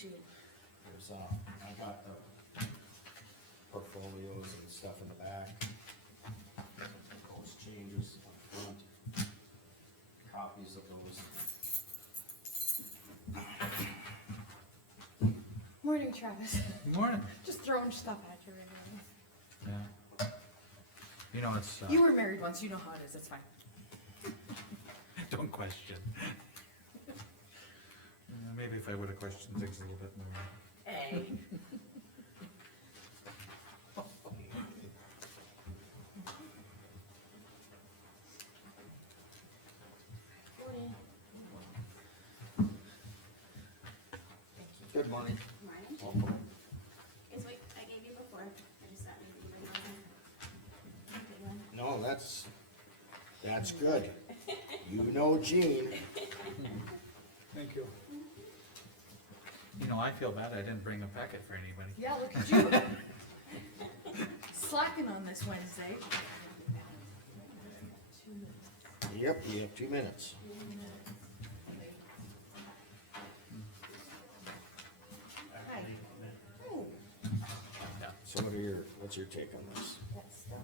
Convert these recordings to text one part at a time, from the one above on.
Gene. There's, I got the portfolios and stuff in the back. Those changes up front. Copies of those. Morning, Travis. Good morning. Just throwing stuff at you right now. Yeah. You know, it's, You were married once, you know how it is, it's fine. don't question. Maybe if I would've questioned things a little bit more. Hey. Good morning. Morning. Welcome. Is what I gave you before, I just thought maybe you would want to. No, that's good. You know Gene. Thank you. You know, I feel bad I didn't bring a packet for anybody. Yeah, look at you. Slacking on this Wednesday. Yep, you have 2 minutes. Hi. Oh, So what's your take on this? that stuff.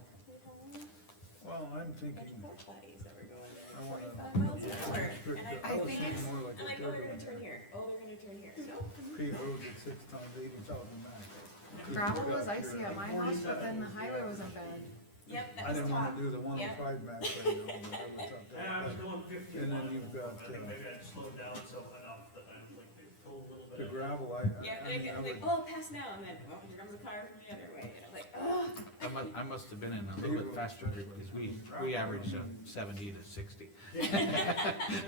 Well, I'm thinking, Buddies that were going there, I wanna 45 miles an hour. restrict And the, I I I was think thinking it's- more like I'm like, a oh, they're gonna Durgan, turn here, oh, they're gonna turn here, nope. paved road at 6 times 80,000 max. Gravel was icy at my house, but then the highway wasn't bad. Yep, that I was didn't wanna top. do the 105 max right now, but I was up And I was there. going 50. And then you've got, I think maybe I'd slowed down so enough that I'm like, it pulled a little The bit. gravel, Yeah, I mean, I like, would, oh, pass now, and then, well, here comes a car from the other way, and I'm like, oh. I must have been in a little bit faster because we averaged 70 to 60. I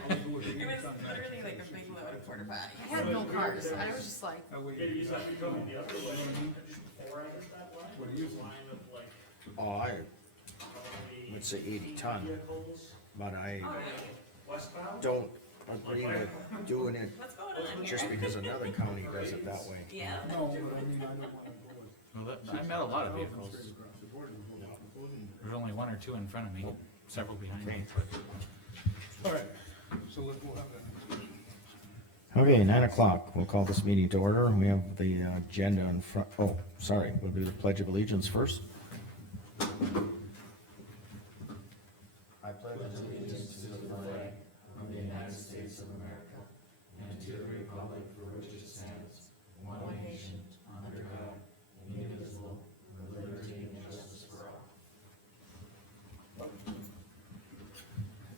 would do it It 80 was ton max. literally like a big load of porta potty. I had no cars, I was just like, That way Yeah, you you used to have to go the other way, before I hit that line, What do there you was a think? line of like, Oh, I probably would say 80 ton, vehicles, but I Oh, really? westbound. don't agree with doing it What's going on here? just because another county does it that way. Yeah. No, but I mean, I don't wanna go with. Well, I met a lot of vehicles. Straight across the board and go with the voting. There's only 1 or 2 in front of me, several behind me. All right, so we'll have that. Okay, 9 o'clock, we'll call this meeting to order. We have the agenda in front, oh, sorry, we'll do the pledge of allegiance first. I pledge allegiance to the flag of the United States of America and to the republic for which it stands, one nation, under God, indivisible, with liberty and justice for all.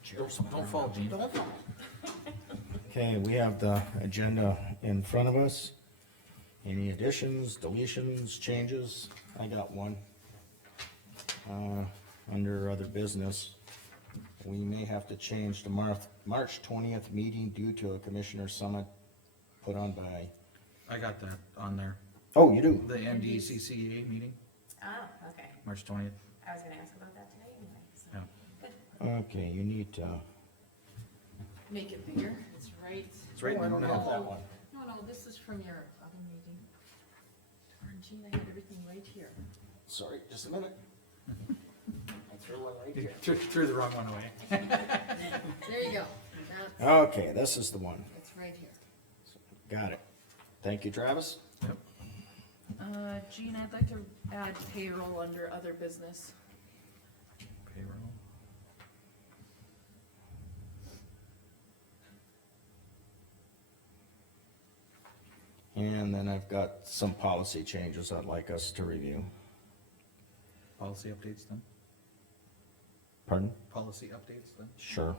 Cheers. Don't fall, Gene. don't fall. Okay, we have the agenda in front of us. Any additions, deletions, changes? I got one. Under other business, we may have to change the March 20th meeting due to a commissioner summit put on by, I got that on there. oh, you do? The NDCCA meeting, Oh, okay. March 20th. I was gonna ask about that today anyway, so. Yeah. Okay, you need to, Make it bigger, it's right. It's right in oh, I the don't middle. have that one. No, this is from your other meeting. Darn, Gene, I had everything right here. Sorry, just a minute. I threw one right You here. threw the wrong one away. There you go, that's, Okay, this is the one. it's right here. Got it. Thank you, Travis. Yep. Gene, I'd like to add payroll under other business. Payroll. And then I've got some policy changes I'd like us to review. Policy updates then? Pardon? Policy updates then? Sure.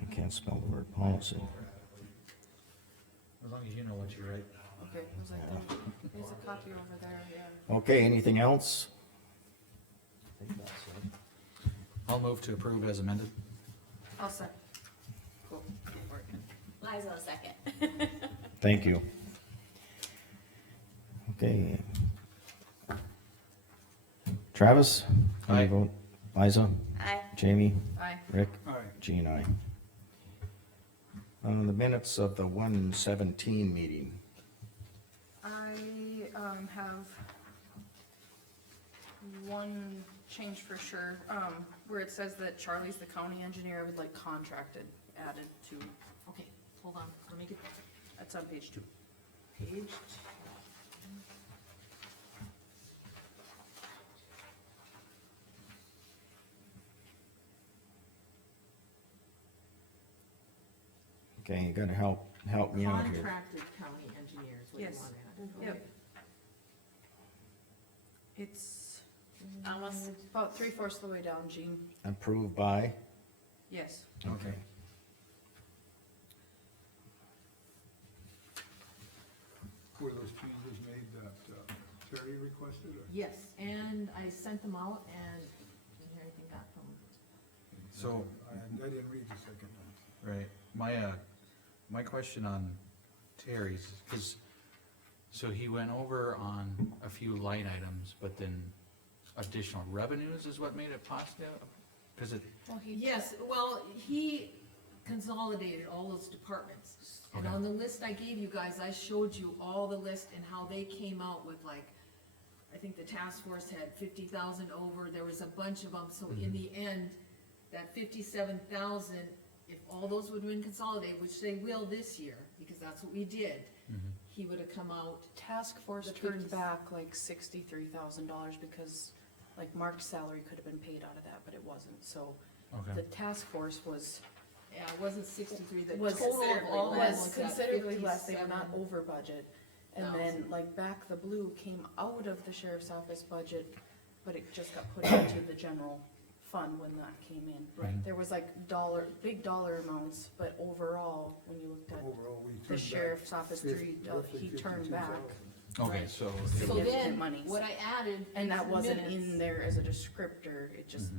I can't spell the word policy. As long as you know what you write. Okay, it was like, there's a copy over there, yeah. Okay, anything else? I'll move to approve as amended. I'll second. Cool. Liza, a second. Thank you. Okay. Travis? How do you Aye. vote? Liza? Aye. Jamie? Aye. Rick? All right, Jean, aye. The minutes of the 117 meeting. I, have one change for sure, where it says that Charlie's the county engineer, I would like contracted added to, okay, hold on, let me get That's on page 2. page. Okay, you gotta help me out here. Contracted county engineers, what do you Yes. want at? Yep. It's almost about 3/4 of the way down, Jean. Approved by, Yes. okay. Were those changes made that Terry requested, or? Yes, and I sent them out and didn't hear anything back from them. So- I didn't read the second one. Right, my question on Terry's, cause, so he went over on a few line items, but then additional revenues is what made it possible? Cause it, Well, Yes, well, he consolidated all those departments. And Okay. on the list I gave you guys, I showed you all the list and how they came out with like, I think the task force had 50,000 over, there was a bunch of them, so in the end, that 57,000, if all those would have been consolidated, which they will this year, because that's what we did, he would have come out, Task force The turned 50 back like $63,000 because like Mark's salary could have been paid out of that, but it wasn't, so the okay, task force was, yeah, it wasn't 63, the was total of all of them was was that considerably less, they were 57. not over budget. And then like Back the Blue came out of the sheriff's office budget, but it just got put into the general fund when that came in. Right. There was like big dollar amounts, but overall, when you looked at Overall, we turned the back sheriff's office roughly he turned back. 52,000. okay, Right. so. So significant then, monies. what I added. And that into the wasn't minutes- in there as a descriptor, it just,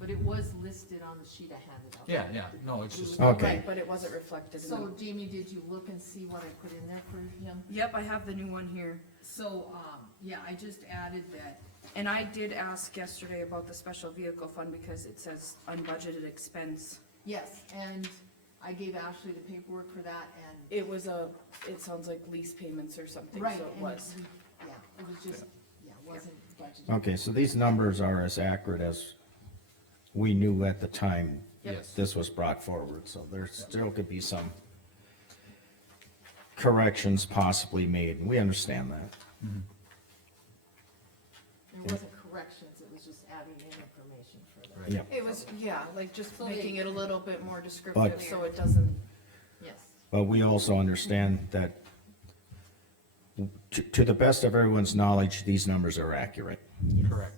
But it was listed on the sheet I handed out. Yeah, no, it's just, Okay. right, but it wasn't reflected in So the. Jamie, did you look and see what I put in there for him? Yep, I have the new one here. So, yeah, I just added that, And I did ask yesterday about the special vehicle fund because it says unbudgeted expense. yes, and I gave Ashley the paperwork for that and. It was it sounds like lease payments or something, Right, so it and was. Yeah, it was just, yeah, it wasn't budgeted. Okay, so these numbers are as accurate as we knew at the time yes, this was brought forward, so there still could be some corrections possibly made, and we understand that. There wasn't corrections, it was just adding in information for the. Right. Yep. It was, yeah, like just So making they- it a little bit more descriptive, But- so it doesn't, Yes, But we also understand that to the best of everyone's knowledge, these numbers are accurate. correct.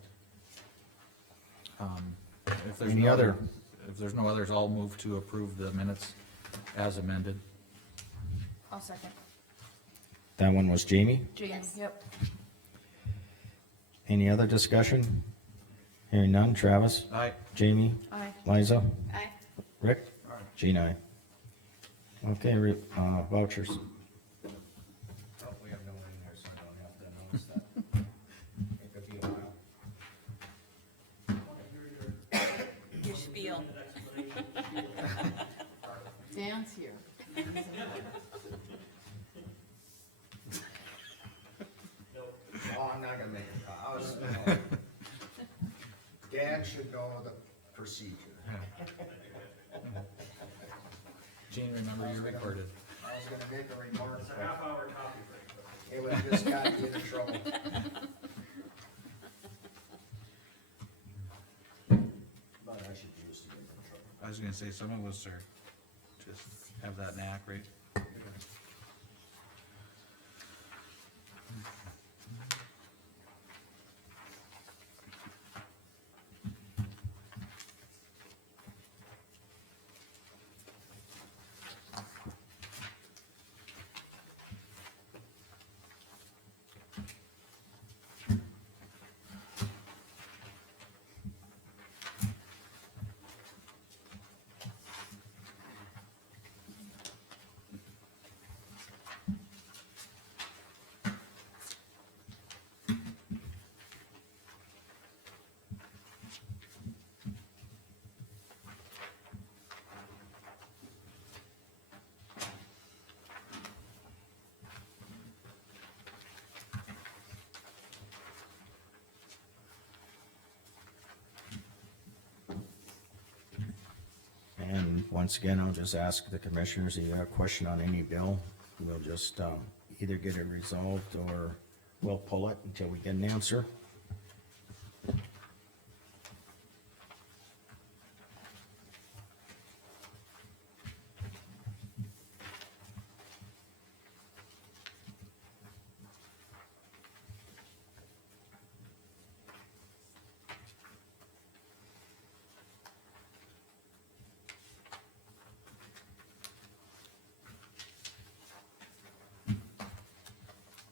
If there's Any no other- if there's no others, I'll move to approve the minutes as amended. I'll second. That one was Jamie. Jamie, Yes. yep. Any other discussion? Hearing none, Travis, Aye, Jamie, Aye. Liza, Aye. Rick? Jean, aye. Okay, vouchers. Oh, we have no one in there, so I don't have to notice that. It could be a while. Your spiel. Dan's here. Oh, I'm not gonna make it, Dan should know the procedure. Gene, remember you're recorded. I was gonna make a remark, It's a but half-hour coffee break. it would just got me into trouble. But I should use to get in trouble. I was gonna say, some of us are, just have that knack, right? once again, I'll just ask the commissioners, if you have a question on any bill, we'll just, either get it resolved or we'll pull it until we get an answer.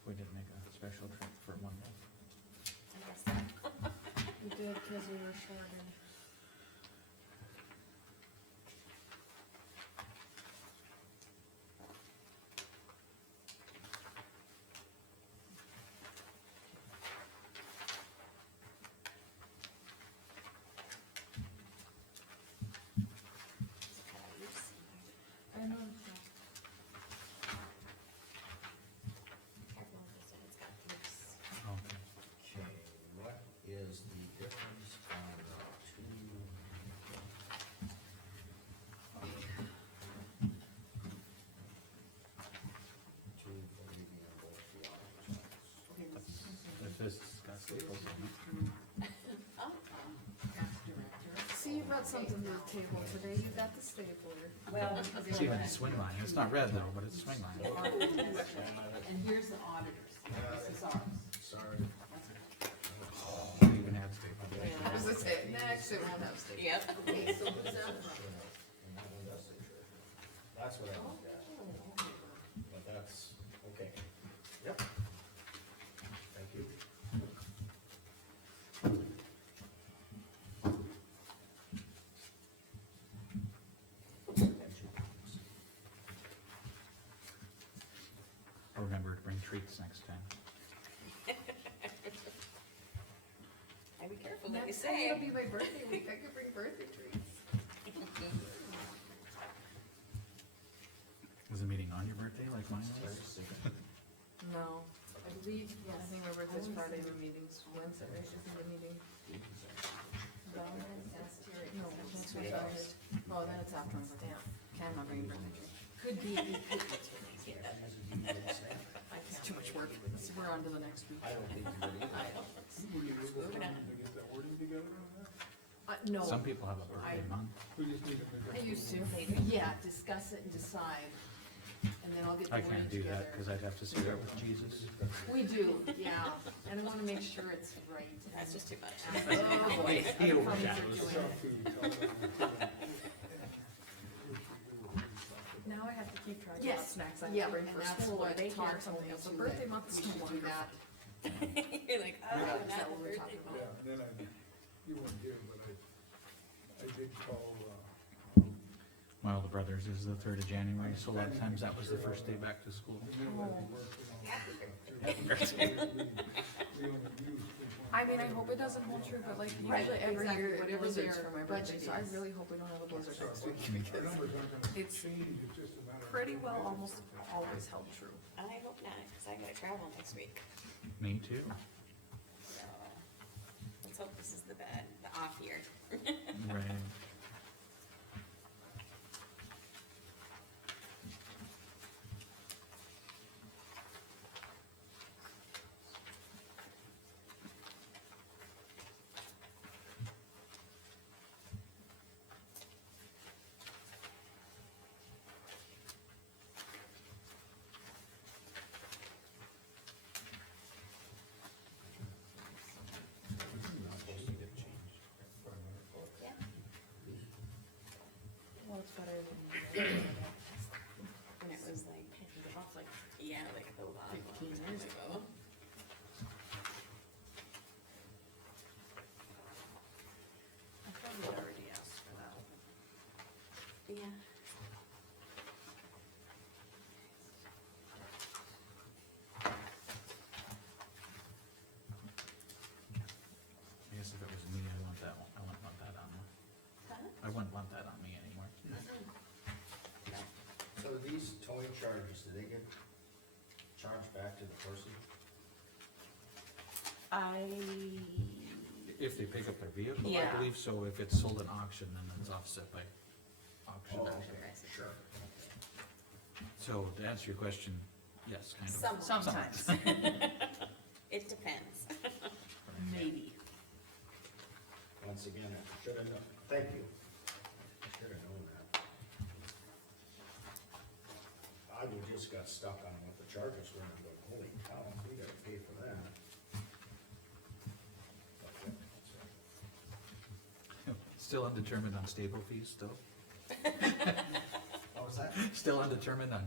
We didn't make a special trip for Monday. I guess so. We did, cause we were shorted. I know. Careful with this one, it's got loops. Okay. Okay, what is the difference on the two? Two for leaving on both the options. If this got staples in it. See, you brought something to the table today, you got the stapler. Well, It's even swing line, it's not red though, but it's swing line. and here's the auditors, this is ours. Sorry. We even had staples. As I say, next, it won't have stapler. Yep. Okay, so who's that from? And that one does say treasurer. That's what I looked at, but that's, okay. Yep. Thank you. I'll remember to bring treats next time. I be careful what you Next time say. it'll be my birthday week, I could bring birthday treats. Is the meeting on your birthday like mine was? No, I believe, I think my birthday's Friday, the meeting's Wednesday, I should think the meeting. No, next week, well, then it's after my birthday, can't remember your birthday tree. Could be, it could be today. It's too much work, so we're on to the next week. I don't think you would either. Were you able to get that wording together on that? No, Some people have a birthday month. We just need to make. I used to, Yeah, discuss it and decide, and then I'll get the I wording can't do that, together. cause I'd have to start with Jesus. We do, yeah, and I wanna make sure it's right. That's just too much. Oh, boy. He Other counties are overshadows. doing it. now I have to keep track of what Yes, snacks I yeah, bring and for that's school, what or they daycare or told something, me so too, birthday that month we is should too do long. that. You're like, oh, Is not that the what we're birthday talking month. Yeah, and then you weren't here, but I did call, My older brother's is the 3rd of January, so a lot of times that was the first day back to school. the middle of the work, we only used. I mean, I hope it doesn't hold true, but like Right, usually every exactly, year it whatever blizzards their for my birthday, budget so I is. really hope we don't have a blizzard next week. Our numbers aren't gonna It's change, it's just a matter of. pretty well almost always held true. I hope not, cause I gotta travel next week, Me too. so. Let's hope this is the bad, the off year. Right. Yeah. Well, it's better than. And it was like, yeah, like a long 15 time years ago. I probably already asked for that. Yeah. I guess if it was me, I want that one, I wouldn't want that on me. Huh? I wouldn't want that on me anymore. So these towing charges, do they get charged back to the person? If they pick up their vehicle, I Yeah. believe so. If it's sold at auction, then it's offset by auction Oh, auction okay, prices. sure. So to answer your question, yes, kind of. Sometimes, It depends. maybe. Once again, I should have known, thank you. I should have known that. I just got stuck on what the charges were, and go, holy cow, we gotta pay for that. But, yeah, that's right. Still undetermined on stable fees still? What was that? Still undetermined on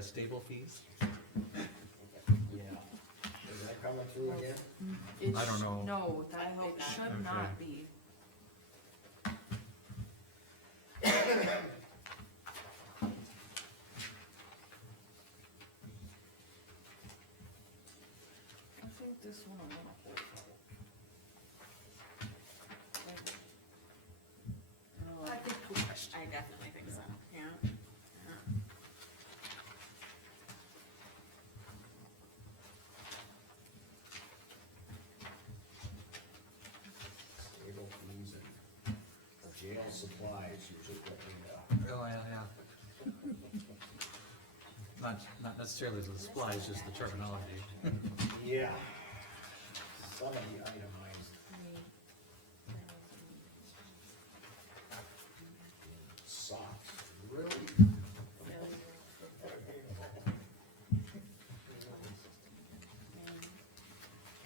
stable fees? Yeah. Is that coming through again? It I don't sh- know. No, that, I hope it not. should Okay. not be. I think this one I'm gonna hold out. Oh, I think too much. I definitely think so, yeah. Stable fees and jail supplies usually what we, Oh, yeah. Not necessarily the supplies, just the terminology. yeah. Some of the itemized socks, really?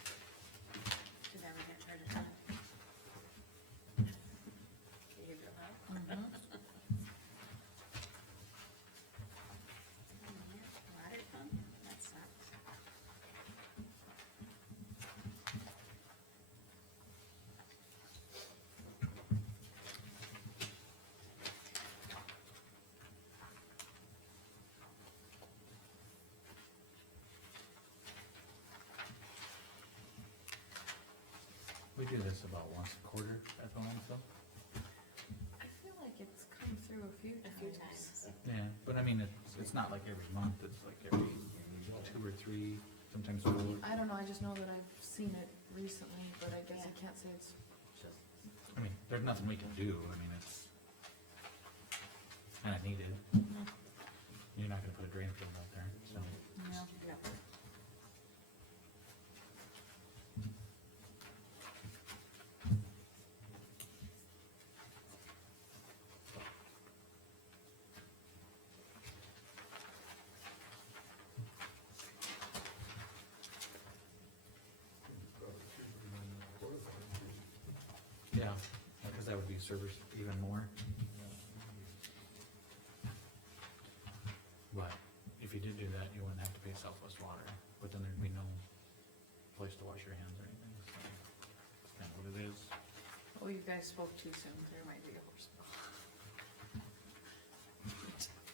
Too bad we can't charge a ton. Behavioral health. Water pump, that sucks. We do this about once a quarter at the landfill. I feel like it's come through a few A few times. times. Yeah, but I mean, it's not like every month, it's like every 2 or 3, sometimes 4. I don't know, I just know that I've seen it recently, but I guess I can't say it's just, I mean, there's nothing we can do, I mean, it's kinda needed. You're not gonna put a drain field out there, so. yeah. No. Yeah, because that would be service even more. But if you did do that, you wouldn't have to pay Southwest Water, but then there'd be no place to wash your hands or anything, so. It's kinda what it is. Oh, you guys spoke too soon, there might be a horse.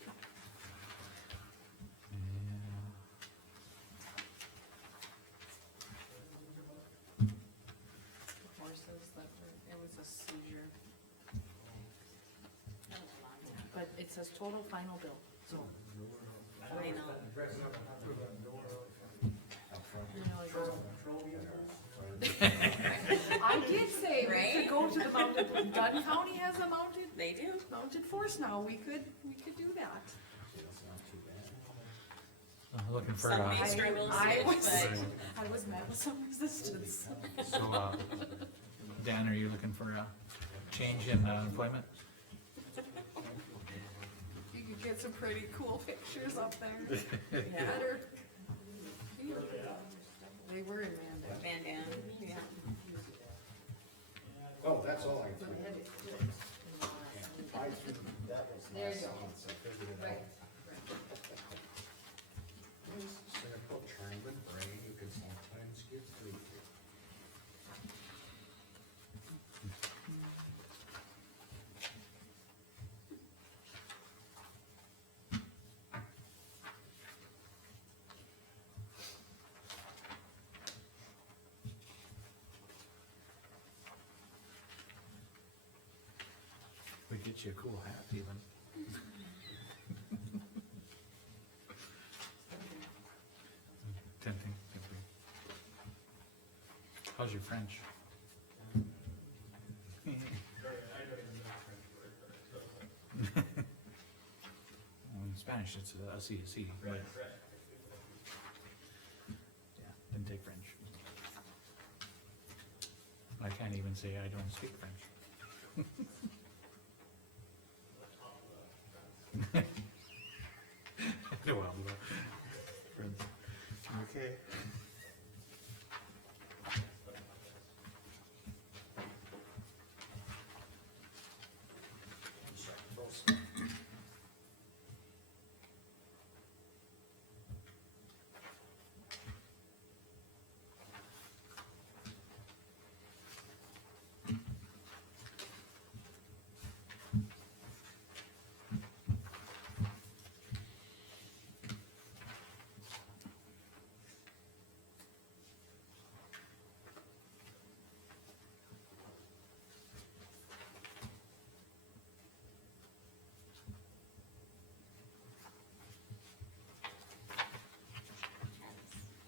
Yeah. The horses that were, it was a seizure, That was a long time. but it says total final bill, so. I know. Up front. you know, it goes- I did say, we Right? could go to the mounted, Dunn County has a They do. mounted force now, we could do that. That's not too bad. Looking for, Some may struggle I to was- switch, I was met with some resistance. so, Dan, are you looking for a change in employment? You could get some pretty cool pictures up there. Yeah. Better. They were in Mandan. but Van Dam, yeah. Oh, that's all I threw. Yeah, I threw, that was last month, so I figured it out. This cynical, trembling brain, you can sometimes get through to. We get you a cool hat even. Tempting. How's your French? I don't even know French word for it, so. Spanish, it's a CSE, but, Right. yeah, didn't take French. I can't even say I don't speak French. Well, friends. Okay.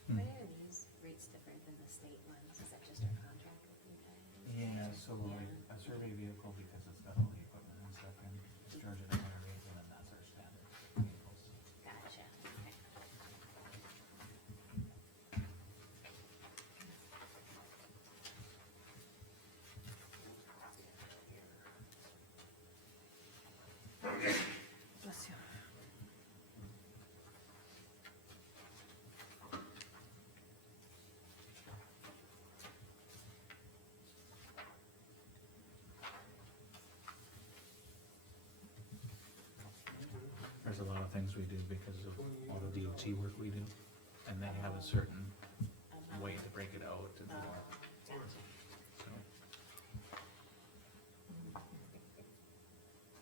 Why are these rates different than the state ones? Is that just our contract with you guys? Yeah, so like Yeah. a survey vehicle, because it's got all the equipment and stuff, and Georgia and I rates, and then that's our standard vehicles. Gotcha, okay. Bless you. There's a lot of things we do because of all the DOT work we do, and they have a certain way to break it out and, Gotcha. so.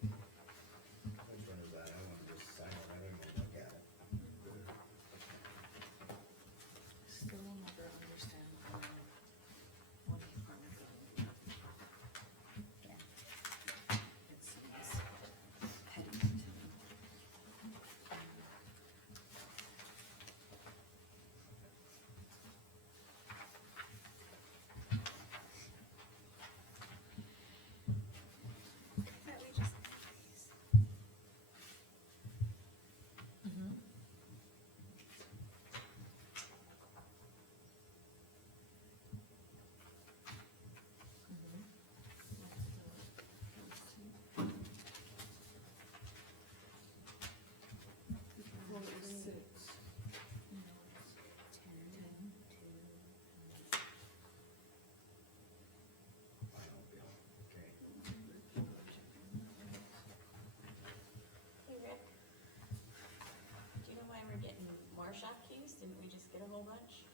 Which one is that? I wanna just sign it, I don't even look at it. Still will never understand how one department goes. Yeah. It seems petty to me. That we just. Final bill, okay. Hey Rick, do you know why we're getting more shop keys? Didn't we just get a whole bunch?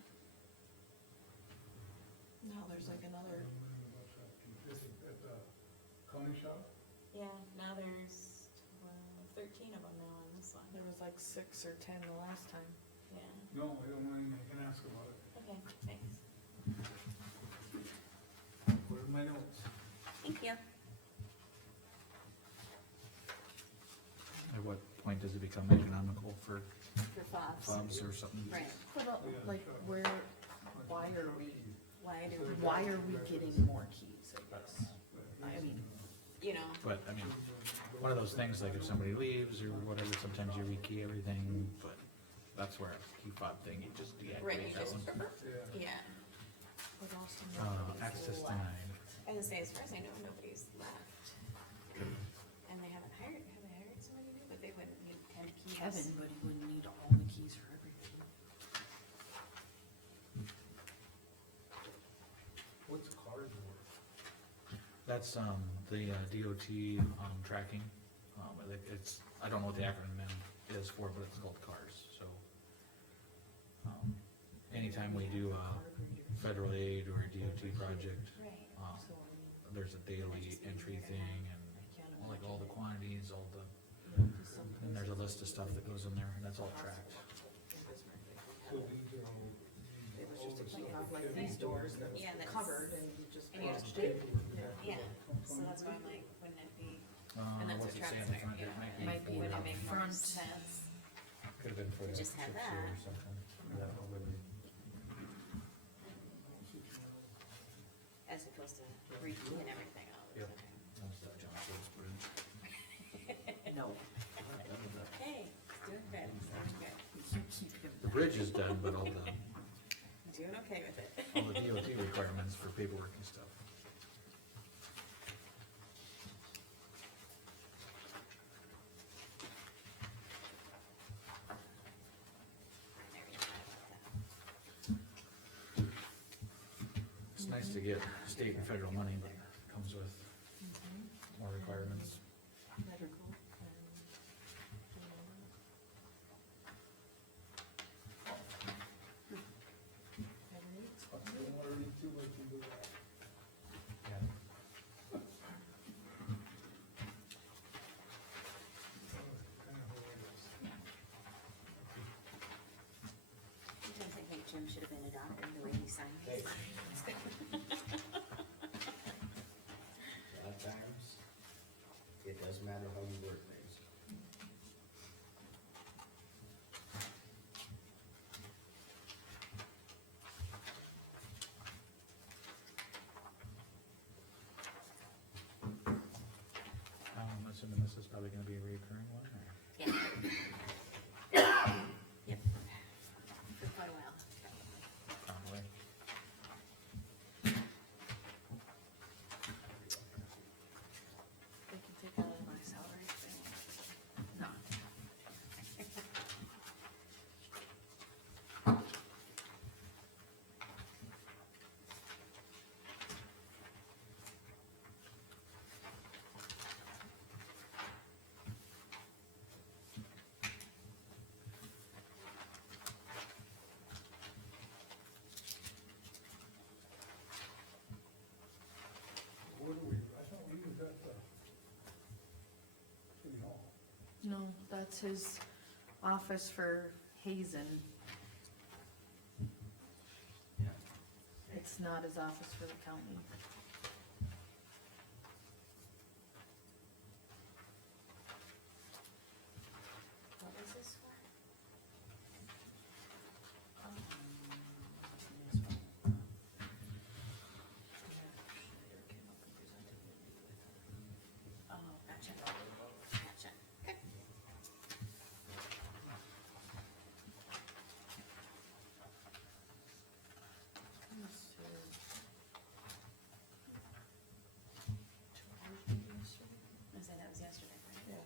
Now there's like another, At the county shop? Yeah, now there's 13 of them now on this one. there was like 6 or 10 the last time. Yeah, No, I don't mind, I can ask about it. okay, thanks. What are my notes? Thank you. At what point does it become economical for For fobs. fobs or something? Right, But like where, why are we, why do, why are we getting more keys, I guess? I mean, you know, But, I mean, one of those things, like if somebody leaves or whatever, sometimes you rekey everything, but that's where a key fob thing, you just right, deactivate you that just, one. Yeah. yeah. but Austin. Access denied. I was gonna say, as far as I know, nobody's left. And they haven't hired, have they hired somebody new, but they wouldn't need 10 keys. Kevin, but he wouldn't need all the keys for everything. What's card worth? That's, the DOT, tracking, it's, I don't know what the acronym is for, but it's called CARS, so. Anytime we do a federal aid or a DOT project, Right, So I mean, there's a daily entry thing and like all the quantities, all the, some and there's a list of stuff that goes in there, and that's all tracked. So these are all. It was just a key fob like these doors that was Yeah, that's- covered and you just and you just- watched it. yeah, so that's why I'm like, wouldn't it be, and that's What's what it say Travis, on the front? you It know, might be Might be for- would it up make more front. sense? Could've been for the Just have chip seal that. or something. That would- As opposed to rekeying everything out. Yep. That's that John Schultz bridge. No. Hey, still bridge is done, but all the Doing okay with it. all the DOT requirements for paperwork and stuff. It's nice to get state and federal money, but it comes with more requirements. Medical and. I don't wanna read too much into that. Yeah. Kinda hilarious. Sometimes I think Jim should have been adopted the way he signed Hey. it. A lot of times, it doesn't matter how you word things. I'm assuming this is probably gonna be a recurring one, or? Yeah. Yep. For quite a while. Probably. They can take that out of my salary if they want. No. What do we, I thought we was at the city hall. No, that's his office for Hazen. It's not his office for the county. What was this for? Oh, gotcha. Gotcha. Okay. I said that was yesterday, right?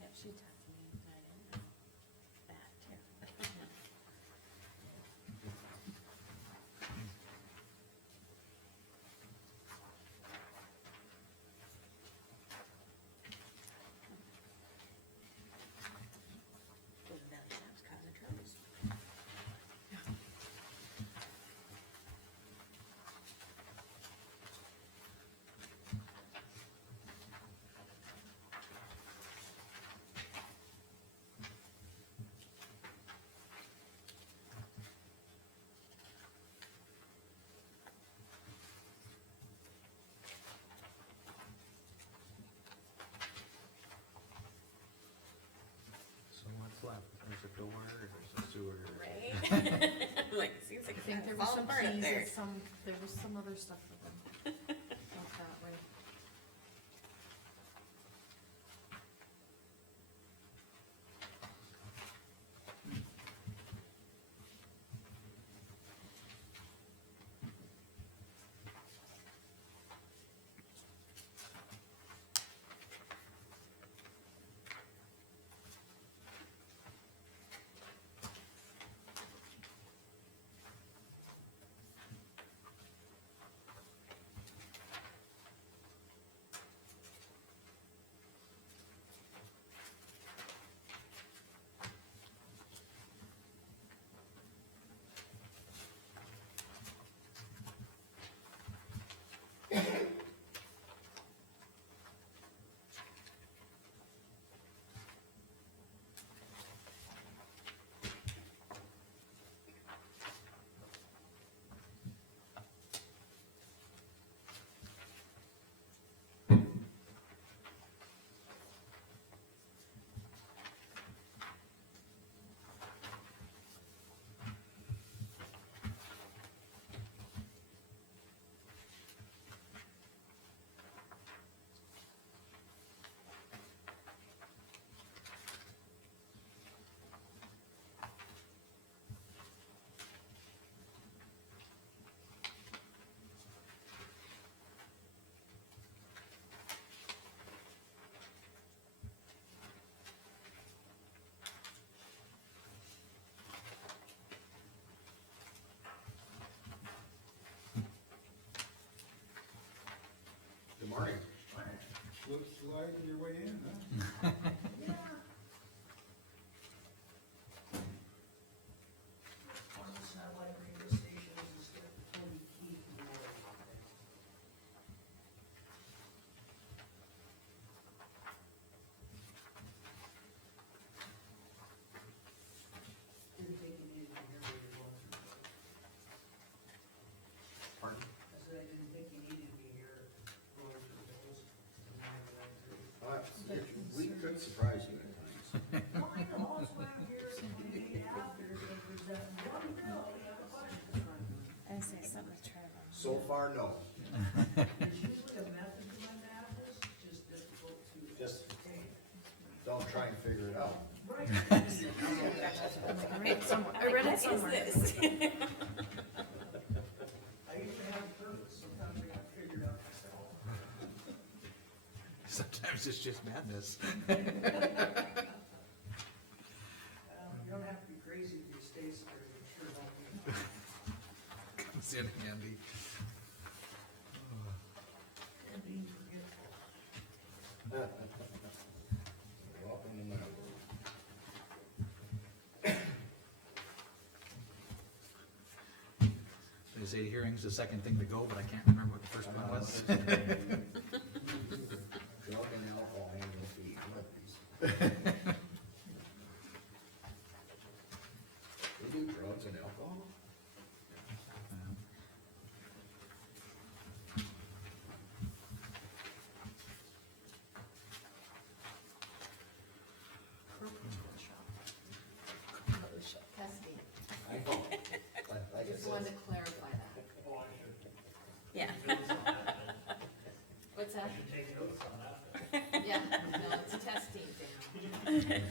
Yeah, she talked to me, and I didn't know that, too. Those belly shops causing troubles. So what's left? There's a door, there's a sewer. Right? Like, seems like I it's think kind there of was falling some apart up keys there. and there was some other stuff with them. Out that way. Slip slide your way in, huh? Yeah. On the satellite radio stations instead of 20 feet more. Didn't think you needed to hear what you're going through. Pardon? I said I didn't think you needed to be here going through those. We could surprise you at times. Well, I know, that's why I'm here the day after, if there's that one bill, you have a question. I say something to Trevor. So far, no. There's usually a method to my madness, just difficult to Just obtain. don't try and figure it out. Right. I read it somewhere, I read it somewhere. I usually have a purpose, sometimes I gotta figure it out myself. Sometimes it's just madness. You don't have to be crazy if you stay scared, it sure help me. Comes in handy. And being forgetful. Welcome to my world. They say hearing's the second thing to go, but I can't remember what the first one was. Drug and alcohol and no fee, what these? They do drugs and alcohol? Testing, I know. Like I just said, wanted to clarify that. Oh, I should, Yeah. notes on that, then. What's that? I should take notes on that. Yeah, no, it's testing, Dan.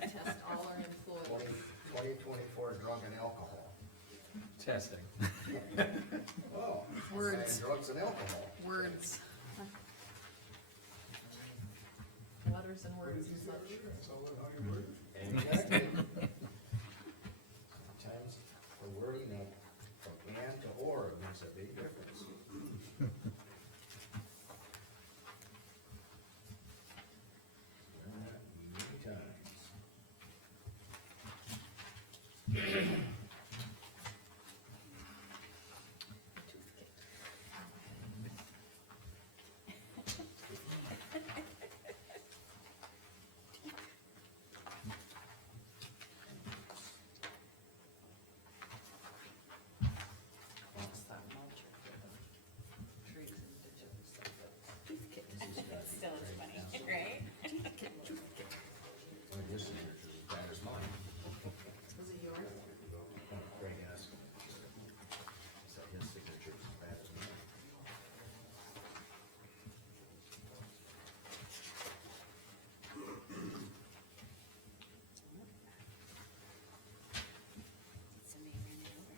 Test all our employees. 2024 drug and alcohol. Testing. Oh. Words. saying Drugs and alcohol. Words. Letters and What words did you and say? such. That's all how you word it? Exactly. Sometimes the wording of from and to or makes a big difference. Learned that many times. What's that mulcher for the trees and ditches and stuff? Still is funny, right? Well, your signature's as bad as mine. Was it yours? Greg asked. So his signature's as bad as mine. Somebody ran it over.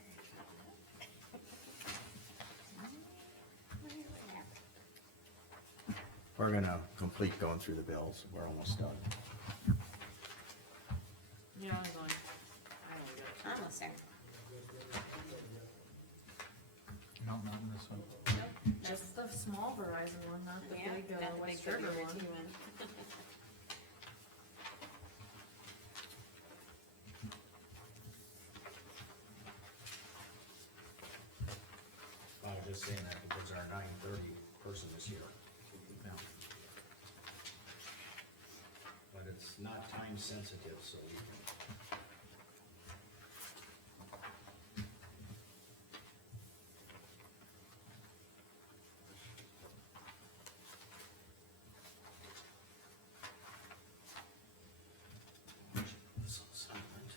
We're gonna complete going through the bills. We're almost done. Yeah, I was like, I don't get it. Almost there. No, not in this one. Just the small Verizon one, not the Yeah, big, not the West big River WRT one. one. I was just saying that because our 9:30 person is here. Yeah. But it's not time sensitive, so we can. So silent.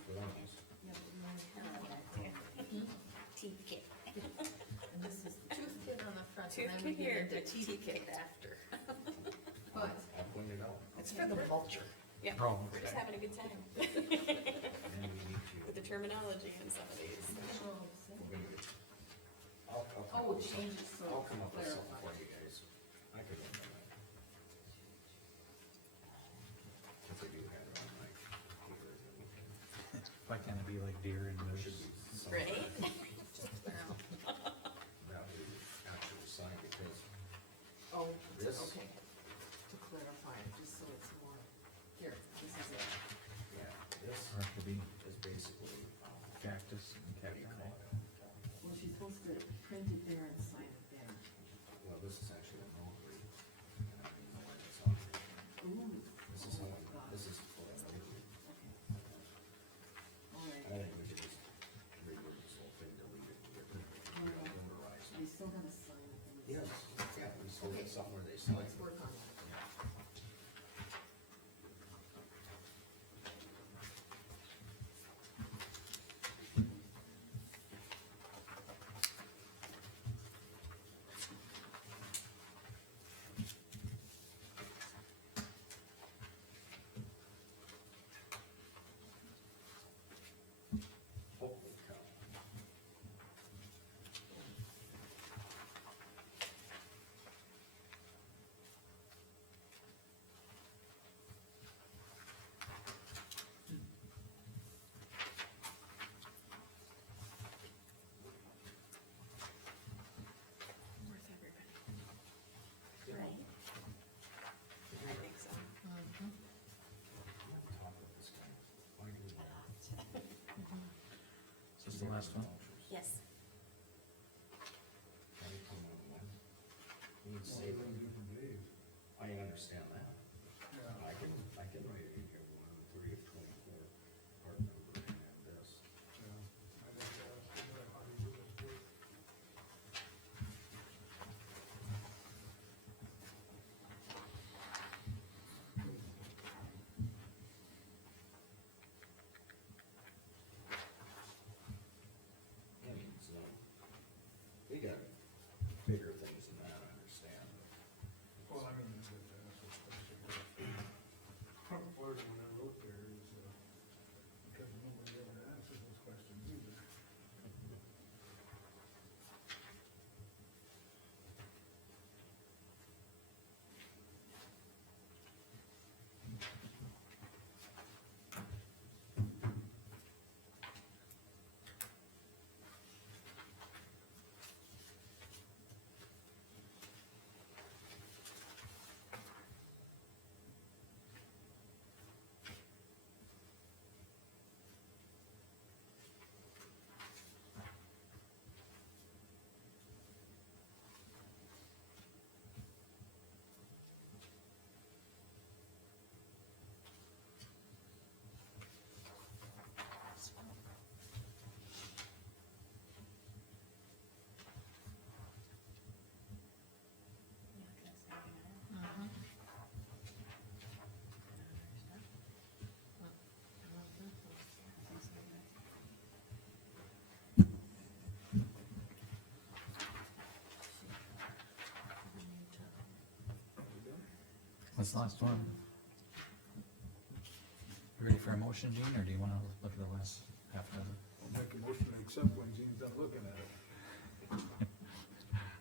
forms. Teeth kit. And this is tooth kit on the front, Tooth and then we kit here, get into the teeth teeth kit kit. after. But, I pointed out, It's for the mulcher. Yeah, Oh, we're just okay. having a good time and we need with the to, terminology in some of these. we're gonna get, I'll come Oh, up with change it something. so I'll come up with something clarify. for you guys. I could look at that. If I do have it on my computer, then Why can't it be like deer and there moose? should be something Right? that we actually sign, because oh, This- okay, to clarify, just so it's more, here, this is it. yeah, this Or it could be is basically, cactus and what do you cacti. call it? Well, she's supposed to print it there and sign it there. Well, this is actually a notary, and I don't know why it's on here. Ooh. This is how, God. this is for a notary. Okay. All right, I think we should just reword this whole thing, delete it, get rid of it, notarize they it. still gotta sign it. Yes, yeah, we still Okay. get something where they sign. Let's work on that. Holy cow. Worth everybody. Right? I think so. I'm on top of this guy. Why do we not? Is this the last one? Yes. Can you come up with one? You need to Well, save we're it. gonna do from Dave. I understand that. Yeah. I can write it in here, 1, 3, 24, part number, and this. Yeah, I think that's, how do you do this work? I mean, so, we got bigger things than that, I understand. Well, I mean, that's what part of what I wrote there is, because nobody ever answers those questions either. What's the last one? You ready for a motion, Gene, or do you wanna look at the last half dozen? I'll make a motion to accept when Gene's done looking at it.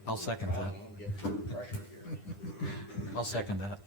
I'll second I that. don't wanna get under pressure here. I'll second that.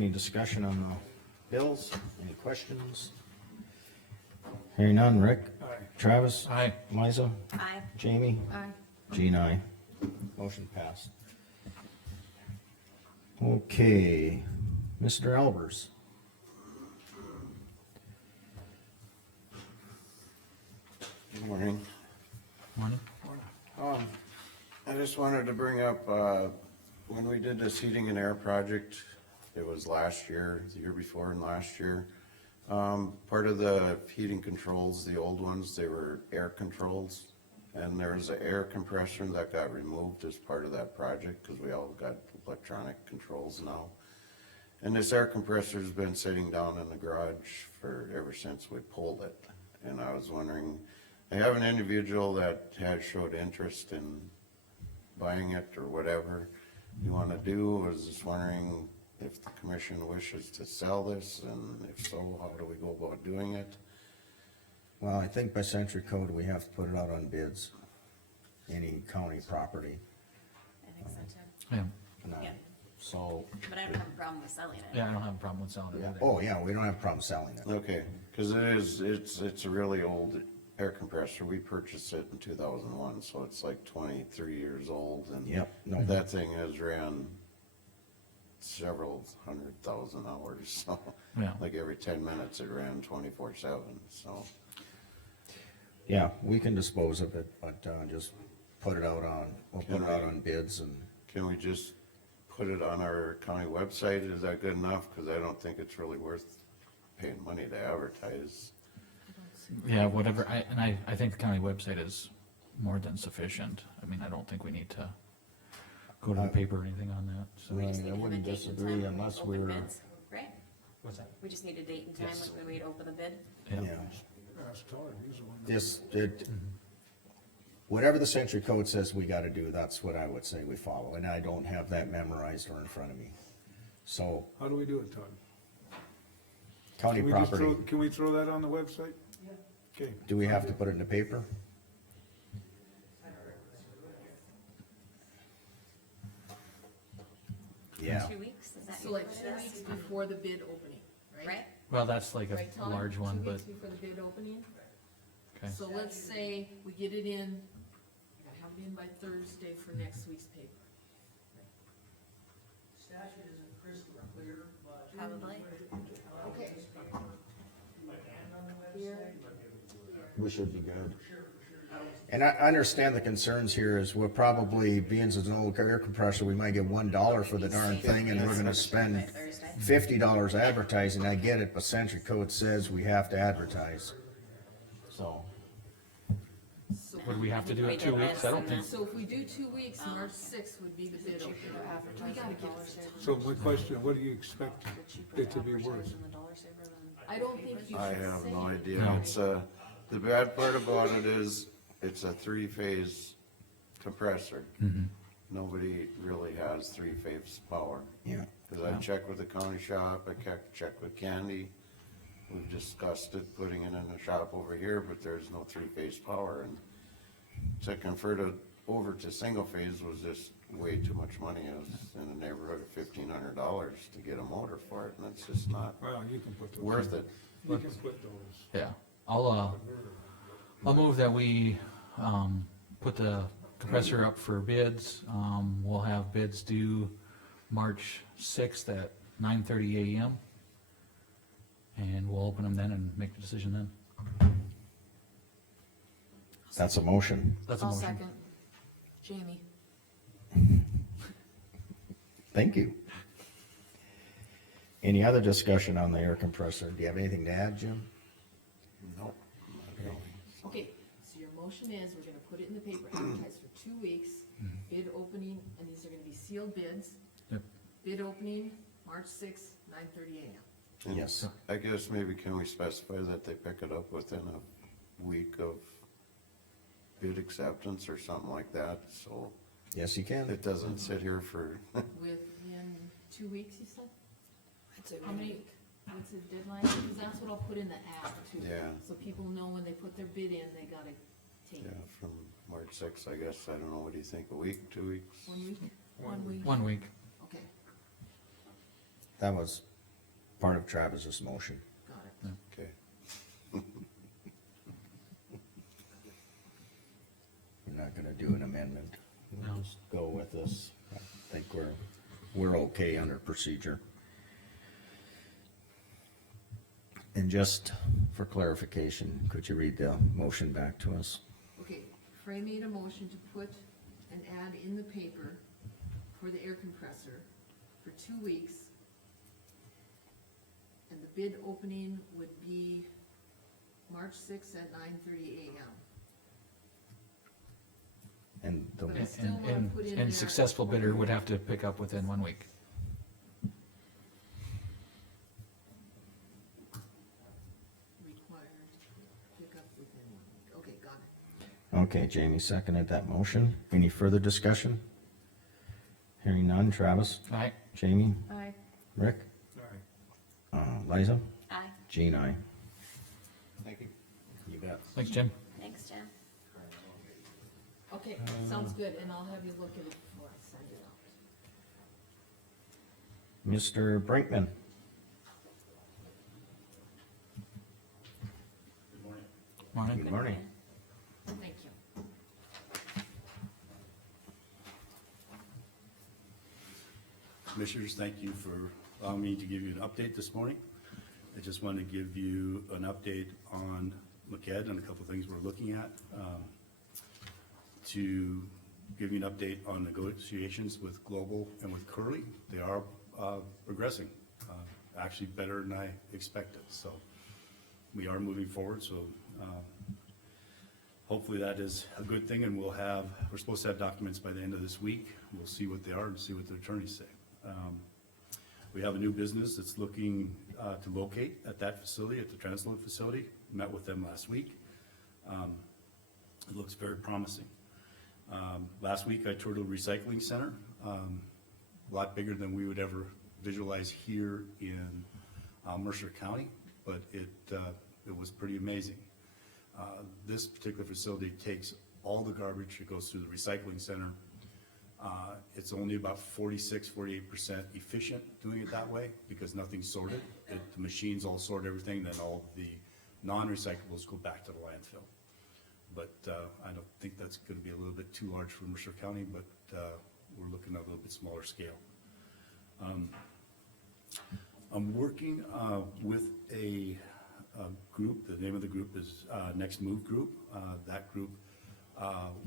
Any discussion on the bills? Any questions? Hearing none, Rick? Aye. Travis? Aye. Liza? Aye. Jamie? Aye. Jean, aye. Motion passed. Okay, Mr. Albers. Good morning. Morning. I just wanted to bring up, when we did this heating and air project, it was last year, the year before and last year. Part of the heating controls, the old ones, they were air controls. And there was an air compressor that got removed as part of that project, cause we all got electronic controls now. And this air compressor's been sitting down in the garage ever since we pulled it. And I was wondering, I have an individual that had showed interest in buying it or whatever you wanna do. I was just wondering if the commission wishes to sell this, and if so, how do we go about doing it? Well, I think by century code, we have to put it out on bids, any county property. I think so too. Yeah, And, Yeah. So, But I don't have a problem with selling it. yeah, I don't have a problem with selling it yeah, either. oh, yeah, we don't have a problem selling it. Okay, cause it's a really old air compressor. We purchased it in 2001, so it's like 23 years old, and Yep, no. that thing has ran several 100,000 hours, so Yeah, like every 10 minutes it ran 24/7, so. Yeah, we can dispose of it, but, just put it out on, we'll put it out on bids and, Can we just put it on our county website? Is that good enough? Cause I don't think it's really worth paying money to advertise. yeah, whatever, I think the county website is more than sufficient. I mean, I don't think we need to go to the paper or anything on that, so. We Right, just I need to have a wouldn't date and disagree time when we unless open we're- bids, right? What's that? We just need a date and time Yes. when we open the bid. Yeah. yeah. Ask Todd, he's the one. This, whatever the century code says we gotta do, that's what I would say we follow, and I don't have that memorized or in front of me. So, How do we do it, Todd? county Can we just property, Can we throw that on the website? Okay, do we have to put it in the paper? Yeah, 2 weeks, is that? So like usually 2 what it weeks is? before the bid opening, right? Right? Well, that's like Right, a Tom? large one, 2 but, weeks before the bid opening? okay, So let's say we get it in, I gotta have it in by Thursday for next week's paper. Probably. Okay. we should be good. And I understand the concerns here is we're probably, being as an old air compressor, we might get $1 for the darn thing, and we're gonna spend By Thursday. $50 advertising, I get it, but century code says we have to advertise. So, So, would we have to do We it 2 did weeks? this I don't and think, so if we do 2 weeks, March sixth would be the bid opening. We gotta get it. so my question, what do you expect it to be worth? I don't think you I should have say. no idea. No. It's, the bad part about it is, it's a 3-phase compressor. mhm, Nobody really has 3-phase power. yeah, Cause I checked with the county shop, I checked with Candy. We've discussed it, putting it in the shop over here, but there's no 3-phase power, and to convert it over to single phase was just way too much money. It was in the neighborhood of $1,500 to get a motor for it, and it's just not Well, you can put those. worth it. You can put those. yeah. I'll move that we, put the compressor up for bids. We'll have bids due March 6th at 9:30 AM. And we'll open them then and make the decision then. that's a motion. That's a I'll motion. second. Jamie. Thank you. Any other discussion on the air compressor? Do you have anything to add, Jim? Nope, not really. Okay, so your motion is, we're gonna put it in the paper, advertise for 2 weeks, bid opening, and these are gonna be sealed bids. Yep. Bid opening, March sixth, 9:30 AM. And Yes. I guess maybe can we specify that they pick it up within a week of bid acceptance or something like that, so Yes, you can. it doesn't sit here for, Within 2 weeks, you said? I'd say How many, what's the deadline? Because that's what I'll put in the app too. Yeah. So people know when they put their bid in, they gotta take yeah, it. from March 6th, I guess. I don't know, what do you think, a week, 2 weeks? 1 week? 1 week. 1 week. Okay. That was part of Travis's motion. Got it. Okay. We're not gonna do an amendment. We'll No. just go with this. I think we're okay under procedure. And just for clarification, could you read the motion back to us? Okay, Frey made a motion to put an ad in the paper for the air compressor for 2 weeks. And the bid opening would be March sixth at 9:30 AM. And the, But I still wanna And put in there. and successful bidder would have to pick up within 1 week. Required pick up within 1 week. Okay, got it. okay, Jamie seconded that motion. Any further discussion? Hearing none. Travis? Aye. Jamie? Aye. Rick? Liza? Aye. Jean, aye. Thank you. You bet. Thanks, Jim. Thanks, Jen. Okay, sounds good, and I'll have you look at it before I send it out. Mr. Brinkman? Morning. Good morning. Thank you. Commissioners, thank you for allowing me to give you an update this morning. I just want to give you an update on McEd and a couple of things we're looking at. To give you an update on negotiations with Global and with Curly, they are progressing, actually better than I expected. So we are moving forward, so hopefully that is a good thing, and we're supposed to have documents by the end of this week. We'll see what they are and see what the attorneys say. We have a new business that's looking to locate at that facility, at the transload facility. Met with them last week. It looks very promising. Last week I toured a recycling center, a lot bigger than we would ever visualize here in Mercer County, but it was pretty amazing. This particular facility takes all the garbage that goes through the recycling center. It's only about 46–48% efficient doing it that way because nothing's sorted. The machines all sort everything, then all the non-recyclables go back to the landfill. But I don't think that's gonna be a little bit too large for Mercer County, but we're looking at a little bit smaller scale. I'm working with a group. The name of the group is Next Move Group. That group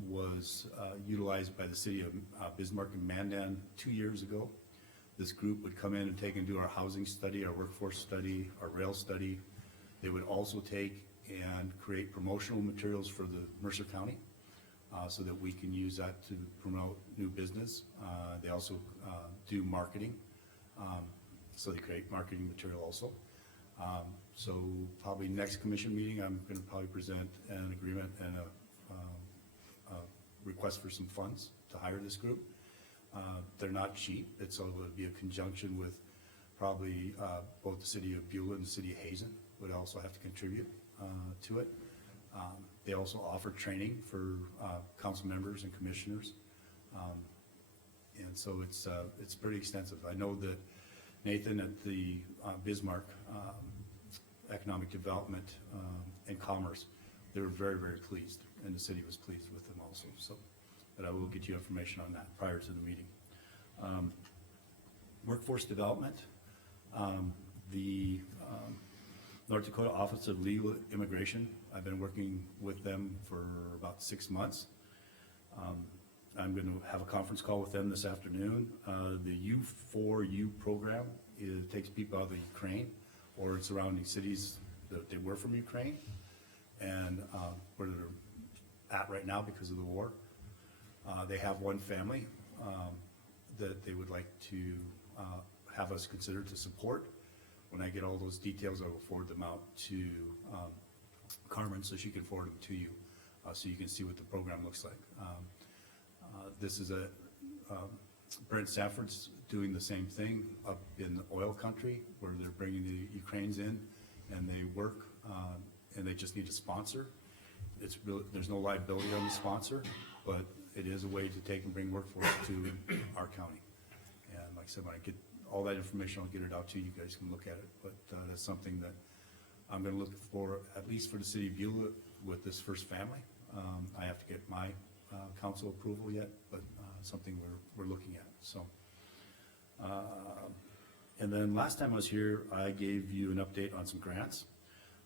was utilized by the city of Bismarck and Mandan 2 years ago. This group would come in and take and do our housing study, our workforce study, our rail study. They would also take and create promotional materials for the Mercer County so that we can use that to promote new business. They also do marketing, so they create marketing material also. So probably next commission meeting, I'm gonna probably present an agreement and a request for some funds to hire this group. They're not cheap. So it would be a conjunction with probably both the city of Beulah and the city of Hazen would also have to contribute to it. They also offer training for council members and commissioners. And so it's pretty extensive. I know that Nathan at the Bismarck Economic Development and Commerce, they were very, very pleased, and the city was pleased with them also. So, but I will get you information on that prior to the meeting. Workforce development, the North Dakota Office of Legal Immigration, I've been working with them for about 6 months. I'm going to have a conference call with them this afternoon. The U4U program, it takes people out of the Ukraine or surrounding cities that they were from Ukraine and where they're at right now because of the war. They have one family that they would like to have us consider to support. When I get all those details, I will forward them out to Carmen so she can forward them to you so you can see what the program looks like. This is Brent Stafford's doing the same thing up in the oil country where they're bringing the Ukrainians in and they work and they just need a sponsor. It's really, there's no liability on the sponsor, but it is a way to take and bring workforce to our county. And like I said, when I get all that information, I'll get it out to you, you guys can look at it, but, that's something that I'm gonna look for, at least for the city of Beulah with this first family. I have to get my, council approval yet, but, something we're looking at, so. And then last time I was here, I gave you an update on some grants.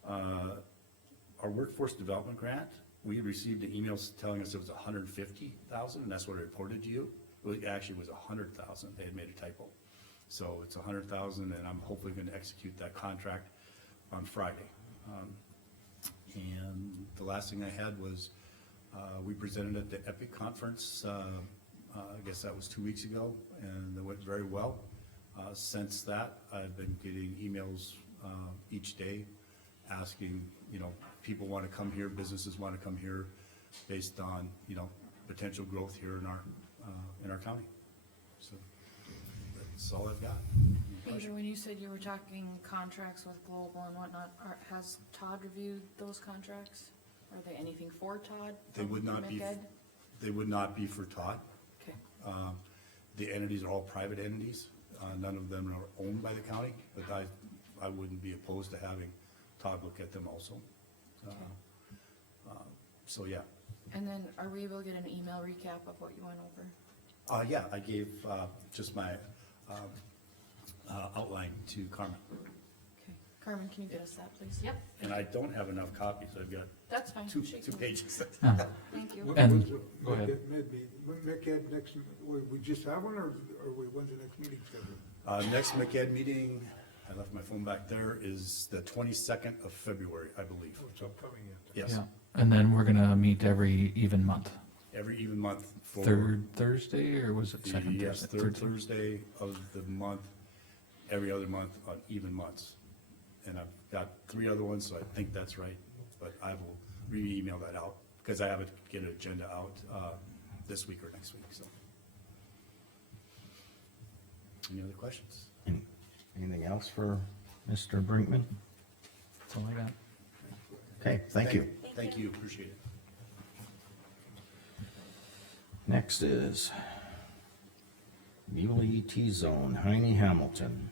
Our workforce development grant, we received an email telling us it was 150,000, and that's what I reported to you. Well, it actually was 100,000, they had made a typo. So it's 100,000, and I'm hopefully gonna execute that contract on Friday. And the last thing I had was, we presented at the EPIC conference, I guess that was 2 weeks ago, and it went very well. Since that, I've been getting emails, each day asking, you know, people wanna come here, businesses wanna come here based on, you know, potential growth here in our county. So that's all I've got. Peter, when you said you were talking contracts with Global and whatnot, has Todd reviewed those contracts? Are they anything for Todd? They would not be, they would not be for Todd. Okay, The entities are all private entities. None of them are owned by the county, but I wouldn't be opposed to having Todd look at them also. So, yeah. and then are we able to get an email recap of what you went over? Yeah, I gave, just my, outline to Carmen. Okay, Carmen, can you get us that, please? Yep. And I don't have enough copies. I've got That's fine. two Shake pages. Thank you. And- When's the go ahead. MECAD next, we just have one, or when's the next meeting scheduled? Next McEd meeting, I left my phone back there, is the 22nd of February, I believe. Oh, it's upcoming yet. Yes, Yeah, and then we're gonna meet every even month, every even month for. third Thursday, or was it second Yes, Thursday? third Thursday of the month, every other month on even months. And I've got 3 other ones, so I think that's right, but I will re-email that out, because I have to get an agenda out, this week or next week, so. Any other questions? Anything else for Mr. Brinkman? That's all I got. Okay, thank you. Thank you, appreciate it. Next is Beulah ET Zone, Heine Hamilton.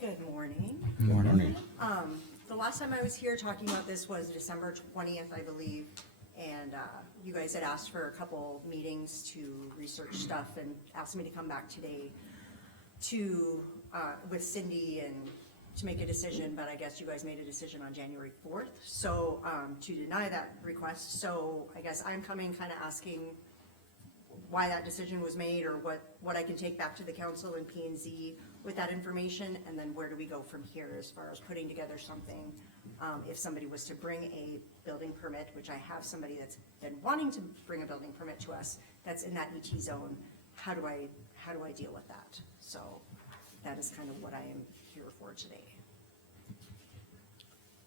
Good morning. Morning. The last time I was here talking about this was December 20th, I believe, and you guys had asked for a couple meetings to research stuff and asked me to come back today to, with Cindy and to make a decision, but I guess you guys made a decision on January 4th, so, to deny that request. So I guess I'm coming kind of asking why that decision was made, or what I can take back to the council and P and Z with that information, and then where do we go from here as far as putting together something, if somebody was to bring a building permit, which I have somebody that's been wanting to bring a building permit to us, that's in that ET zone, how do I deal with that? So that is kind of what I am here for today.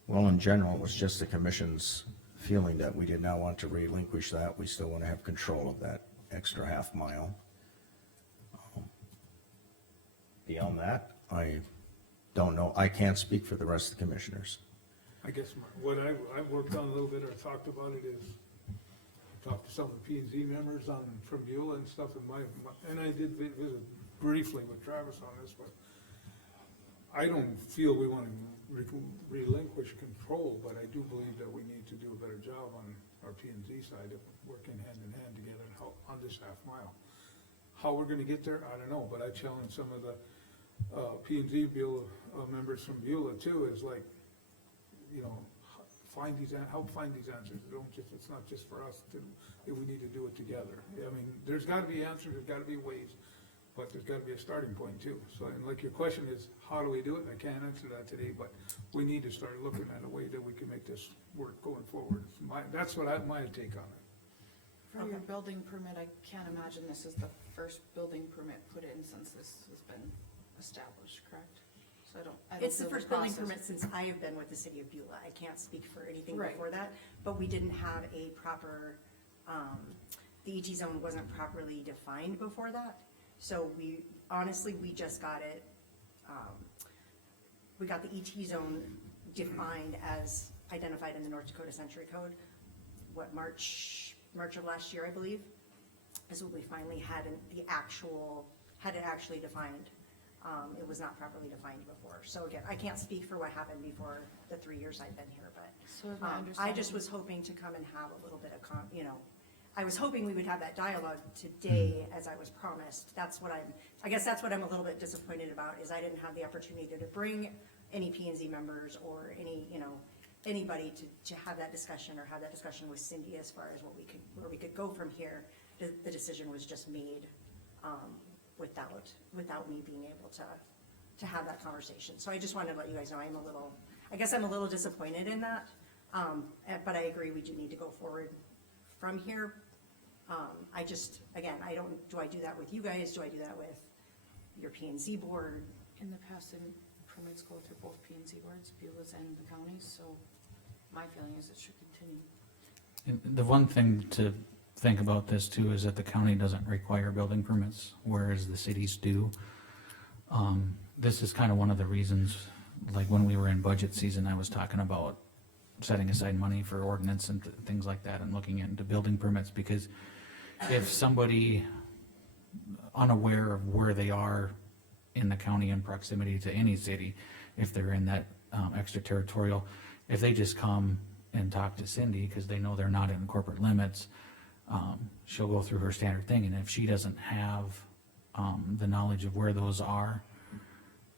Well, in general, it was just the commission's feeling that we did not want to relinquish that. We still want to have control of that extra half mile. Beyond that, I don't know. I can't speak for the rest of the commissioners. I guess what I've worked on a little bit or talked about it is, I talked to some of the P and Z members from Beulah and stuff, and I did visit briefly with Travis on this, but I don't feel we want to relinquish control, but I do believe that we need to do a better job on our P and Z side of working hand in hand together on this half mile. How we're gonna get there, I don't know, but I challenge some of the P and Z Beulah members from Beulah too, is like, you know, help find these answers. It's not just for us to, we need to do it together. I mean, there's gotta be answers, there's gotta be ways, but there's gotta be a starting point too. So, and like your question is, how do we do it? I can't answer that today, but we need to start looking at a way that we can make this work going forward. That's what my take on it. For your building permit, I can't imagine this is the first building permit put in since this has been established, correct? So I don't It's the feel first building process- permit since I have been with the city of Beulah. I can't speak for anything Right. before that, but we didn't have a proper, the ET zone wasn't properly defined before that. So honestly, we just got it, we got the ET zone defined as identified in the North Dakota Century Code, March March of last year, I believe, is when we finally had it actually defined. It was not properly defined before. So again, I can't speak for what happened before the 3 years I've been here, but So is my I understanding. just was hoping to come and have a little bit of I was hoping we would have that dialogue today as I was promised. I guess that's what I'm a little bit disappointed about, is I didn't have the opportunity to bring any P and Z members or anybody to have that discussion, or have that discussion with Cindy as far as where we could go from here. The decision was just made, without me being able to have that conversation. So I just wanted to let you guys know I'm a little disappointed in that. But I agree, we do need to go forward from here. Do I do that with you guys? Do I do that with your P and Z board? In the past, the permits go through both P and Z boards, Beulah's and the counties, so my feeling is it should continue. And the one thing to think about this too is that the county doesn't require building permits, whereas the cities do. This is kind of one of the reasons, like when we were in budget season, I was talking about setting aside money for ordinance and things like that and looking into building permits, because if somebody unaware of where they are in the county in proximity to any city, if they're in that extraterritorial, if they just come and talk to Cindy because they know they're not in corporate limits, she'll go through her standard thing, and if she doesn't have the knowledge of where those are,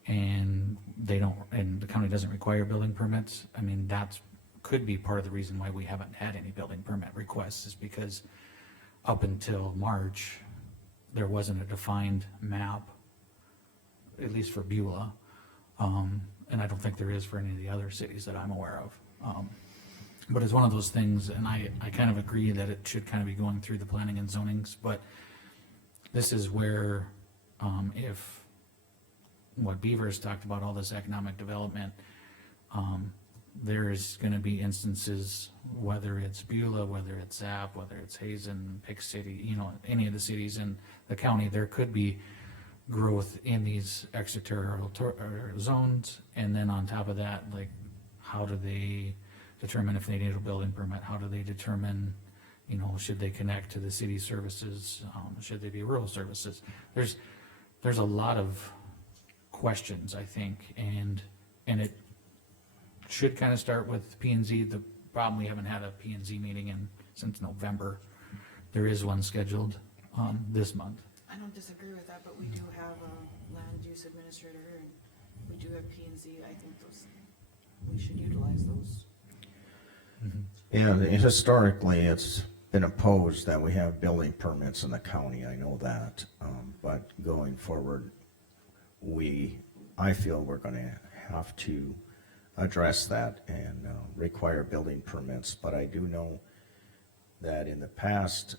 and and the county doesn't require building permits, I mean, that's could be part of the reason why we haven't had any building permit requests, is because up until March, there wasn't a defined map, at least for Beulah, and I don't think there is for any of the other cities that I'm aware of. But it's one of those things, and I kind of agree that it should kind of be going through the planning and zonings, but this is where, if what Beaver's talked about, all this economic development, there's gonna be instances, whether it's Beulah, whether it's Zap, whether it's Hazen, Pick City, any of the cities in the county, there could be growth in these extraterritorial zones, and then on top of that, like, how do they determine if they need a building permit? How do they determine, should they connect to the city services? Should they be rural services? There's a lot of questions, I think, and it should kind of start with P and Z. The problem, we haven't had a P and Z meeting since November. There is one scheduled, this month. I don't disagree with that, but we do have a land use administrator, and we do have P and Z. I think we should utilize those. And historically, it's been opposed that we have building permits in the county, I know that. But going forward, I feel we're gonna have to address that and require building permits. But I do know that in the past,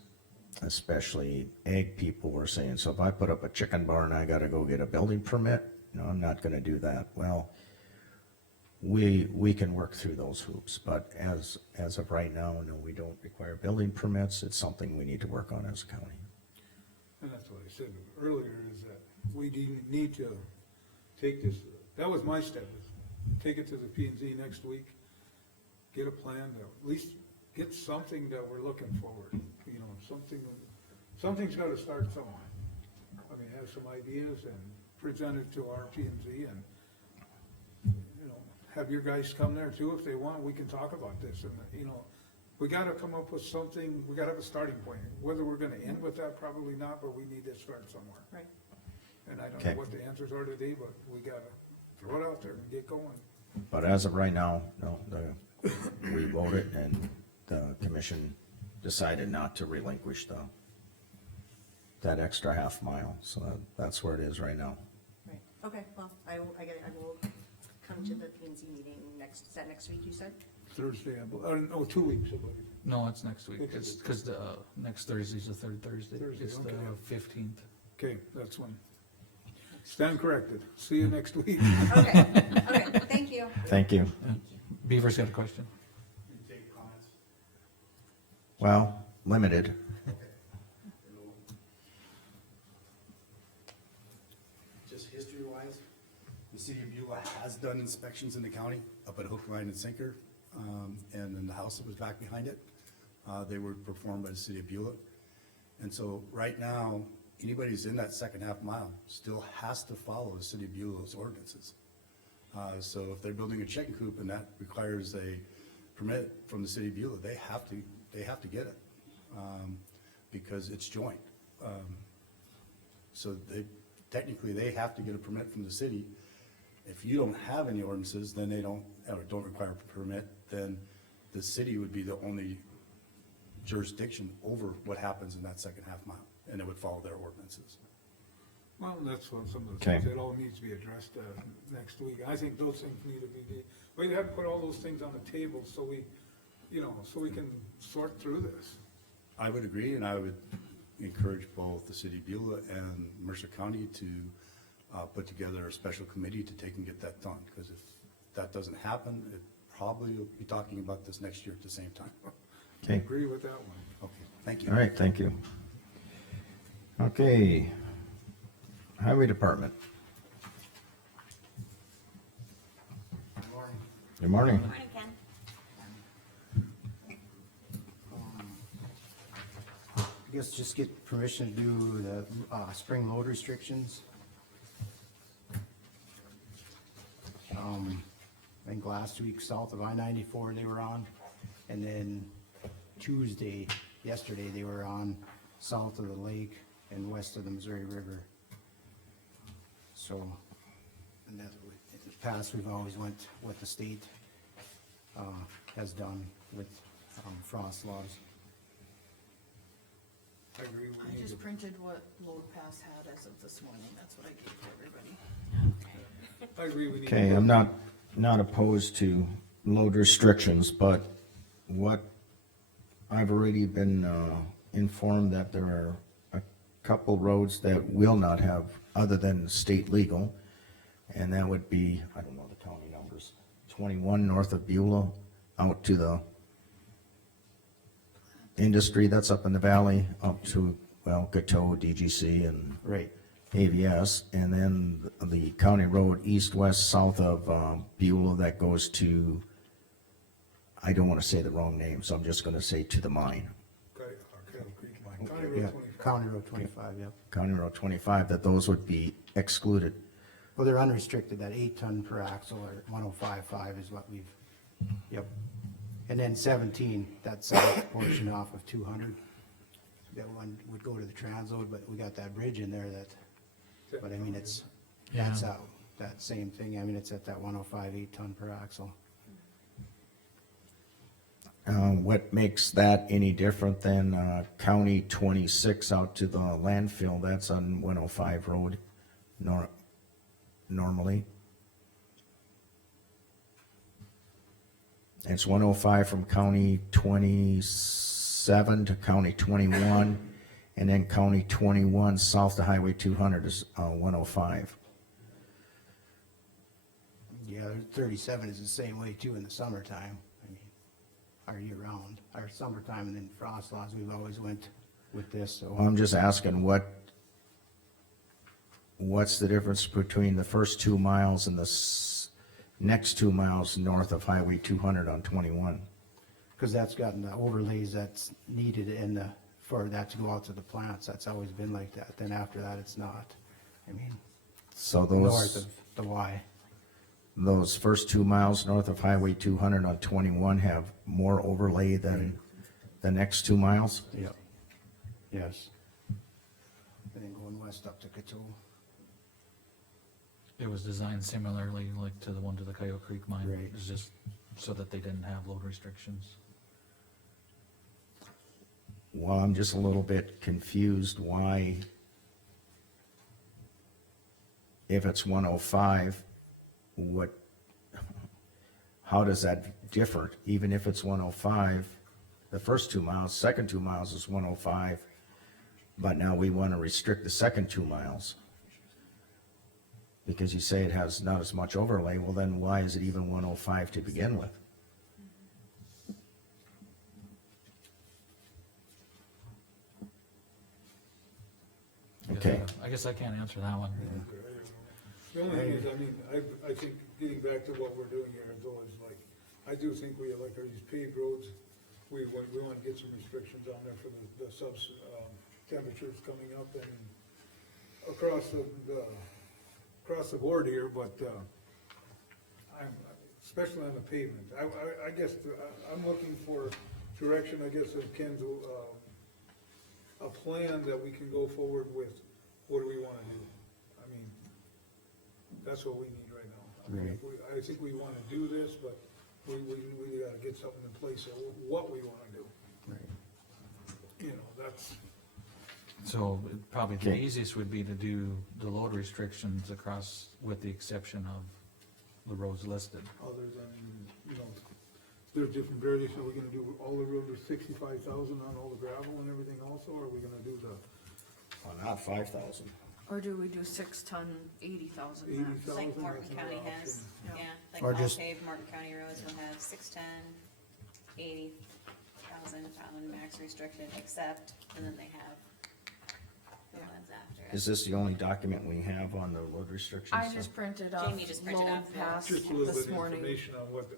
especially ag people were saying, so if I put up a chicken barn, I gotta go get a building permit? No, I'm not gonna do that. Well, we can work through those hoops, but as of right now, no, we don't require building permits. It's something we need to work on as a county. And that's what I said earlier, is that we need to take this, that was my step, is take it to the P and Z next week, get a plan, to at least get something that we're looking forward, something's gotta start somewhere. I mean, have some ideas and present it to our P and Z, and, have your guys come there too if they want. We can talk about this, and, we gotta come up with something, we gotta have a starting point. Whether we're gonna end with that, probably not, but we need to start somewhere. Right. And I don't Okay. know what the answers are today, but we gotta throw it out there and get going. But as of right now, no, we voted and the commission decided not to relinquish that extra half mile, so that's where it is right now. Right, okay, well, I will come to the P and Z meeting is that next week, you said? Thursday, 2 weeks, I believe. No, it's next week, because the next Thursday's the third Thursday. Thursday, It's the okay. 15th. Okay, that's one. Stand corrected. See you next week. Okay, thank you. Thank you. Beaver's got a question. Take comments. Well, limited. Just history-wise, the city of Beulah has done inspections in the county up at Hook, Line, and Sinker, and then the house that was back behind it. they were performed by the city of Beulah. And so right now, anybody who's in that second half mile still has to follow the city of Beulah's ordinances. So if they're building a chicken coop and that requires a permit from the city of Beulah, they have to get it, because it's joint. So technically, they have to get a permit from the city. If you don't have any ordinances, then they don't require a permit, then the city would be the only jurisdiction over what happens in that second half mile, and it would follow their ordinances. Well, that's what some of the Okay. things that all needs to be addressed, next week. I think those things need to be, we have to put all those things on the table so we, so we can sort through this. I would agree, and I would encourage both the city of Beulah and Mercer County to put together a special committee to take and get that done, because if that doesn't happen, it probably will be talking about this next year at the same time. Okay, Agree with that one. Okay, thank you. all right, thank you. Okay, Highway Department. Good morning. Morning, Ken. I guess just get permission to do the, spring load restrictions. I think last week south of I-94 they were on, and then yesterday they were on south of the lake and west of the Missouri River. So, and that, in the past, we've always went what the state, has done with, frost laws. I agree. We I need just to- printed what Load Pass had as of this morning, that's what I gave to everybody. I agree, we need. Okay, to- I'm not opposed to load restrictions, but what, I've already been informed that there are a couple roads that will not have, other than state legal, and that would be, I don't know the county numbers, 21 north of Beulah, out to the industry that's up in the valley, up to, well, Coteau, DGC, and Right. AVS, and then the county road east-west south of Beulah that goes to, I don't wanna say the wrong name, so I'm just gonna say to the mine. Kettle Creek Line, County Road Yeah, 25. County Road 25, yep. County Road 25, that those would be excluded. Well, they're unrestricted, that 8 ton per axle or 105.5 is what we've, yep. And then 17, that south portion off of 200, that one would go to the transload, but we got that bridge in there but I mean, that's out, that same thing, I mean, it's at that 105, 8 ton per axle. What makes that any different than County 26 out to the landfill, that's on 105 road normally? It's 105 from County 27 to County 21, and then County 21 south to Highway 200 is 105. Yeah, 37 is the same way too in the summertime, I mean, our year round, our summertime and then frost laws, we've always went with this, so. I'm just asking what's the difference between the first 2 miles and the next 2 miles north of Highway 200 on 21? Cause that's gotten the overlays that's needed for that to go out to the plants, that's always been like that, then after that, it's not. I mean, So north of the Y, those first 2 miles north of Highway 200 on 21 have more overlay than the next 2 miles? yep, yes. And then going west up to Coteau. It was designed similarly like to the one to the Coyote Creek mine. Right. It's just so that they didn't have load restrictions. Well, I'm just a little bit confused why, if it's 105, how does that differ? Even if it's 105, the first 2 miles, second 2 miles is 105, but now we want to restrict the second 2 miles. Because you say it has not as much overlay, well then why is it even 105 to begin with? Okay. I guess I can't answer that one. The only thing is, I mean, I think getting back to what we're doing here, though, is like, I do think we like these paved roads, we wanna get some restrictions on there for the temperatures coming up and across across the board here, but, especially on the pavement. I guess, I'm looking for direction, I guess, of Ken's, a plan that we can go forward with. What do we wanna do? I mean, that's what we need right now. I mean, I think we wanna do this, but we gotta get something in place of what we wanna do. Right. You know, that's, So probably the Okay. easiest would be to do the load restrictions across, with the exception of the roads listed. other than, you know, there's different variations. Are we gonna do all the roads with 65,000 on all the gravel and everything also, or are we gonna do the Well, not 5,000. Or do we do 6 ton, 80,000 max? 80,000? Like Morton That's another County has, option. yeah, like Or all just- paved Morton County roads will have 610, 80,000 pound max restricted except, and then they have the ones after it. Is this the only document we have on the load restrictions? I just printed off Jamie just printed load off the- pass Just a little bit this of morning. information on what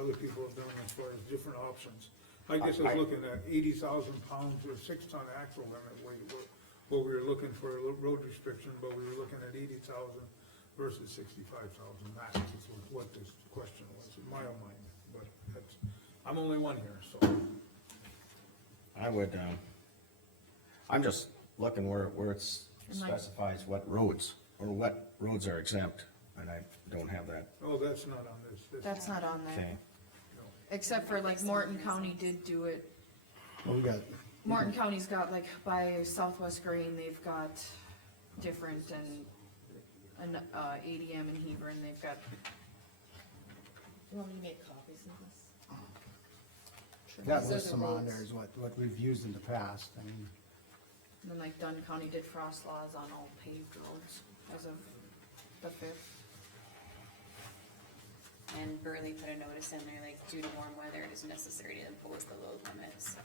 other people have done as far as different options. I guess I I- was looking at 80,000 pounds or 6-ton axle limit, what we were looking for a road restriction, but we were looking at 80,000 versus 65,000 max, is what this question was, in my own mind. But that's, I'm only one here, so. I would, I'm just looking where it And like- specifies what roads, or what roads are exempt, and I don't have that. Oh, that's not on this. That's not on there, Okay. except for like Morton County did do it. Well, we got, Morton County's got like by Southwest Grain, they've got different and ADM and Heber, and they've got. You want me to make copies of this? that These are lists the some on roads. there is what we've used in the past, I mean, And then like Dunn County did frost laws on all paved roads as of the 5th. And Burley put a notice in there, like, due to warm weather, it is necessary to impose the load limits.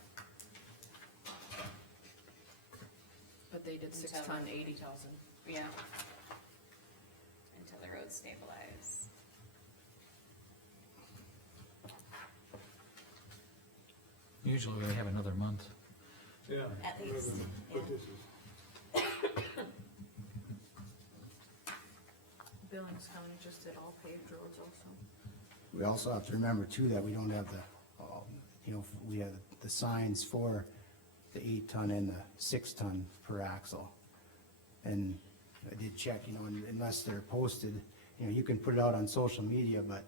But they did 6 Until- ton, 80,000. Yeah. Until the roads stabilize. Usually we have another month. Yeah. At least, But yeah. this is, Billings County just did all paved roads also. we also have to remember too that we don't have the, you know, we have the signs for the 8-ton and the 6-ton per axle. And I did check, you know, unless they're posted, you know, you can put it out on social media, but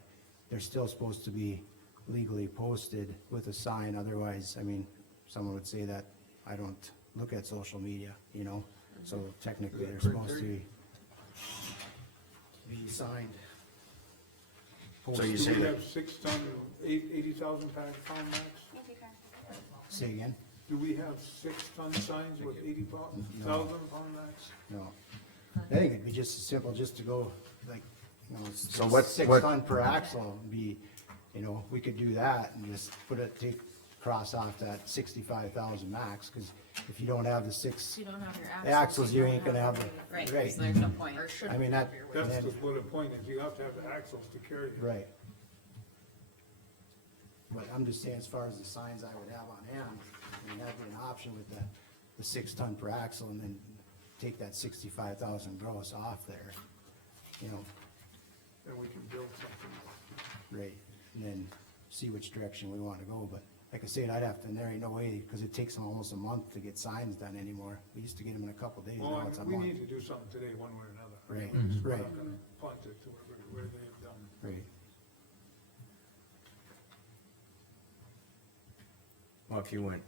they're still supposed to be legally posted with a sign, otherwise, I mean, someone would say that I don't look at social media, you know? So technically, they're supposed to be signed. So you do say we that, have 6-ton, 80,000 pound max? Okay. Say again? Do we have 6-ton signs with 80,000 pound max? No. I think it'd be just as simple, just to go, like, you know, So what- 6-ton per axle would be, you know, we could do that and just cross off that 65,000 max, cause if you don't have the If you don't have your axles, axles, you ain't gonna have the, Right, right, so there's no point. Or I shouldn't mean, have that, your That's and the, then- what the point is, you have to have the axles to carry it. right. But I'm just saying, as far as the signs I would have on hand, I mean, that'd be an option with the 6-ton per axle, and then take that 65,000 gross off there, you know, And we can build something. right, and then see which direction we wanna go, but like I said, I'd have to, and there ain't no way, cause it takes them almost a month to get signs done anymore. We used to get them in a couple days, Well, now it's a we month. need to do something today, one way or another. Right, We're right, not gonna punt it to where they've done. right. well, if you went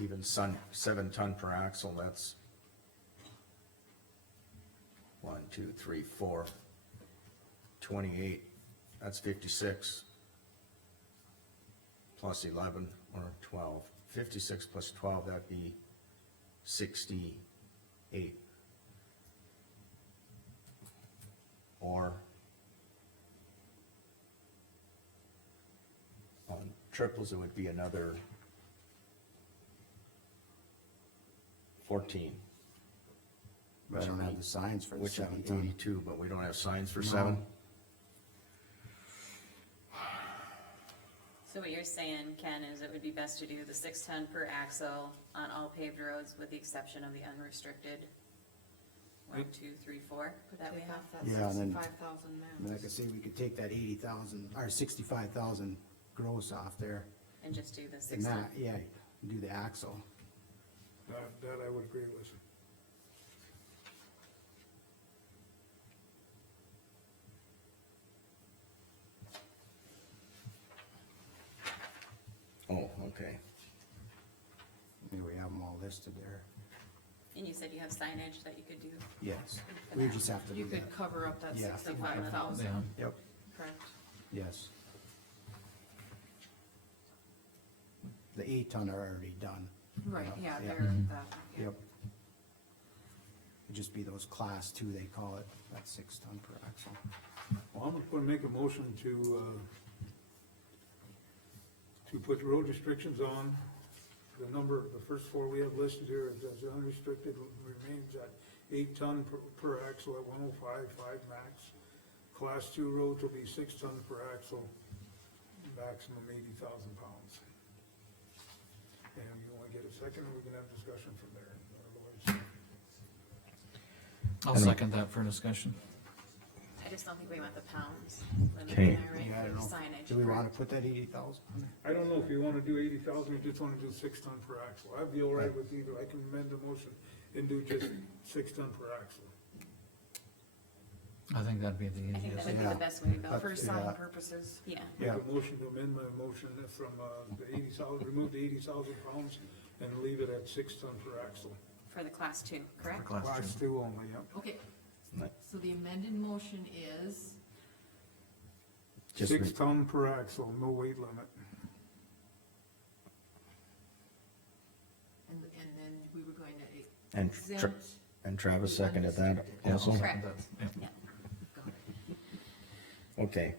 even 7-ton per axle, that's 1, 2, 3, 4, 28, that's 56. Plus 11 or 12, 56 plus 12, that'd be 68. Or on triples, it would be another 14, But I don't have the signs for the which would be 7-ton. 82, but we don't have signs for No. 7. So what you're saying, Ken, is it would be best to do the 6 ton per axle on all paved roads with the exception of the unrestricted 1, 2, 3, 4 that we Take have? off that Yeah, and then- 65,000 I mean, like I max. say, we could take that 80,000, or 65,000 gross off there, And just do the and 6 ton? that, yeah, do the axle. That I would agree with. Oh, okay. Maybe we have them all listed there. And you said you have signage that you could do? Yes, we just have to You do could that. cover up that Yeah. 65,000, Yeah. Yep, correct? yes. The 8 ton are already done. Right, yeah, Yeah. they're that, yeah. Yep. It'd just be those class 2, they call it, that's 6 ton per axle. Well, I'm gonna make a motion to put road restrictions on. The number, the first 4 we have listed here is unrestricted remains at 8 ton per axle at 105.5 max. Class 2 roads will be 6 ton per axle, maximum 80,000 pounds. And you wanna get a second, and we can have discussion from there. Otherwise, I'll second that for discussion. I just don't think we want the pounds limit Okay. in there, right, Yeah, I for don't the know. signage. Do we wanna correct? put that 80,000 on there? I don't know if you wanna do 80,000 or just wanna do 6 ton per axle. I'd be all right with either. I can amend the motion and do just 6 ton per axle. I think that'd be the I think that easiest. would be Yeah. the best way to go. For Yeah. sign purposes. Yeah, Yeah. Make a motion to amend my motion from, the 80,000, remove the 80,000 pounds and leave it at 6 ton per axle. for the class 2, correct? Class two. Class 2 only, yep. Okay, Right. so the amended motion is, Just 6 ton per axle, no weight limit. and then we were going to And exempt. And Travis seconded that Unrestricted. Yeah, I'll also? second that. Yeah. Yeah. Got it. Okay,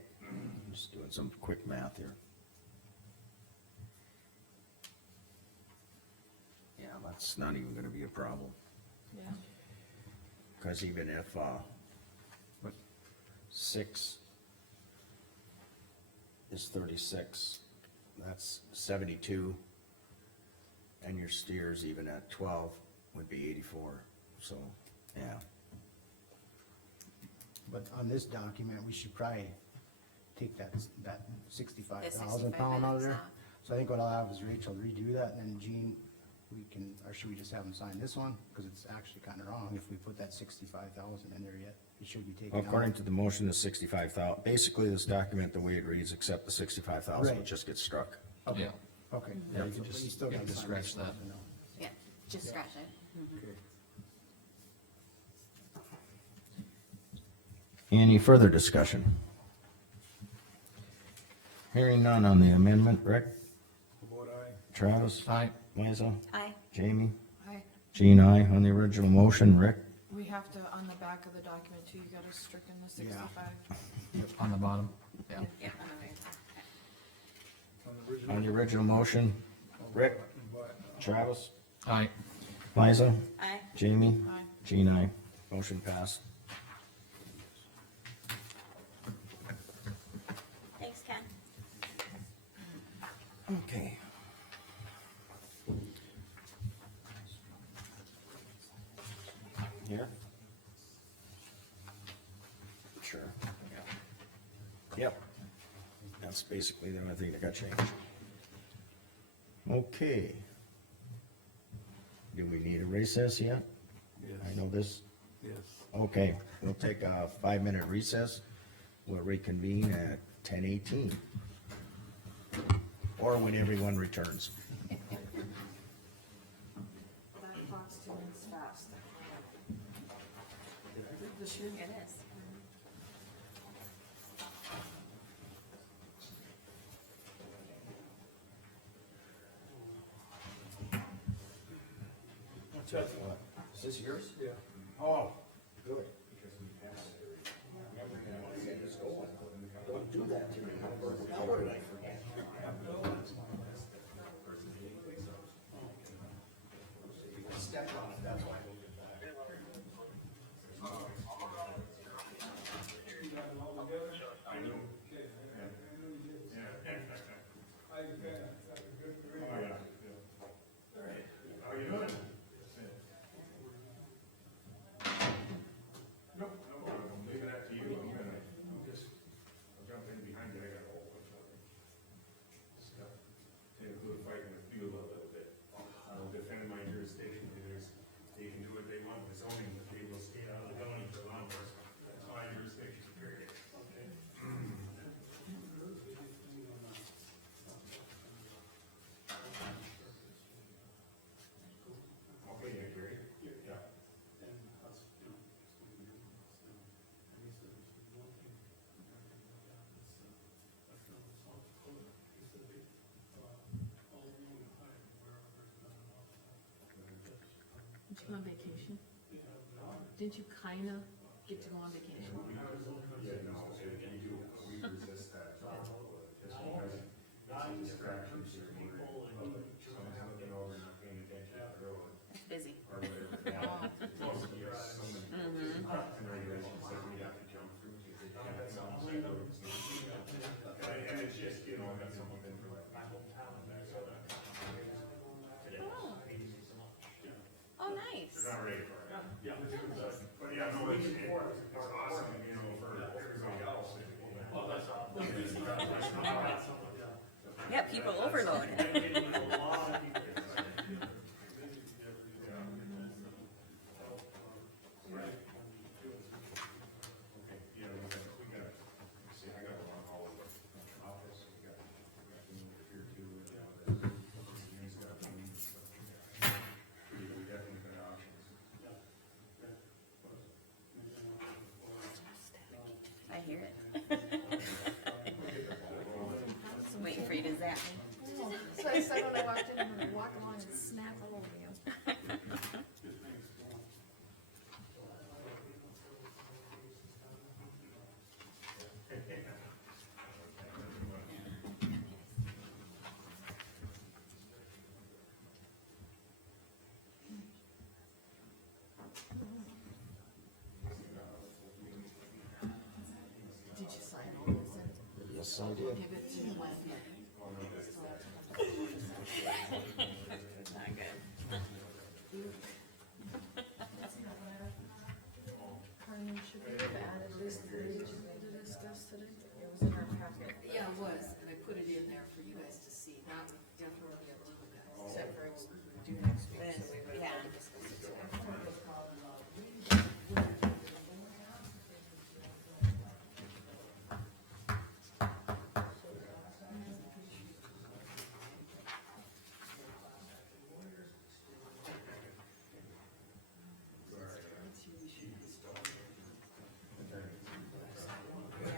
just doing some quick math here. Yeah, that's not even gonna be a problem, Yeah. cause even if, what, 6 is 36, that's 72, and your steers even at 12 would be 84, so, yeah. But on this document, we should probably take that 65,000 65 pound out of minutes there. off. So I think what I'll have is Rachel redo that, and then Jean, we can, or should we just have them sign this one? Cause it's actually kinda wrong if we put that 65,000 in there yet, it should be taken out. According to the motion, the 65,000, basically this document, the way it reads, except the 65,000, Right. it just gets struck. Okay, Yeah. okay. Yeah, you So just- you still you gotta just sign this scratch one, that. you know. Yeah, just Yeah. scratch it. Okay. Any further discussion? Hearing none on the amendment, Rick, Vote aye. Travis, Aye. Liza, Aye. Jamie, I, Jean, I on the original motion, Rick, we have to, on the back of the document too, you gotta stricken the 65. On the bottom, yeah. Yeah, on the way. On the original. on the original motion, Rick, But, Travis, Aye. Liza, Aye. Jamie, Aye. Jean, I, motion passed. Thanks, Ken. Okay. Here? Sure. Yep. That's basically the only thing that got changed. Okay. Do we need a recess yet? I know this, yes. okay, we'll take a 5-minute recess. We'll reconvene at 10:18. Or when everyone returns. That clock's 2 minutes fast. It is. Is this yours? Yeah. Oh, good. Don't do that to me. How would I forget? Step on it, that's why. On vacation? Didn't you kinda get to go on vacation? It's busy. Oh, nice. Yeah, people overload. I hear it. Waiting for you to zap me. So I said when I walked in, I'm gonna walk along and snap all over you. Did you sign all those in? Yes, I did. Give it to him. Not good. Carmen, should we have added this to discuss today? It was in our packet. Yeah, it was, and I put it in there for you guys to see, that would definitely be up to you guys. Except for what we're doing next week, so we would Yeah. have to discuss it today.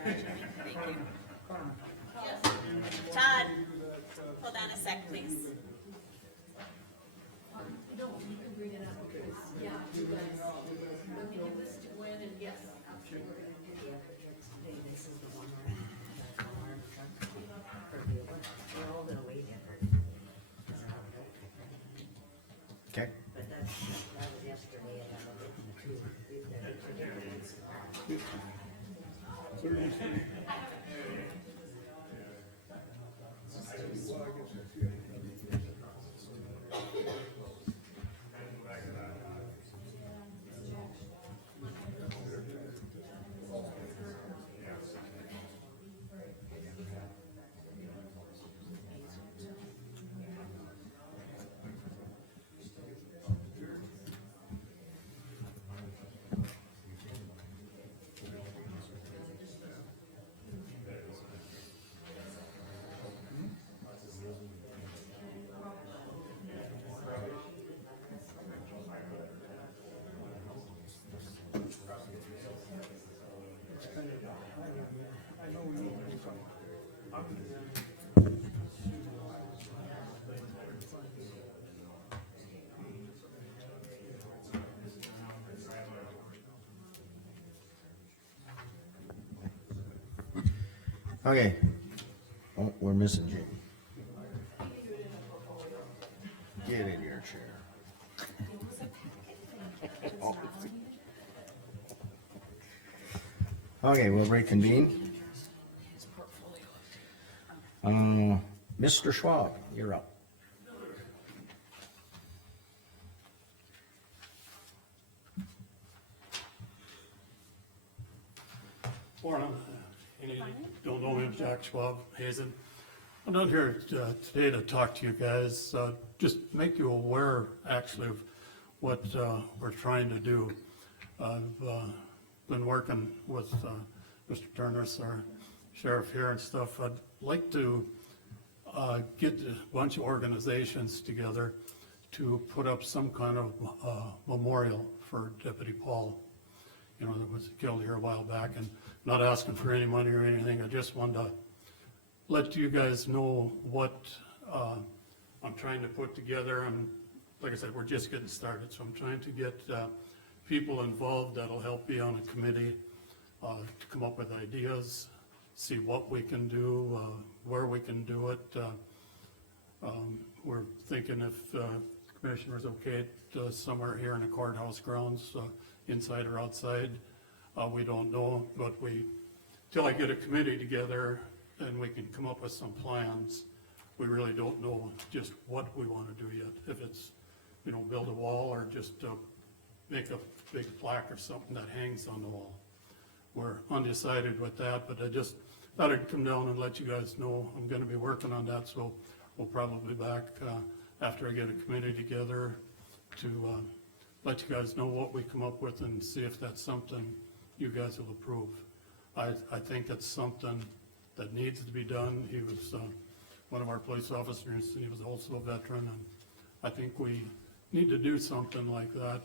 Thank you. Todd, hold on a sec, please. No, you can bring it up because, yeah, you guys, let me give this to Gwen and yes, absolutely. This is the one where they're all gonna weigh different. Okay. But that was yesterday, and I looked at the two, the difference. Okay. Oh, we're missing Jamie. Get in your chair. Okay, we'll reconvene. Mr. Schwab, you're up. Morning. Any don't know me, I'm Jack Schwab, Hazen. I'm down here today to talk to you guys, just make you aware actually of what we're trying to do. I've been working with Mr. Turner, our sheriff here and stuff. I'd like to get a bunch of organizations together to put up some kind of memorial for Deputy Paul, you know, that was killed here a while back, and not asking for any money or anything. I just wanted to let you guys know what I'm trying to put together. I'm like I said, we're just getting started, so I'm trying to get, people involved that'll help be on a committee, to come up with ideas, see what we can do, where we can do it. We're thinking if, commissioner's okay, somewhere here in the courthouse grounds, inside or outside. We don't know, but till I get a committee together and we can come up with some plans, we really don't know just what we wanna do yet. If it's, build a wall or just, make a big plaque or something that hangs on the wall. We're undecided with that, but I just thought I'd come down and let you guys know I'm gonna be working on that, so we'll probably be back, after I get a committee together to, let you guys know what we come up with and see if that's something you guys will approve. I think it's something that needs to be done. He was, one of our police officers, and he was also a veteran, and I think we need to do something like that.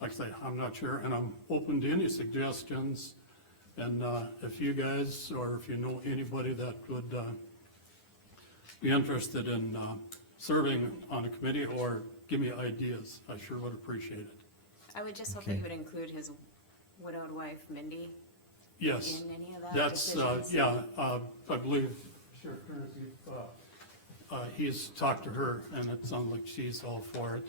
Like I say, I'm not sure, and I'm open to any suggestions, and, if you guys, or if you know anybody that would, be interested in, serving on a committee or give me ideas, I sure would appreciate it. I would just hope that he would include his widowed wife Mindy Yes, in any of that that's, decisions. yeah, I believe Sheriff Kearns, he's talked to her, and it sounds like she's all for it.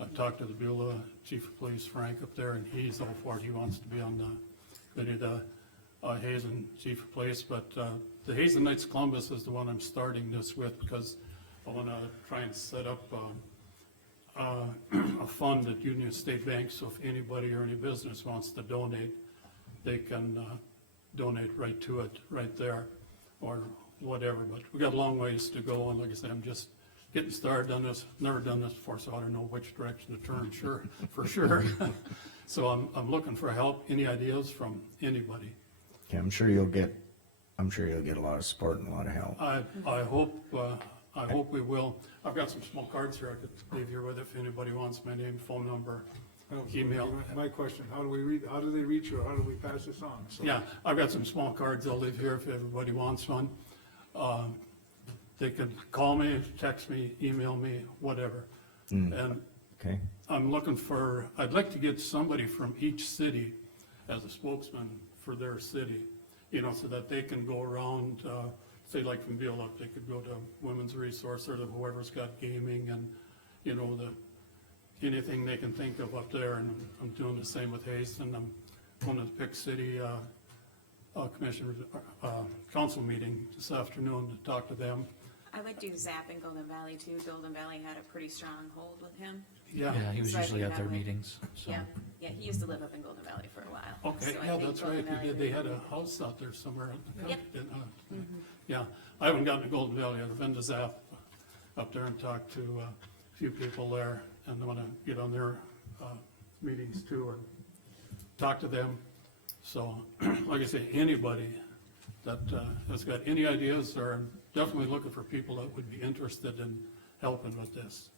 I've talked to the Beulah Chief of Police, Frank, up there, and he's all for it. He wants to be on the committee, the Hazen Chief of Police, but the Hazen Knights Columbus is the one I'm starting this with, because I wanna try and set up a fund at Union State Bank, so if anybody or any business wants to donate, they can donate right to it, right there, or whatever, but we got a long ways to go, and like I said, I'm just getting started on this, never done this before, so I don't know which direction to turn, for sure. So I'm looking for help, any ideas from anybody. Okay, I'm sure you'll get a lot of support and a lot of help. I hope we will. I've got some small cards here I could leave here with if anybody wants my name, phone number, email. My question, how do they reach you, or how do we pass this on? So- Yeah, I've got some small cards I'll leave here if everybody wants one. They could call me, text me, email me, whatever. And Okay, I'd like to get somebody from each city as a spokesman for their city, so that they can go around, say like from Beulah, they could go to Women's Resource or to whoever's got gaming and, anything they can think of up there, and I'm doing the same with Hazen. I'm going to the Pick City, Commissioner, Council meeting this afternoon to talk to them. I would do Zap in Golden Valley too. Golden Valley had a pretty strong hold with him. Yeah, Yeah, he was So I usually think at their that would- meetings, so. Yeah, he used to live up in Golden Valley for a while. okay, So I yeah, think that's Golden right, Valley they would- had a house out there somewhere. Yep. Yeah, I haven't gotten to Golden Valley, I've been to Zap up there and talked to a few people there, and I wanna get on their, meetings too, and talk to them. So, like I say, anybody that, has got any ideas, or I'm definitely looking for people that would be interested in helping with this.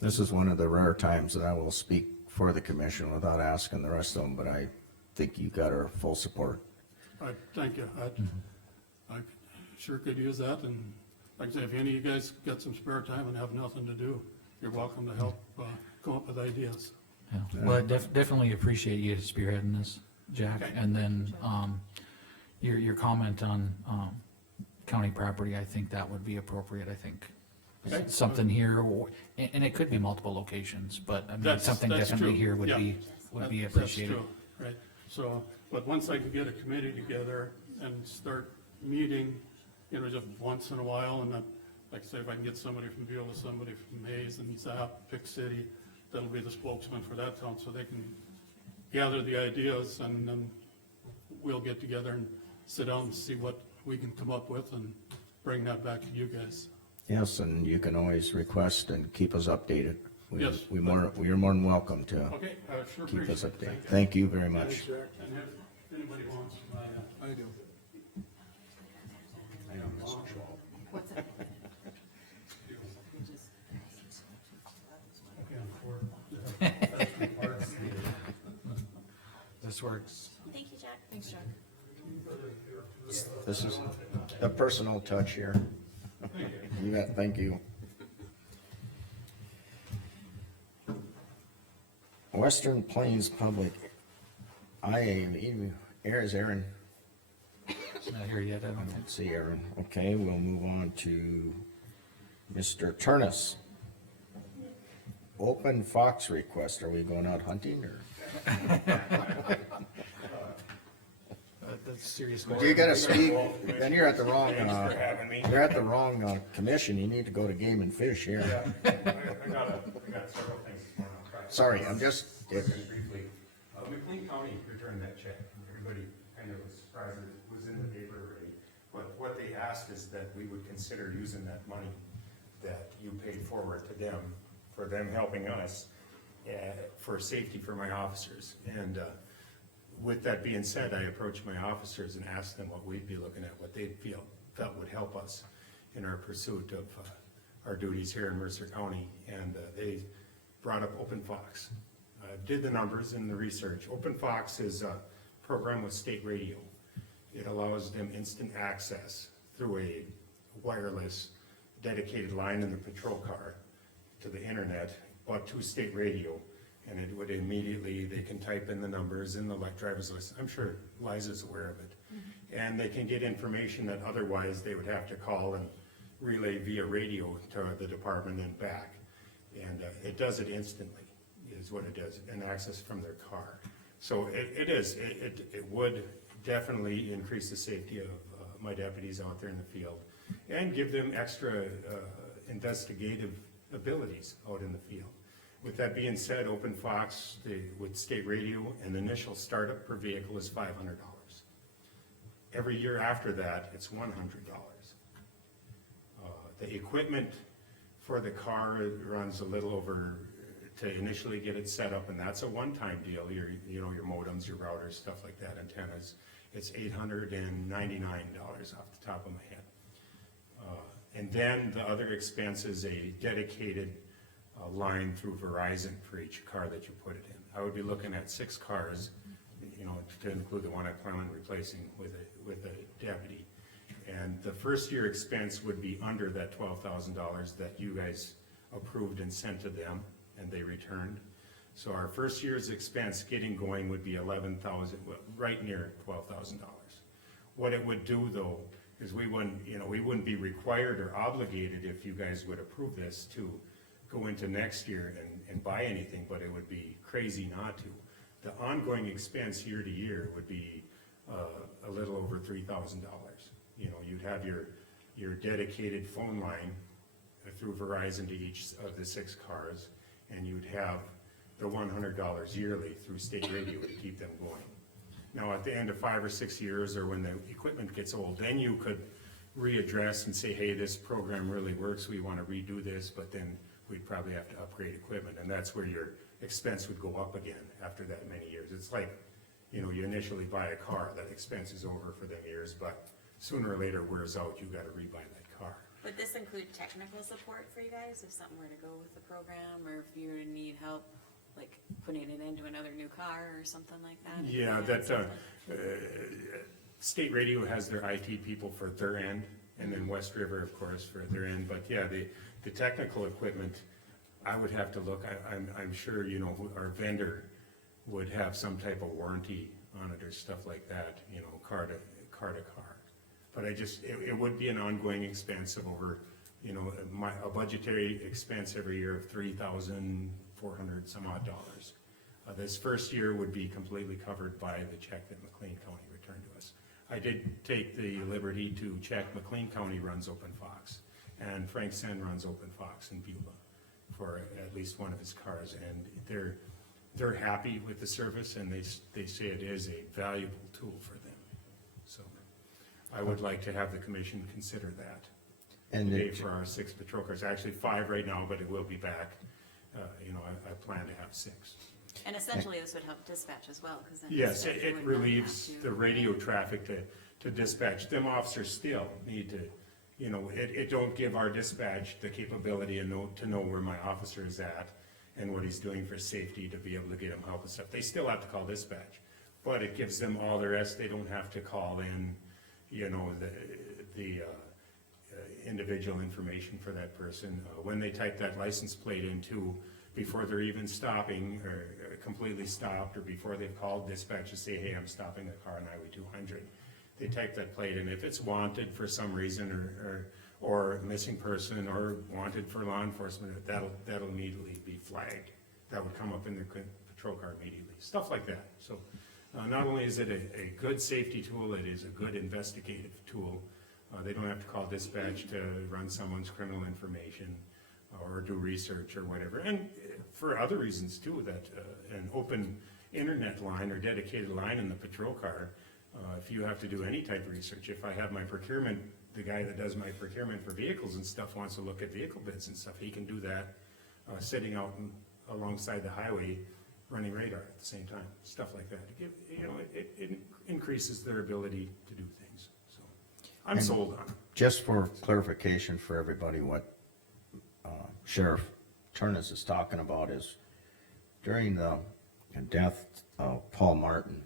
this is one of the rare times that I will speak for the commission without asking the rest of them, but I think you got our full support. I thank you, I sure could use that, and like I say, if any of you guys got some spare time and have nothing to do, you're welcome to help, come up with ideas. Yeah, well, I definitely appreciate you spearheading this, Jack, Okay. and then, your comment on, county property, I think that would be appropriate, I think. Okay. Something here, and it could be multiple locations, but I mean, That's something definitely true, here would yeah. be That's appreciated. true, right, so, but once I can get a committee together and start meeting, just once in a while, and then, like I say, if I can get somebody from Beulah, somebody from Hayes and Zap, Pick City, that'll be the spokesman for that town, so they can gather the ideas, and then we'll get together and sit down and see what we can come up with and bring that back to you guys. Yes, and you can always request and keep us updated. Yes. You're more than welcome to Okay, I sure keep appreciate us it. updated. Thank you very Thanks, much. Jack. And if anybody wants, I do. What's that? This works. Thank you, Jack. Thanks, Jack. This is a personal touch here. You bet, thank you. Western Plains Public, is Aaron? It's not here yet, I I don't think. don't see Aaron. Okay, we'll move on to Mr. Turnus. Open fox request, are we going out hunting or? That's a serious Do you question. gotta speak, then you're at the wrong, Thanks for having me. you're at the wrong, commission, you need to go to Game and Fish here. I got several things this morning. I'll try. Sorry, I'm just, Briefly, McLean County returned that check. Everybody kind of was surprised that it was in the paper already. But what they asked is that we would consider using that money that you paid forward to them, for them helping us, for safety for my officers. And, with that being said, I approached my officers and asked them what we'd be looking at, what they felt would help us in our pursuit of, our duties here in Mercer County. And, they brought up Open Fox. I did the numbers and the research. Open Fox is a program with state radio. It allows them instant access through a wireless dedicated line in the patrol car to the internet, but to state radio. And it would immediately, they can type in the numbers in the driver's list. I'm sure Liza's aware of it. And they can get information that otherwise they would have to call and relay via radio to the department and back. And it does it instantly, is what it does, and access from their car. So it would definitely increase the safety of my deputies out there in the field and give them extra investigative abilities out in the field. With that being said, Open Fox, with state radio, an initial startup per vehicle is $500. Every year after that, it's $100. The equipment for the car runs a little over, to initially get it set up, and that's a one-time deal, your modems, your routers, stuff like that, antennas. It's $899 off the top of my head. And then the other expense is a dedicated line through Verizon for each car that you put it in. I would be looking at 6 cars, to include the one I plan on replacing with a deputy. And the first year expense would be under that $12,000 that you guys approved and sent to them, and they returned. So our first year's expense getting going would be $11,000, right near $12,000. What it would do though, is we wouldn't be required or obligated, if you guys would approve this, to go into next year and buy anything, but it would be crazy not to. The ongoing expense year to year would be a little over $3,000. You'd have your dedicated phone line through Verizon to each of the 6 cars, and you'd have the $100 yearly through state radio to keep them going. Now, at the end of 5 or 6 years, or when the equipment gets old, then you could readdress and say, hey, this program really works, we want to redo this, but then we'd probably have to upgrade equipment, and that's where your expense would go up again after that many years. It's like, you initially buy a car, that expense is over for them years, but sooner or later wears out, you gotta rebuy that car. Would this include technical support for you guys, if something were to go with the program, or if you need help, like putting it into another new car or something like that? Yeah, state radio has their IT people for their end, and then West River, of course, for their end, but yeah, the technical equipment, I would have to look, I'm sure, our vendor would have some type of warranty on it or stuff like that, car to car. But it would be an ongoing expense of over, a budgetary expense every year of $3,400 some odd dollars. This first year would be completely covered by the check that McLean County returned to us. I did take the liberty to check, McLean County runs Open Fox, and Frank Sen runs Open Fox in Beulah for at least one of his cars, and they're happy with the service, and they say it is a valuable tool for them. So I would like to have the commission consider that. And today for our 6 patrol cars, actually 5 right now, but it will be back. I plan to have 6. And essentially, this would help dispatch as well, because then. Yes, dispatch it would not relieves have to- the radio traffic to dispatch. Them officers still need to, it don't give our dispatch the capability to know where my officer is at and what he's doing for safety, to be able to get him help and stuff. They still have to call dispatch, but it gives them all the rest. They don't have to call in, the individual information for that person. When they type that license plate into, before they're even stopping, or completely stopped, or before they've called dispatch to say, hey, I'm stopping a car on Highway 200. They type that plate, and if it's wanted for some reason, or missing person, or wanted for law enforcement, that'll immediately be flagged. That would come up in their patrol car immediately, stuff like that. So, not only is it a good safety tool, it is a good investigative tool. They don't have to call dispatch to run someone's criminal information, or do research or whatever. And for other reasons too, that an open internet line or dedicated line in the patrol car, if you have to do any type of research, if I have my procurement, the guy that does my procurement for vehicles and stuff wants to look at vehicle bids and stuff, he can do that sitting out alongside the highway, running radar at the same time, stuff like that. It increases their ability to do things, so I'm And sold on it. Just for clarification for everybody, what Sheriff Turnus is talking about is during the death of Paul Martin,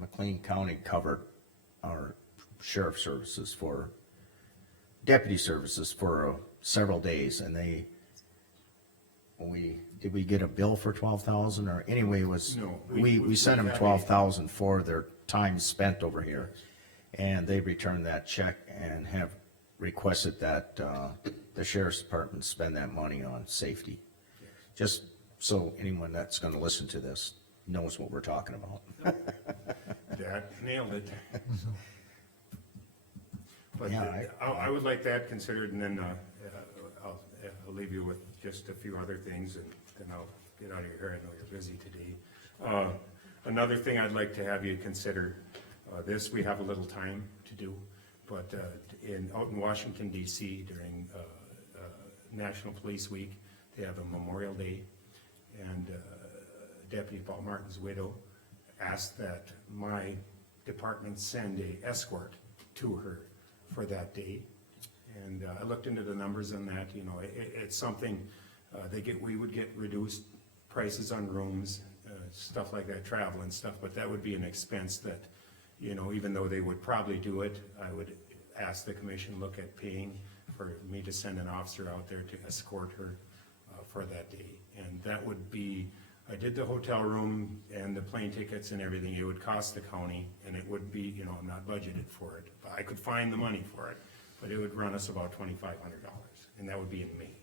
McLean County covered our sheriff services for deputy services for several days, and did we get a bill for 12,000, or anyway, it was, No, we sent them had a- 12,000 for their time spent over here. And they returned that check and have requested that, the sheriff's department spend that money on safety. Just so anyone that's gonna listen to this knows what we're talking about. That nailed it. But Yeah, I would like that considered, and then I'll leave you with just a few other things, and then I'll get out of your hair. I know you're busy today. Another thing I'd like to have you consider, this we have a little time to do, but out in Washington DC during National Police Week, they have a Memorial Day, and Deputy Paul Martin's widow asked that my department send a escort to her for that day. And I looked into the numbers on that, it's something, we would get reduced prices on rooms, stuff like that, travel and stuff, but that would be an expense that, even though they would probably do it, I would ask the commission, look at paying for me to send an officer out there to escort her for that day. And that would be, I did the hotel room and the plane tickets and everything, it would cost the county, and it would be, I'm not budgeted for it, but I could find the money for it, but it would run us about $2,500, and that would be in May.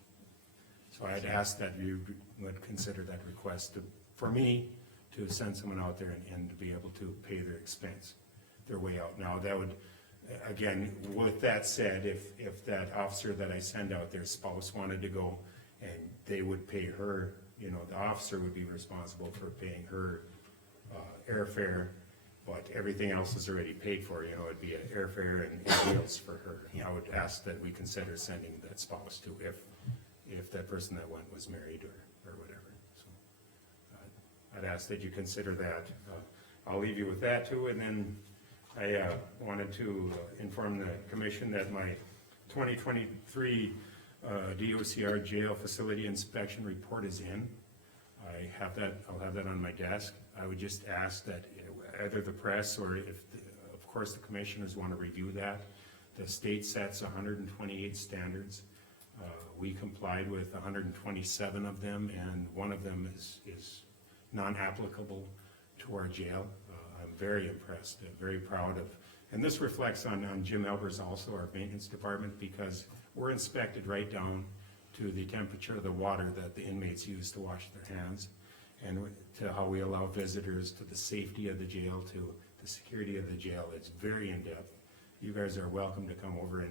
So I'd ask that you would consider that request for me to send someone out there and to be able to pay their expense, their way out. Now, that would, again, with that said, if that officer that I send out, their spouse wanted to go, and they would pay her, the officer would be responsible for paying her airfare, but everything else is already paid for, it'd be an airfare and meals for her. I would ask that we consider sending that spouse to, if that person that went was married or whatever. So I'd ask that you consider that. I'll leave you with that too, and then I wanted to inform the commission that my 2023 DOCR jail facility inspection report is in. I'll have that on my desk. I would just ask that either the press or of course the commissioners want to review that. The state sets 128 standards. We complied with 127 of them, and one of them is non-applicable to our jail. I'm very impressed, very proud of, and this reflects on Jim Elbers also, our maintenance department, because we're inspected right down to the temperature of the water that the inmates use to wash their hands, and to how we allow visitors, to the safety of the jail, to the security of the jail. It's very in-depth. You guys are welcome to come over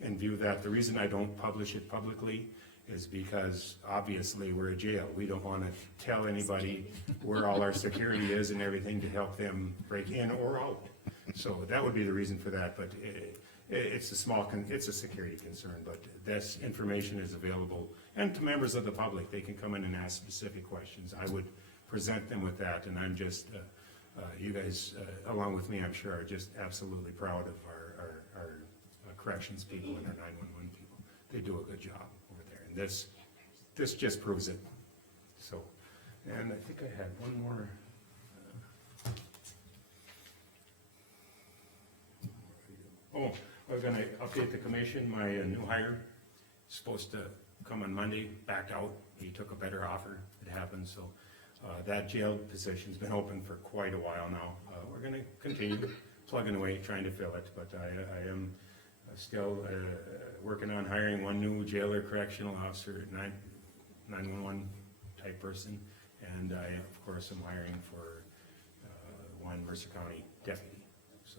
and view that. The reason I don't publish it publicly is because obviously we're a jail. We don't want to tell anybody where all our security is and everything to help them break in or out. So that would be the reason for that, but it's a security concern, but this information is available. And to members of the public, they can come in and ask specific questions. I would present them with that, and I'm just, you guys, along with me, I'm sure, are just absolutely proud of our corrections people and our 911 people. They do a good job over there, and this just proves it. So, and I think I had one more. I was gonna update the commission. My new hire is supposed to come on Monday, backed out. He took a better offer. It happened, so, that jail position's been open for quite a while now. We're gonna continue plugging away, trying to fill it, but I am still, working on hiring one new jailer correctional officer, 911 type person. And I, of course, am hiring for, one Mercer County deputy, so.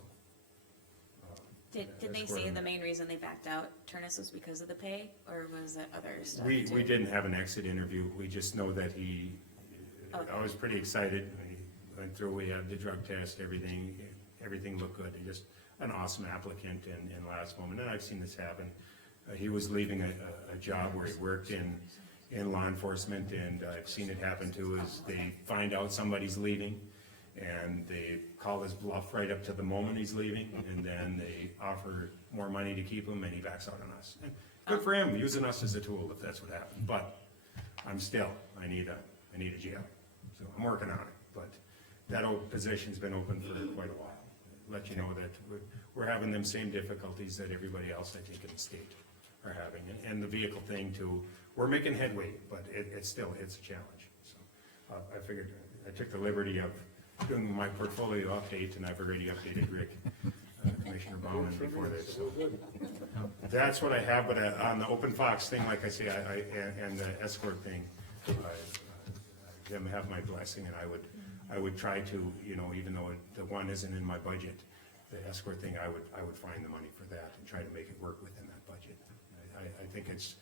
Did they that's where say I'm the at. main reason they backed out, Turnus, was because of the pay, or was it other stuff We too? didn't have an exit interview, we just know that he, Okay. I was pretty excited, he went through, we had the drug test, everything looked good, he just, an awesome applicant in last moment, and I've seen this happen. He was leaving a job where he worked in law enforcement, and I've seen it happen too, is they find out somebody's leaving, and they call his bluff right up to the moment he's leaving, and then they offer more money to keep him, and he backs out on us. And good for him, using us as a tool if that's what happened, but I need a jail, so I'm working on it, but that position's been open for quite a while. Let you know that we're having them same difficulties that everybody else, I think, in the state are having, and the vehicle thing too, we're making headway, but it's a challenge, so. I figured, I took the liberty of doing my portfolio update, and I've already updated Rick, Commissioner Bauman before this, so. That's what I have, but on the open Fox thing, like I say, and the escort thing, them have my blessing, and I would try to, even though the one isn't in my budget, the escort thing, I would find the money for that and try to make it work within that budget. I think it's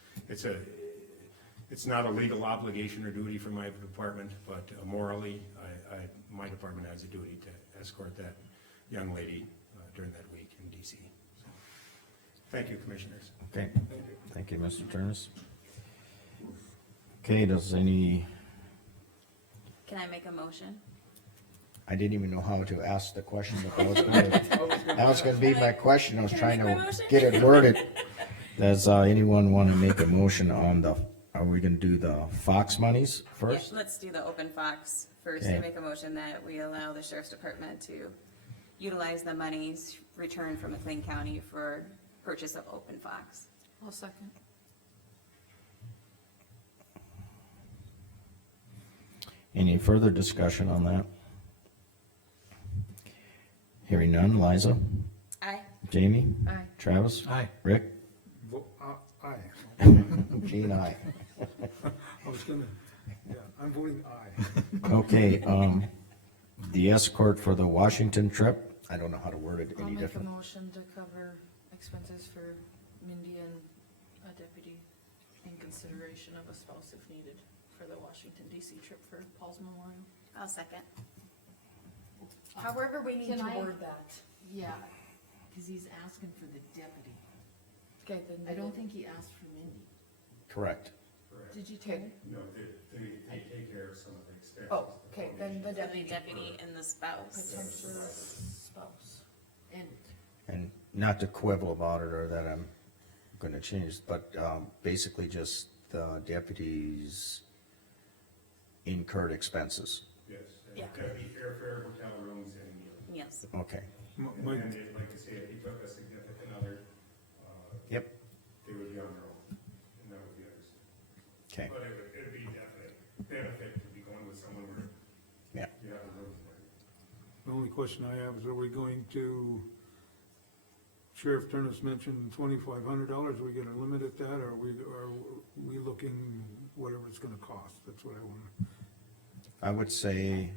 not a legal obligation or duty for my department, but morally, my department has a duty to escort that young lady during that week in DC. So, thank you, commissioners. Okay, thank you, Mr. Turnus. Okay, Can I make a motion? I didn't even know how to ask the question, but that was gonna be my question, I was Can I trying make my to motion? get it worded. Does, anyone wanna make a motion on are we gonna do the Fox monies first? Yeah, let's do the open Fox first. I Okay. make a motion that we allow the sheriff's department to utilize the monies returned from McLean County for purchase of open Fox. I'll second. Any further discussion on that? Hearing none, Liza, Aye. Jamie, Aye. Travis, Aye. Rick, Aye. Gene, aye. I was gonna, yeah, I'm voting aye. Okay, the escort for the Washington trip, I don't know how to word it I'll any make a different. motion to cover expenses for Mindy and a deputy in consideration of a spouse if needed for the Washington DC trip for Paul's Memorial. I'll second. However, we need Can to I- word that. Yeah, cause he's asking for the deputy. Okay, then. I don't think he asked for Mindy. Correct. Did you tell me? No, they take care of some of the expenses. Oh, okay, then the The deputy. deputy and the spouse. Potential spouse. And And not to quibble about it or that I'm gonna change, but, basically just the deputies' incurred expenses. Yes, Yeah. that'd be airfare, hotel rooms, and meals. Yes. Okay, My- And like I say, if he took a significant other, yep, they would be on their own, and that would be understood. okay, But it'd be definite benefit to be going with someone where yeah. you have a room. The only question I have is, are we going to, Sheriff Turnus mentioned $2,500, are we gonna limit at that, or are we looking whatever it's gonna cost? That's what I wanna, I would say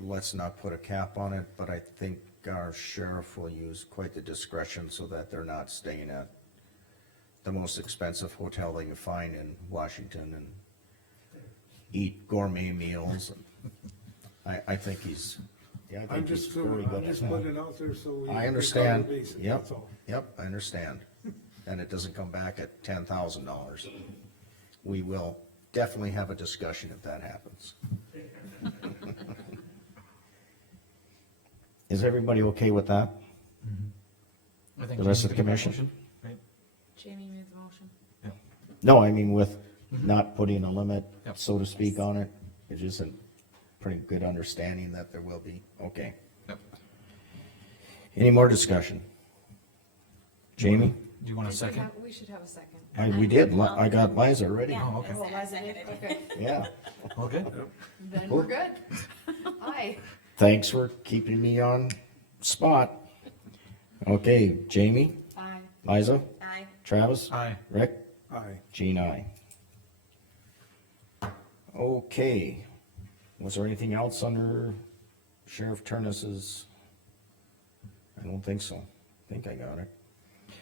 let's not put a cap on it, but I think our sheriff will use quite the discretion so that they're not staying at the most expensive hotel they can find in Washington and eat gourmet meals. I think he's, yeah, I I'm think he's just, very I'm good at just that. putting it out there so we. I we understand. cover the bases, Yep. that's all. Yep, I understand. And it doesn't come back at $10,000. We will definitely have a discussion if that happens. Is everybody okay with that? I think The rest of Jamie the made that commission? motion, right? Jamie made the motion. No, I mean with not putting a limit, Yep. so to speak, on it. It's just a pretty good understanding that there will be, okay. Yep. Any more discussion? Jamie? Do you want a Did we second? have- We should have a second. We did, I got Liza ready. Yeah, Oh, okay. Oh, Liza did? Okay, Yeah, Okay. then we're good. Aye. thanks for keeping me on spot. Okay, Jamie, Aye. Liza, Aye. Travis, Aye. Rick, Aye. Jean, aye. Okay, was there anything else under Sheriff Turnus's? I don't think so. I think I got it.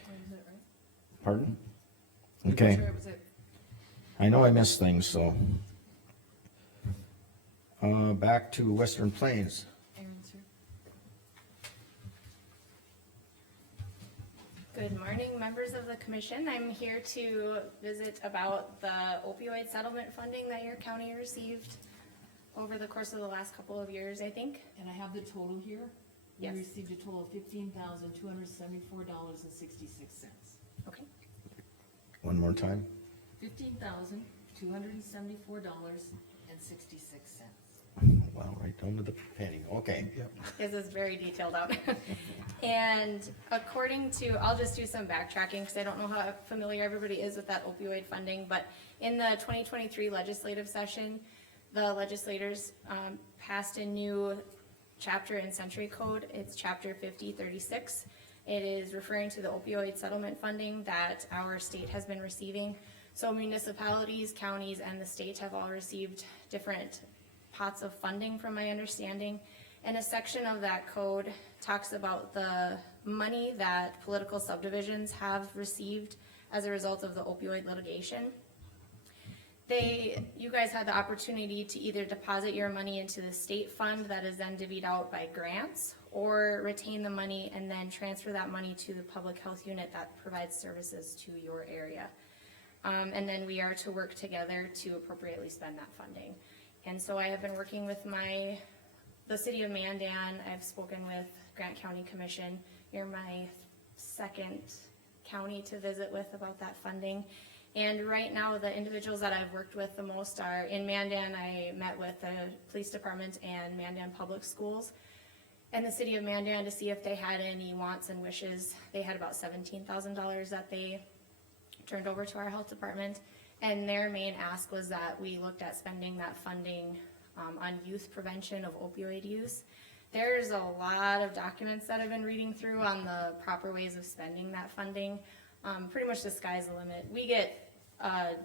Was it right? Pardon? Okay, Sure, was it? I know I missed things, so. Back to Western Plains. Aaron's here. Good morning, members of the commission. I'm here to visit about the opioid settlement funding that your county received over the course of the last couple of years, I think. And I have the total here. We Yes. received a total of $15,274.66. Okay. One more time. $15,274.66. Wow, right down to the penny, okay. This is very detailed out. And according to, I'll just do some backtracking because I don't know how familiar everybody is with that opioid funding, but in the 2023 legislative session, the legislators passed a new chapter in Century Code. It's chapter 5036. It is referring to the opioid settlement funding that our state has been receiving. So municipalities, counties, and the state have all received different pots of funding from my understanding. And a section of that code talks about the money that political subdivisions have received as a result of the opioid litigation. You guys had the opportunity to either deposit your money into the state fund that is then divvied out by grants, or retain the money and then transfer that money to the public health unit that provides services to your area. And then we are to work together to appropriately spend that funding. And so I have been working with the city of Mandan. I've spoken with Grant County Commission. You're my second county to visit with about that funding. And right now, the individuals that I've worked with the most are in Mandan. I met with the police department and Mandan Public Schools and the city of Mandan to see if they had any wants and wishes. They had about $17,000 that they turned over to our health department. And their main ask was that we looked at spending that funding on youth prevention of opioid use. There's a lot of documents that I've been reading through on the proper ways of spending that funding. Pretty much the sky's the limit. We get a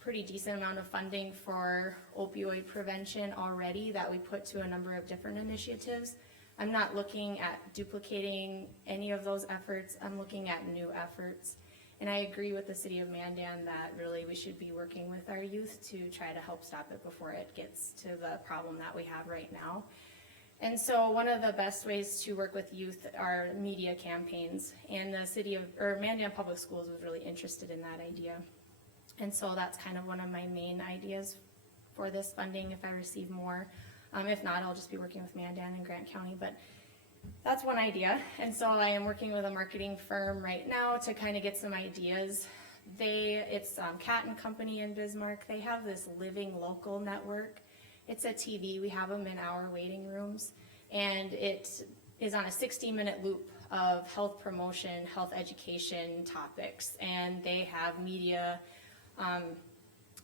pretty decent amount of funding for opioid prevention already that we put to a number of different initiatives. I'm not looking at duplicating any of those efforts. I'm looking at new efforts. And I agree with the city of Mandan that really we should be working with our youth to try to help stop it before it gets to the problem that we have right now. And so one of the best ways to work with youth are media campaigns, and the Mandan Public Schools was really interested in that idea. And so that's kind of one of my main ideas for this funding if I receive more. If not, I'll just be working with Mandan and Grant County, but that's one idea. And so I am working with a marketing firm right now to kind of get some ideas. It's Cat and Company in Bismarck. They have this Living Local network. It's a TV. We have them in our waiting rooms, and it is on a 60-minute loop of health promotion, health education topics, and they have media,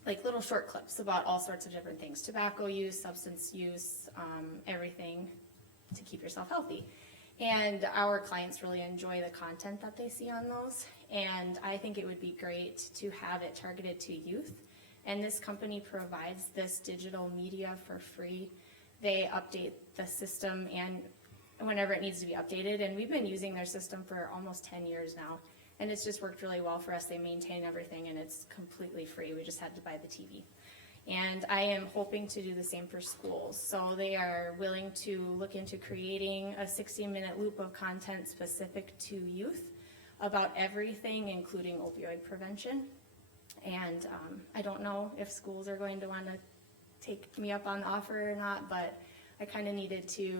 like little short clips about all sorts of different things: tobacco use, substance use, everything to keep yourself healthy. And our clients really enjoy the content that they see on those, and I think it would be great to have it targeted to youth. And this company provides this digital media for free. They update the system and whenever it needs to be updated, and we've been using their system for almost 10 years now, and it's just worked really well for us. They maintain everything, and it's completely free. We just had to buy the TV. And I am hoping to do the same for schools. So they are willing to look into creating a 60-minute loop of content specific to youth about everything, including opioid prevention. And I don't know if schools are going to want to take me up on the offer or not, but I kind of needed to,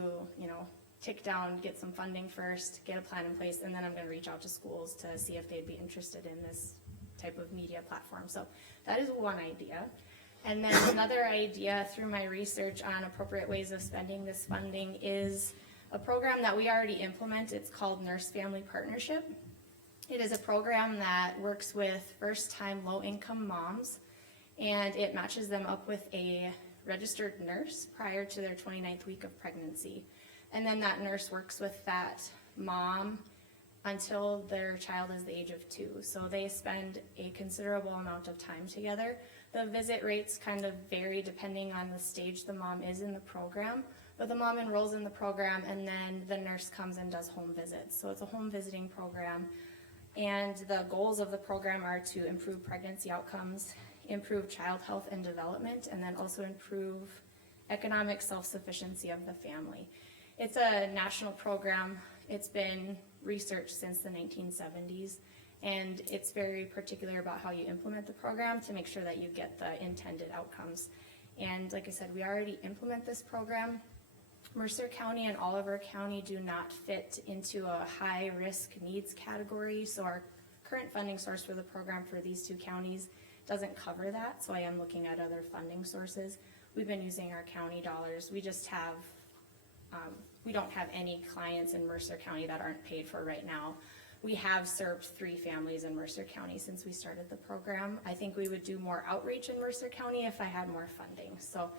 tick down, get some funding first, get a plan in place, and then I'm going to reach out to schools to see if they'd be interested in this type of media platform. So that is one idea. And then another idea through my research on appropriate ways of spending this funding is a program that we already implement. It's called Nurse Family Partnership. It is a program that works with first-time low-income moms, and it matches them up with a registered nurse prior to their 29th week of pregnancy. And then that nurse works with that mom until their child is the age of 2. So they spend a considerable amount of time together. The visit rates kind of vary depending on the stage the mom is in the program, but the mom enrolls in the program and then the nurse comes and does home visits. So it's a home visiting program. And the goals of the program are to improve pregnancy outcomes, improve child health and development, and then also improve economic self-sufficiency of the family. It's a national program. It's been researched since the 1970s, and it's very particular about how you implement the program to make sure that you get the intended outcomes. And like I said, we already implement this program. Mercer County and Oliver County do not fit into a high-risk needs category, so our current funding source for the program for these 2 counties doesn't cover that, so I am looking at other funding sources. We've been using our county dollars. We just have, we don't have any clients in Mercer County that aren't paid for right now. We have served 3 families in Mercer County since we started the program. I think we would do more outreach in Mercer County if I had more funding. So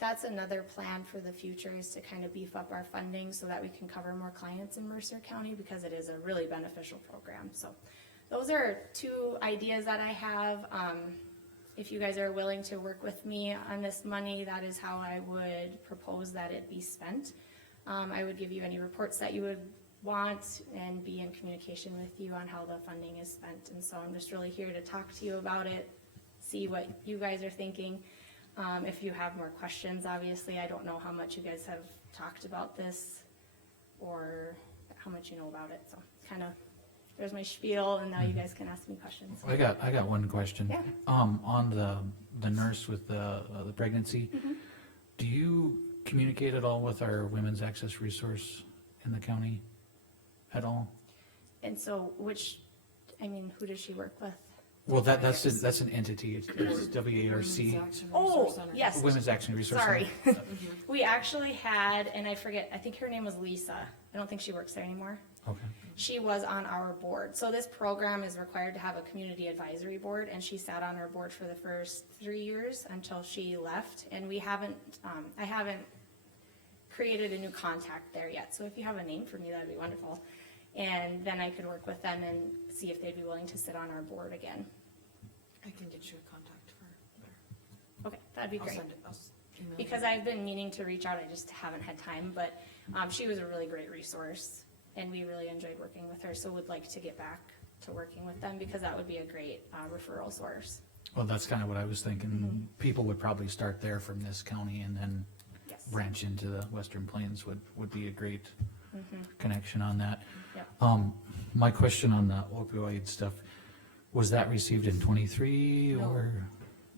that's another plan for the future, is to kind of beef up our funding so that we can cover more clients in Mercer County, because it is a really beneficial program. So those are 2 ideas that I have. If you guys are willing to work with me on this money, that is how I would propose that it be spent. I would give you any reports that you would want and be in communication with you on how the funding is spent. And so I'm just really here to talk to you about it, see what you guys are thinking. If you have more questions, obviously, I don't know how much you guys have talked about this or how much you know about it. So kind of, there's my spiel, and now you guys can ask me questions. I got one question. Yeah. On the nurse with the pregnancy, do you communicate at all with our women's access resource in the county at all? And so who does she work with? Well, that's an entity, it's WARC, Oh, yes. Women's Action Resource. Sorry. We actually had, and I forget, I think her name was Lisa. I don't think she works there anymore. Okay. She was on our board. So this program is required to have a community advisory board, and she sat on our board for the first 3 years until she left. And we haven't, I haven't created a new contact there yet. So if you have a name for me, that'd be wonderful. And then I could work with them and see if they'd be willing to sit on our board again. I can get you a contact for her. Okay, that'd be I'll great. send it, email it. Because I've been meaning to reach out, I just haven't had time, but, she was a really great resource, and we really enjoyed working with her, so would like to get back to working with them, because that would be a great, referral source. Well, that's kind of what I was thinking. People would probably start there from this county and then Yes. branch into the Western Plains would be a great connection on that. Yep. My question on the opioid stuff, was that received in 23 No. or?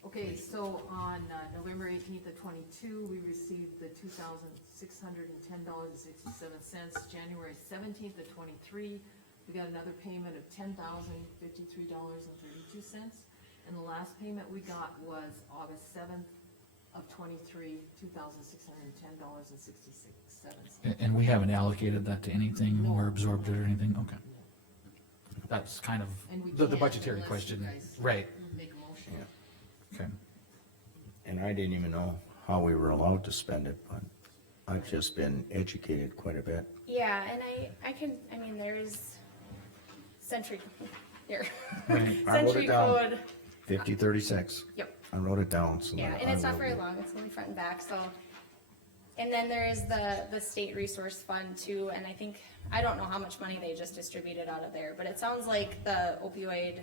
Okay, so on November 18th of 22, we received the $2,610.67. January 17th of 23, we got another payment of $10,053.32. And the last payment we got was August 7th of 23, $2,610.67. And we haven't allocated that to anything or absorbed it or anything? Okay. That's kind of And we the can't budgetary unless question, you guys right? Make a motion. Okay. And I didn't even know how we were allowed to spend it, but I've just been educated quite a bit. Yeah, and I mean, there's Century, here. Right. I wrote Century it down. code, 5036. yep. I wrote it down, so. Yeah, that and it's I not will very be- long, it's only front and back, so. And then there is the state resource fund too, and I think, I don't know how much money they just distributed out of there, but it sounds like the opioid,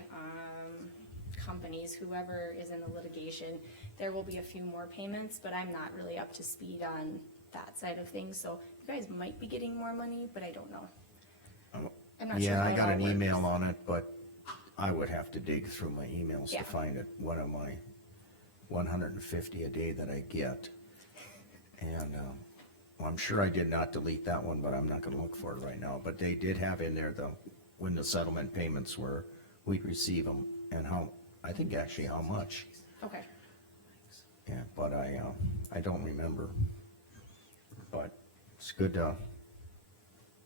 companies, whoever is in the litigation, there will be a few more payments, but I'm not really up to speed on that side of things, so you guys might be getting more money, but I don't know. I'm not sure Yeah, how I it got all an works. email on it, but I would have to dig through my emails Yeah. to find it, what am I, 150 a day that I get. And, well, I'm sure I did not delete that one, but I'm not gonna look for it right now, but they did have in there when the settlement payments were, we'd receive them, and I think actually how much, Okay, yeah, but I don't remember. But it's good to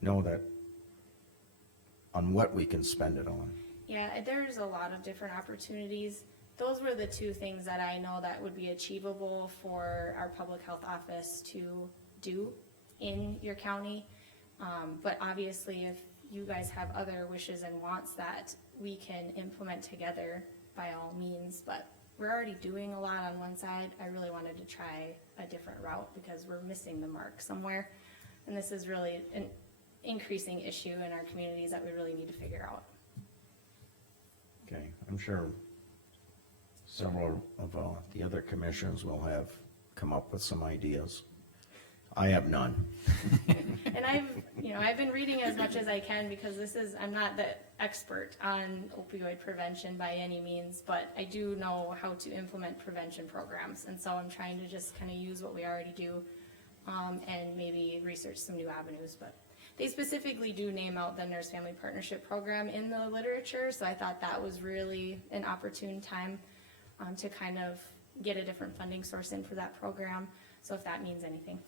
know that on what we can spend it on. Yeah, there's a lot of different opportunities. Those were the two things that I know that would be achievable for our public health office to do in your county. But obviously, if you guys have other wishes and wants that we can implement together, by all means, but we're already doing a lot on one side. I really wanted to try a different route because we're missing the mark somewhere. And this is really an increasing issue in our communities that we really need to figure out. Okay, I'm sure several of the other commissioners will have come up with some ideas. I have none. And I've been reading as much as I can because I'm not the expert on opioid prevention by any means, but I do know how to implement prevention programs. And so I'm trying to just kind of use what we already do, and maybe research some new avenues, but they specifically do name out the Nurse Family Partnership Program in the literature, so I thought that was really an opportune time to kind of get a different funding source in for that program. So if that means anything,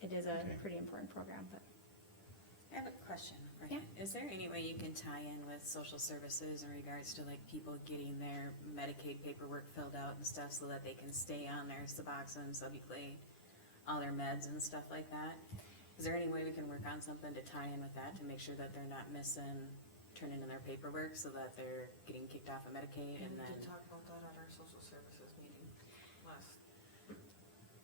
it is a pretty important program, but. I have a question for you. Is there any way you can tie in with social services in regards to like people getting their Medicaid paperwork filled out and stuff so that they can stay on their Suboxone, Subuclade, all their meds and stuff like that? Is there any way we can work on something to tie in with that to make sure that they're not missing, turning in their paperwork so that they're getting kicked off of Medicaid and We then? did talk about that at our social services meeting last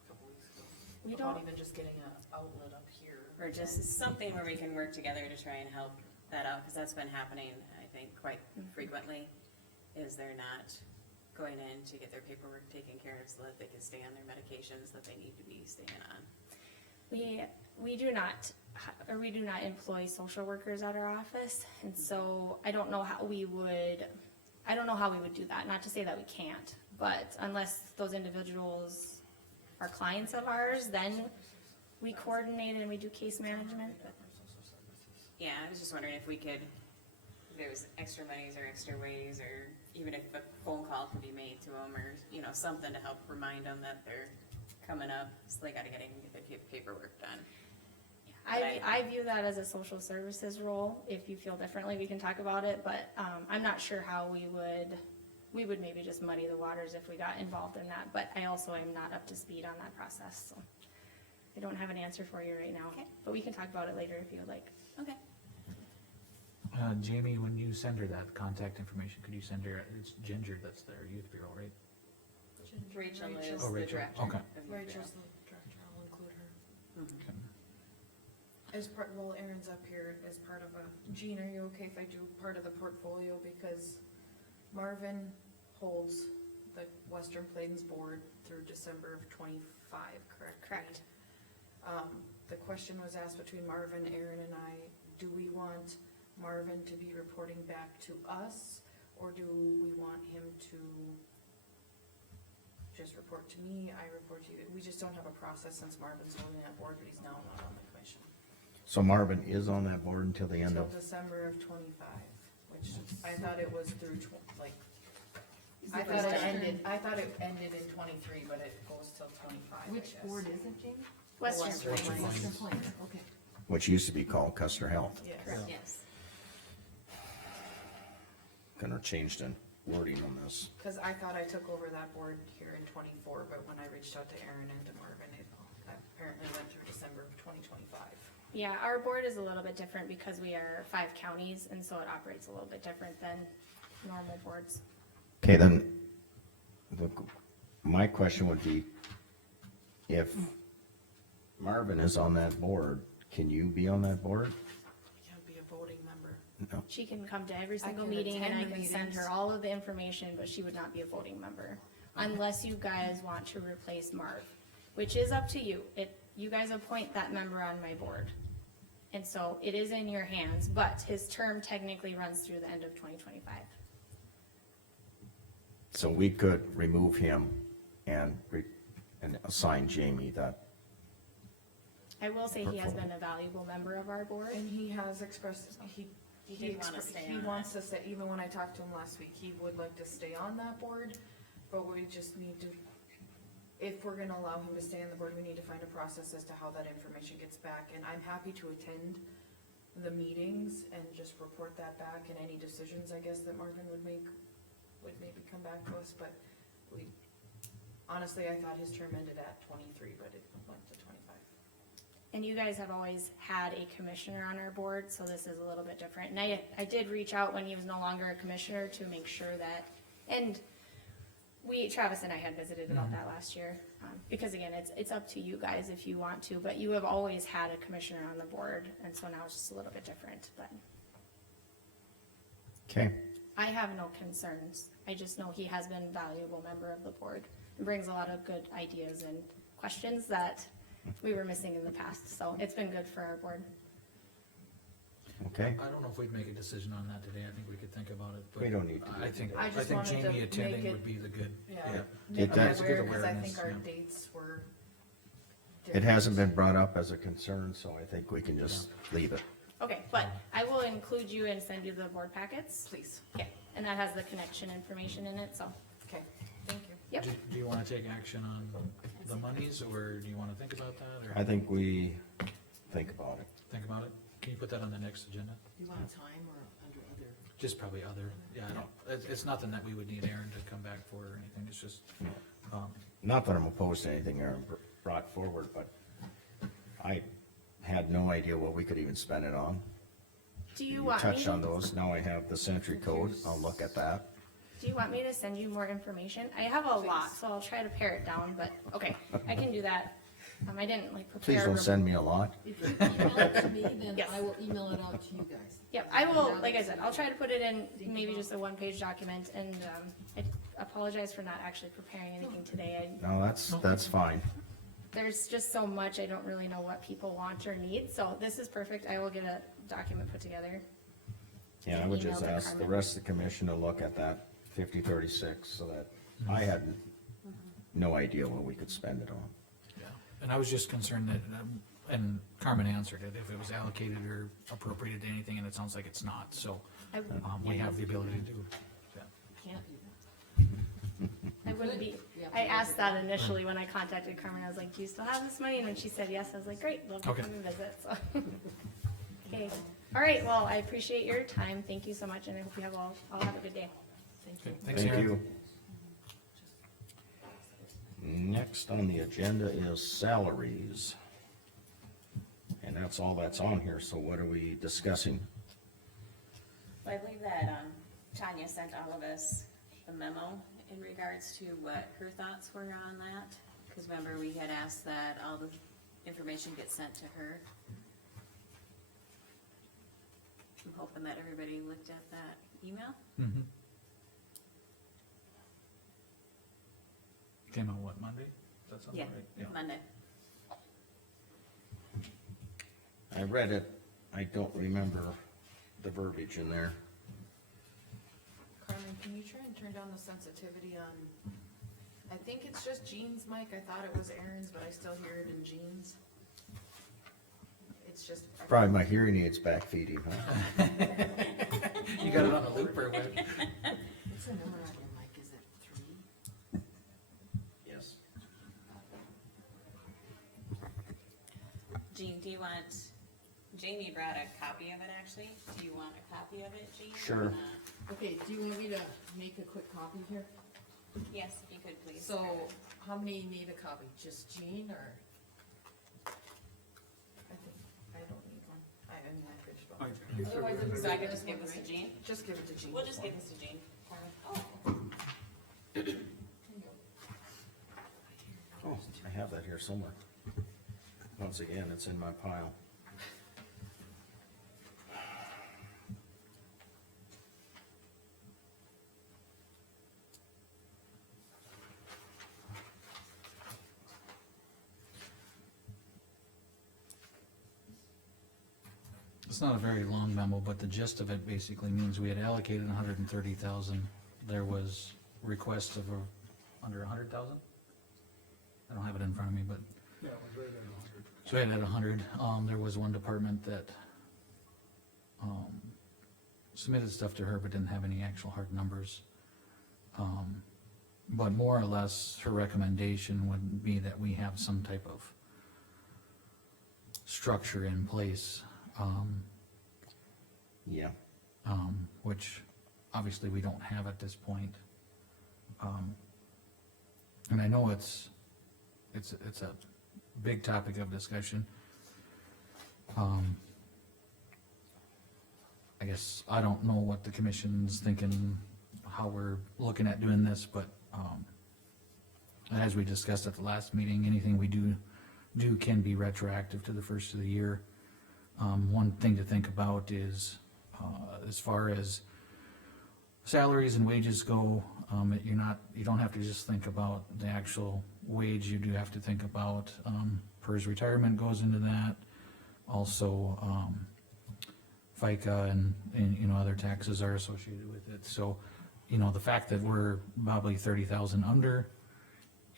couple weeks ago. We About don't- even just getting an outlet up here. Or just something where we can work together to try and help that out, because that's been happening, I think, quite frequently, is they're not going in to get their paperwork taken care of so that they can stay on their medications that they need to be staying on. We do not employ social workers at our office, and so I don't know how we would do that. Not to say that we can't, but unless those individuals are clients of ours, then we coordinate and we do case management. But Yeah, I was just wondering if we could, if there was extra monies or extra ways, or even if a phone call could be made to them, or, something to help remind them that they're coming up, so they gotta get their paperwork done. I view that as a social services role. If you feel differently, we can talk about it, but I'm not sure how we would maybe just muddy the waters if we got involved in that, but I also am not up to speed on that process, so I don't have an answer for you right now. Okay. But we can talk about it later if you would like. Okay. Jamie, when you send her that contact information, could you send her, it's Ginger that's their youth bureau, right? Rachel is Oh, the Rachel, director. okay. of Youth Rachel's the director, I'll include her. Bureau. Mhm. Okay. As part, well, Erin's up here as part of Jean, are you okay if I do part of the portfolio, because Marvin holds the Western Plains Board through December of 25, correct? Correct. The question was asked between Marvin, Erin, and I, do we want Marvin to be reporting back to us, or do we want him to just report to me, I report to you? We just don't have a process since Marvin's holding that board, but he's now not on the commission. So Marvin is on that board until the end Till of, December of 25, which I thought it was through I the thought first it time. ended in 23, but it goes till 25, I Which guess. board is it, Jamie? Western Western Plains. Plains. Western Plains, okay. which used to be called Custer Health. Yes. Yes. Gonna change the wording on this. Cause I thought I took over that board here in 24, but when I reached out to Erin and to Marvin, it apparently went through December of 2025. Yeah, our board is a little bit different because we are 5 counties, and so it operates a little bit different than normal boards. Okay, then, my question would be, if Marvin is on that board, can you be on that board? I can't be a voting member. No. She can come to every single can meeting and I attend the can send her meetings. all of the information, but she would not be a voting member. Unless you guys want to replace Marv, which is up to you. You guys appoint that member on my board. And so it is in your hands, but his term technically runs through the end of 2025. So we could remove him and assign Jamie that, I will say he has been a valuable member of our board. And he has expressed, he did wanna stay he on wants to stay, even when I talked to him last week, he would like to stay on that board, but we just need to, if we're gonna allow him to stay on the board, we need to find a process as to how that information gets back, and I'm happy to attend the meetings and just report that back, and any decisions, I guess, that Marvin would make, would maybe come back to us, but we, honestly, I thought his term ended at 23, but it went to 25. And you guys have always had a commissioner on our board, so this is a little bit different. And I did reach out when he was no longer a commissioner to make sure that, and Travis and I had visited about that last year. Because again, it's up to you guys if you want to, but you have always had a commissioner on the board, and so now it's just a little bit different, but Okay, I have no concerns. I just know he has been a valuable member of the board and brings a lot of good ideas and questions that we were missing in the past, so it's been good for our board. okay. I don't know if we'd make a decision on that today, I think we could think about it, but. We don't need to. I think, I I just think wanted to Jamie make attending it- would be the good, Yeah, yeah. make It them does. aware, Good cause I awareness, think our yeah. dates were. It hasn't been brought up as a concern, so I think we can just leave it. Okay, but I will include you and send you the board packets. Please, Okay, and that has the connection information in it, so, okay, thank you. yep. Do you wanna take action on the monies, or do you wanna think about that, or I think we think about it. think about it? Can you put that on the next agenda? Do you want time or under other? Just probably other, yeah, I don't, it's nothing that we would need Aaron to come back for or anything, it's just, Not that I'm opposed to anything Aaron brought forward, but I had no idea what we could even spend it on. Do you You want me touched on to, those, now I have the century code, I'll look at that. do you want me to send you more information? I have a lot, so I'll try to pare it down, but, okay, I can do that. I didn't like prepare. Please don't send me a lot. If you email it to me, then Yes. I will email it out to you guys. Yep, I will, like I said, I'll try to put it in maybe just a one-page document, and, I apologize for not actually preparing anything today. No, that's fine. There's just so much, I don't really know what people want or need, so this is perfect, I will get a document put together. Yeah, I would just Email to ask the Carmen. rest of the commission to look at that 5036, so that I had no idea what we could spend it on. yeah. And I was just concerned that, and Carmen answered it, if it was allocated or appropriated to anything, and it sounds like it's not, so, I, we have the ability to do, yeah. Can't do I wouldn't be, Yeah. I asked that initially when I contacted Carmen, I was like, do you still have this money? And when she said yes, I was like, great, we'll come Okay. and visit, so. Okay, all right, well, I appreciate your time, thank you so much, and I hope you have all have a good day. that. Okay, thanks, Thank Aaron. you. Next on the agenda is salaries. And that's all that's on here, so what are we discussing? Well, I believe that, Tanya sent all of us a memo in regards to what her thoughts were on that. Cause remember, we had asked that all the information gets sent to her. I'm hoping that everybody looked at that email. Mhm. Came out what, Monday? Does that sound Yeah, right? Yeah. Monday. I read it, I don't remember the verbiage in there. Carmen, can you try and turn down the sensitivity on, I think it's just Jean's mic, I thought it was Aaron's, but I still hear it in Jean's. It's just. Probably my hearing aids back feeding, huh? You got it on a loop or what? What's the number on your mic, is it 3? Yes. Jean, do you want, Jamie brought a copy of it actually. Do you want a copy of it, Jean? or Sure. not? Okay, do you want me to make a quick copy here? Yes, if you could please. So, how many need a copy, just Jean, or? I think, I don't need one, I mean, I could just. I guess Otherwise, everybody- So I could just give this to Jean? Just give it to Jean. We'll just give this to Jean. Oh, I have that here somewhere. Once again, it's in my pile. It's not a very long memo, but the gist of it basically means we had allocated 130,000. There was requests of under 100,000? I don't have it in front of me, but, Yeah, it was right at 100. so we had at 100. There was one department that, submitted stuff to her but didn't have any actual hard numbers. But more or less, her recommendation would be that we have some type of structure in place, Yeah, which obviously we don't have at this point. And I know it's a big topic of discussion. I guess I don't know what the commission's thinking, how we're looking at doing this, but, as we discussed at the last meeting, anything we do can be retroactive to the first of the year. One thing to think about is, as far as salaries and wages go, you don't have to just think about the actual wage, you do have to think about, PERS retirement goes into that. Also, FICA and, you know, other taxes are associated with it, so, you know, the fact that we're probably 30,000 under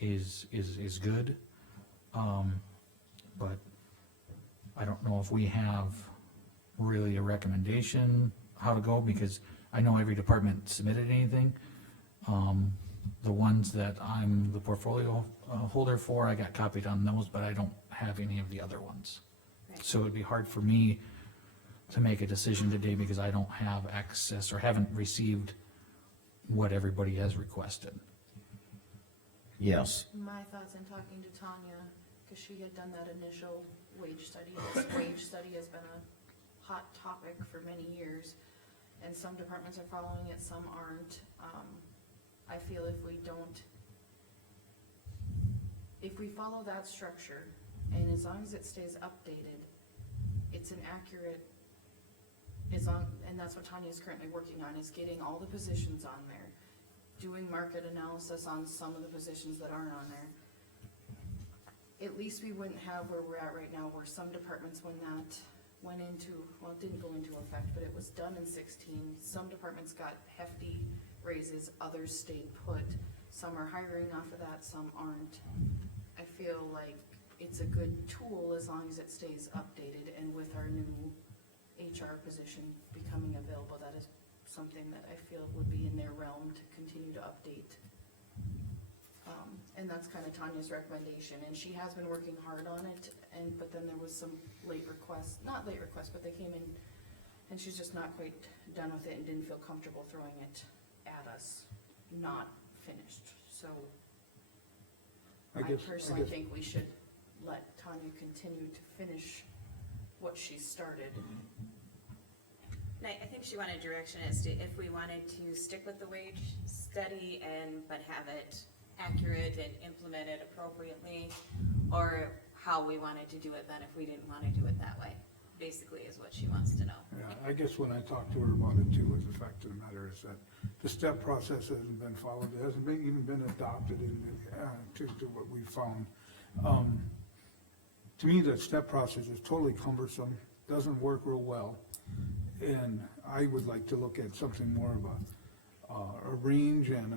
is good. But I don't know if we have really a recommendation how to go, because I know every department submitted anything. The ones that I'm the portfolio holder for, I got copied on those, but I don't have any of the other ones. So it'd be hard for me to make a decision today because I don't have access or haven't received what everybody has requested. yes, My thoughts in talking to Tanya, cause she had done that initial wage study. This wage study has been a hot topic for many years, and some departments are following it, some aren't. I feel if we follow that structure, and as long as it stays updated, it's an accurate, and that's what Tanya's currently working on, is getting all the positions on there, doing market analysis on some of the positions that aren't on there. At least we wouldn't have where we're at right now, where some departments, when that went into, well, it didn't go into effect, but it was done in 16, some departments got hefty raises, others stayed put, some are hiring off of that, some aren't. I feel like it's a good tool as long as it stays updated, and with our new HR position becoming available, that is something that I feel would be in their realm to continue to update. And that's kind of Tanya's recommendation, and she has been working hard on it, but then there was some late requests, not late requests, but they came in, and she's just not quite done with it and didn't feel comfortable throwing it at us, not finished, so. I personally think we should let Tanya continue to finish what she started. And I think she wanted direction as to if we wanted to stick with the wage study but have it accurate and implemented appropriately, or how we wanted to do it then if we didn't wanna do it that way, basically is what she wants to know. Yeah, I guess when I talked to her about it too, the fact of the matter is that the step process hasn't been followed, it hasn't even been adopted to what we found. To me, that step process is totally cumbersome, doesn't work real well, and I would like to look at something more of a range and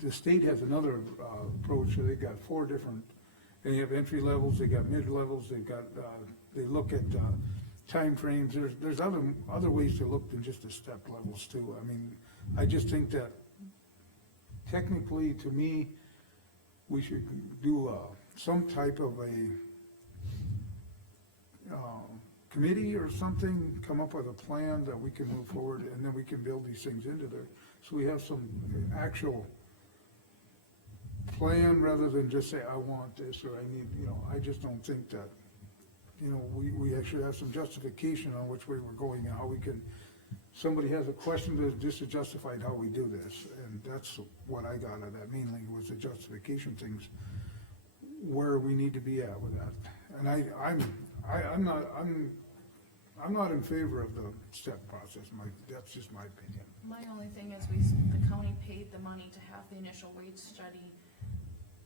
the state has another approach, so they've got 4 different, they have entry levels, they got mid levels, they've got, they look at timeframes, there's other ways to look than just the step levels too. I mean, I just think that technically, to me, we should do some type of a committee or something, come up with a plan that we can move forward, and then we can build these things into there. So we have some actual plan rather than just say, I want this, or I need, I just don't think that, we actually have some justification on which way we're going and how we can, somebody has a question, this is justified how we do this, and that's what I got out of that mainly, was the justification things, where we need to be at with that. And I'm not in favor of the step process, that's just my opinion. My only thing is the county paid the money to have the initial wage study.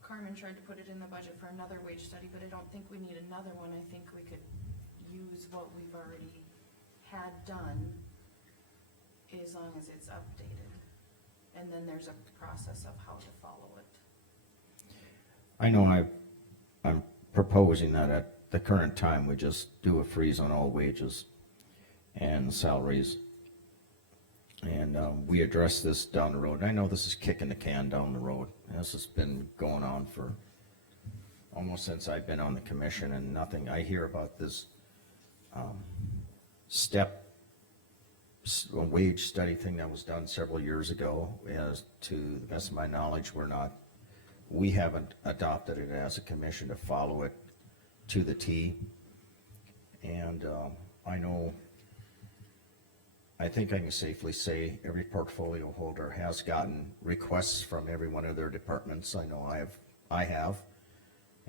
Carmen tried to put it in the budget for another wage study, but I don't think we need another one. I think we could use what we've already had done as long as it's updated. And then there's a process of how to follow it. I know I'm proposing that at the current time, we just do a freeze on all wages and salaries. And we address this down the road. I know this is kicking the can down the road. This has been going on for almost since I've been on the commission, and nothing, I hear about this step a wage study thing that was done several years ago, as to the best of my knowledge, we haven't adopted it as a commission to follow it to the T. And, I think I can safely say every portfolio holder has gotten requests from every one of their departments. I know I have.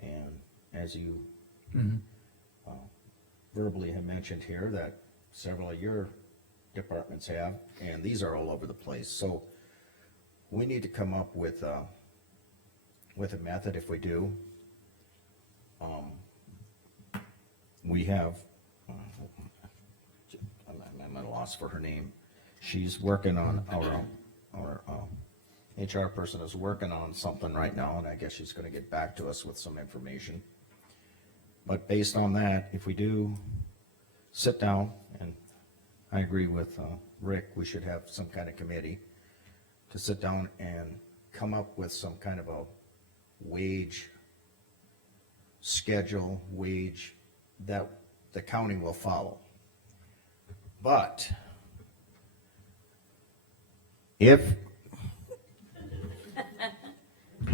And as you verbally have mentioned here, that several of your departments have, and these are all over the place. So we need to come up with a method if we do. We have, I'm at a loss for her name. She's working on, our HR person is working on something right now, and I guess she's gonna get back to us with some information. But based on that, if we do sit down, and I agree with Rick, we should have some kind of committee to sit down and come up with some kind of a wage schedule, wage that the county will follow. But if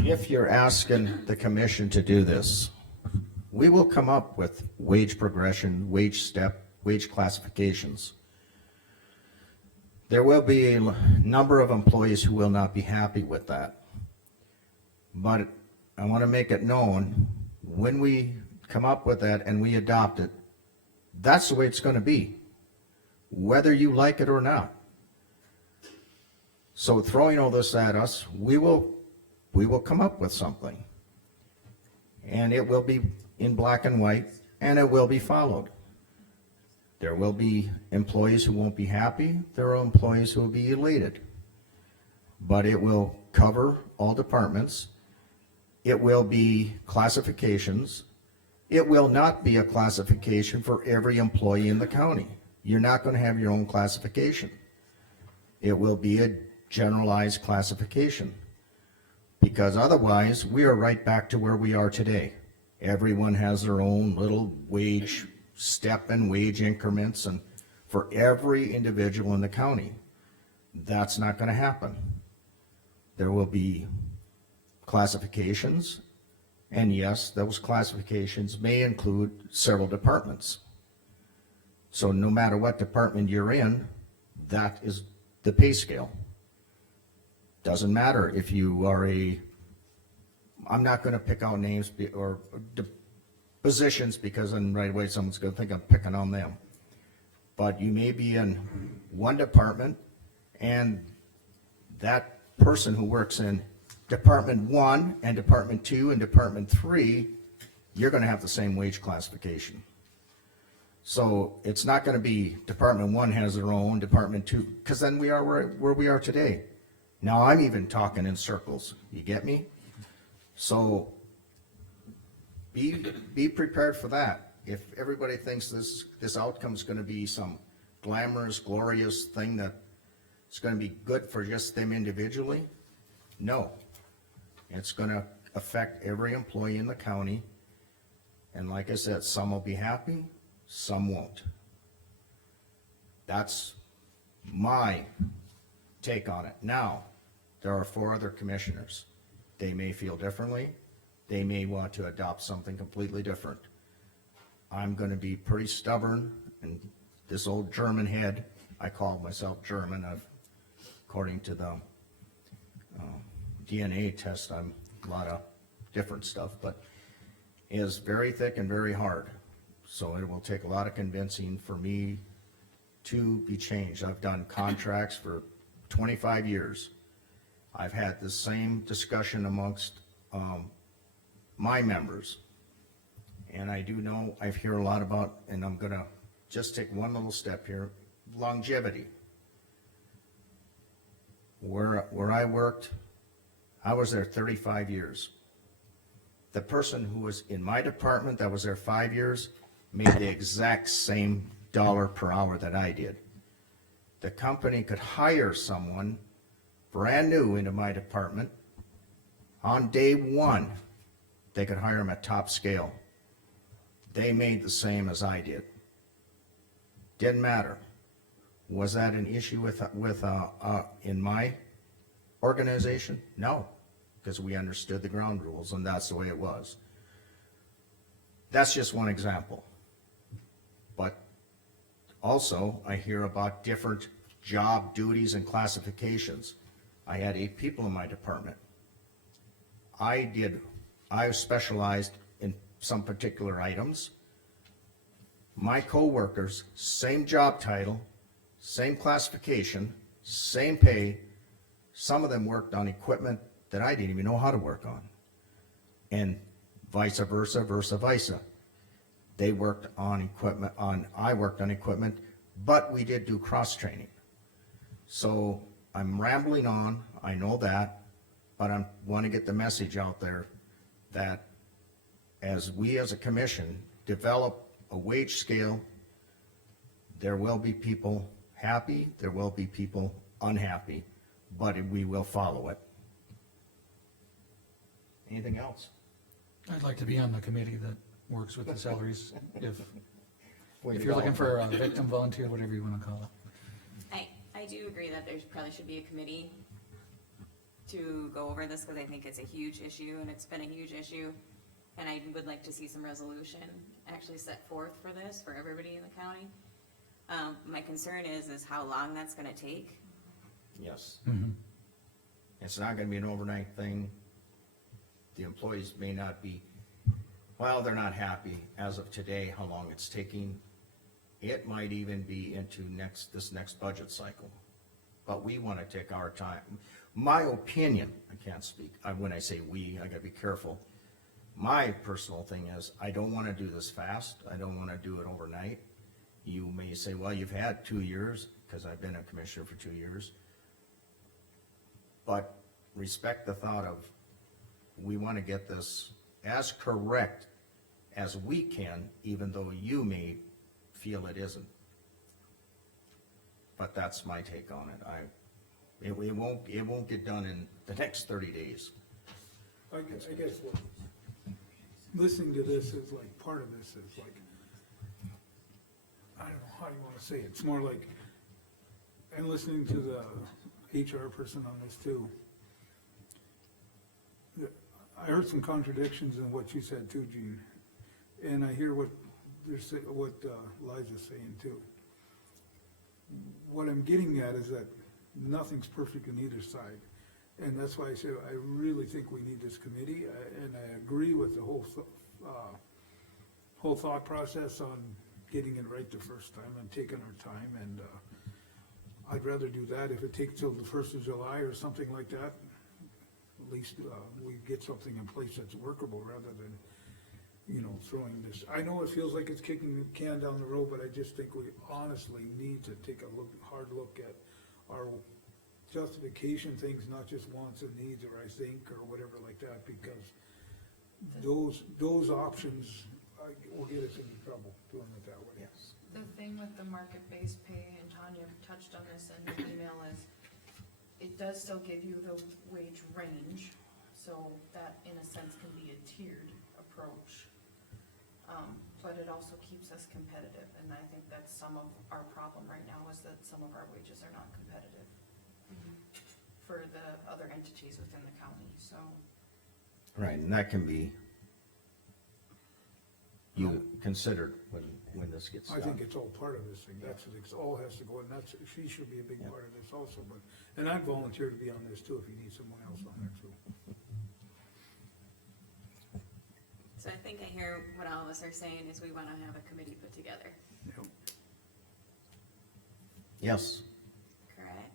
you're asking the commission to do this, we will come up with wage progression, wage step, wage classifications. There will be a number of employees who will not be happy with that. But I want to make it known, when we come up with that and we adopt it, that's the way it's going to be, whether you like it or not. So throwing all this at us, we will come up with something. And it will be in black and white, and it will be followed. There will be employees who won't be happy. There are employees who will be elated. But it will cover all departments. It will be classifications. It will not be a classification for every employee in the county. You're not going to have your own classification. It will be a generalized classification. Because otherwise, we are right back to where we are today. Everyone has their own little wage step and wage increments, and for every individual in the county. That's not going to happen. There will be classifications, and yes, those classifications may include several departments. So no matter what department you're in, that is the pay scale. Doesn't matter if you are I'm not going to pick out names or positions, because then right away someone's going to think I'm picking on them. But you may be in one department, and that person who works in Department 1 and Department 2 and Department 3, you're going to have the same wage classification. So it's not going to be Department 1 has their own, Department 2, because then we are where we are today. Now I'm even talking in circles. You get me? So be prepared for that. If everybody thinks this outcome is going to be some glamorous, glorious thing that it's going to be good for just them individually, no. It's going to affect every employee in the county. And like I said, some will be happy, some won't. That's my take on it. Now, there are 4 other commissioners. They may feel differently. They may want to adopt something completely different. I'm going to be pretty stubborn, and this old German head, I call myself German, according to the DNA test, I'm a lot of different stuff, but is very thick and very hard. So it will take a lot of convincing for me to be changed. I've done contracts for 25 years. I've had the same discussion amongst my members. And I do know, I hear a lot about, and I'm gonna just take one little step here, longevity. Where I worked, I was there 35 years. The person who was in my department that was there 5 years made the exact same dollar per hour that I did. The company could hire someone brand new into my department. On day 1, they could hire him at top scale. They made the same as I did. Didn't matter. Was that an issue in my organization? No, because we understood the ground rules and that's the way it was. That's just one example. But also, I hear about different job duties and classifications. I had 8 people in my department. I specialized in some particular items. My coworkers, same job title, same classification, same pay. Some of them worked on equipment that I didn't even know how to work on. And vice versa, versa versa. They worked on equipment, I worked on equipment, but we did do cross-training. So I'm rambling on, I know that, but I want to get the message out there that as we as a commission develop a wage scale, there will be people happy, there will be people unhappy, but we will follow it. Anything else? I'd like to be on the committee that works with the salaries, if you're looking for a victim volunteer, whatever you wanna call it. I do agree that there's probably should be a committee to go over this, because I think it's a huge issue, and it's been a huge issue. And I would like to see some resolution actually set forth for this, for everybody in the county. My concern is how long that's gonna take. Yes. Mhm. It's not gonna be an overnight thing. The employees may not be, well, they're not happy as of today, how long it's taking. It might even be into this next budget cycle. But we wanna take our time. My opinion, I can't speak, when I say we, I gotta be careful. My personal thing is, I don't wanna do this fast, I don't wanna do it overnight. You may say, well, you've had 2 years, cause I've been a commissioner for 2 years. But respect the thought of, we wanna get this as correct as we can, even though you may feel it isn't. But that's my take on it. It won't get done in the next 30 days. I guess what, listening to this is like, part of this is like, I don't know how you wanna say it, it's more like, and listening to the HR person on this too. I heard some contradictions in what you said too, Gene, and I hear what Liza's saying too. What I'm getting at is that nothing's perfect on either side. And that's why I say I really think we need this committee, and I agree with the whole thought process on getting it right the first time and taking our time, and I'd rather do that if it takes till the 1st of July or something like that. At least we get something in place that's workable rather than, throwing this. I know it feels like it's kicking the can down the road, but I just think we honestly need to take a hard look at our justification things, not just wants and needs, or I think, or whatever like that, because those options will get us into trouble doing it that way. Yes. The thing with the market-based pay, and Tanya touched on this in the email, is it does still give you the wage range, so that in a sense can be a tiered approach. But it also keeps us competitive, and I think that's some of our problem right now, is that some of our wages are not competitive for the other entities within the county, so. Right, and that can be considered when this gets I done. think it's all part of this thing, it all has to go, and she should be a big part of this also, and I'd volunteer to be on this too, if you need someone else on there too. So I think I hear what all of us are saying is we wanna have a committee put together, Yes, correct?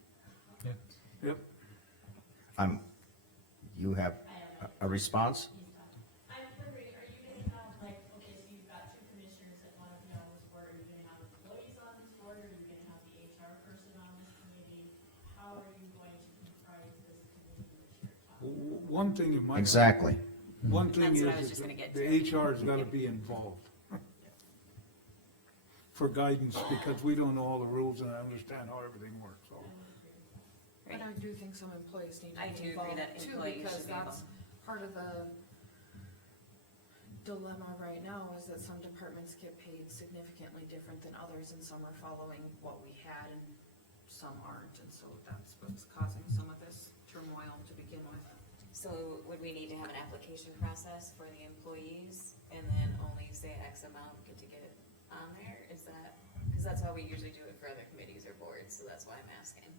Yep. You have a response? I'm wondering, are you gonna have okay, so you've got 2 commissioners that wanna be on this board, are you gonna have employees on this board, or are you gonna have the HR person on this committee? How are you going to comprise this committee that you're talking? One thing in my. Exactly. One thing That's what I was is just gonna get the to. HR's gotta be involved for guidance, because we don't know all the rules and I understand how everything works, so. But I do think some employees need I to do be agree involved that too, employees because should be that's part of the dilemma right now, is that some departments get paid significantly different than others, and some are following what we had, and some aren't, and so that's what's causing some of this turmoil to begin with. So would we need to have an application process for the employees and then only say X amount get to get on there? Is that, cause that's how we usually do it for other committees or boards, so that's why I'm asking.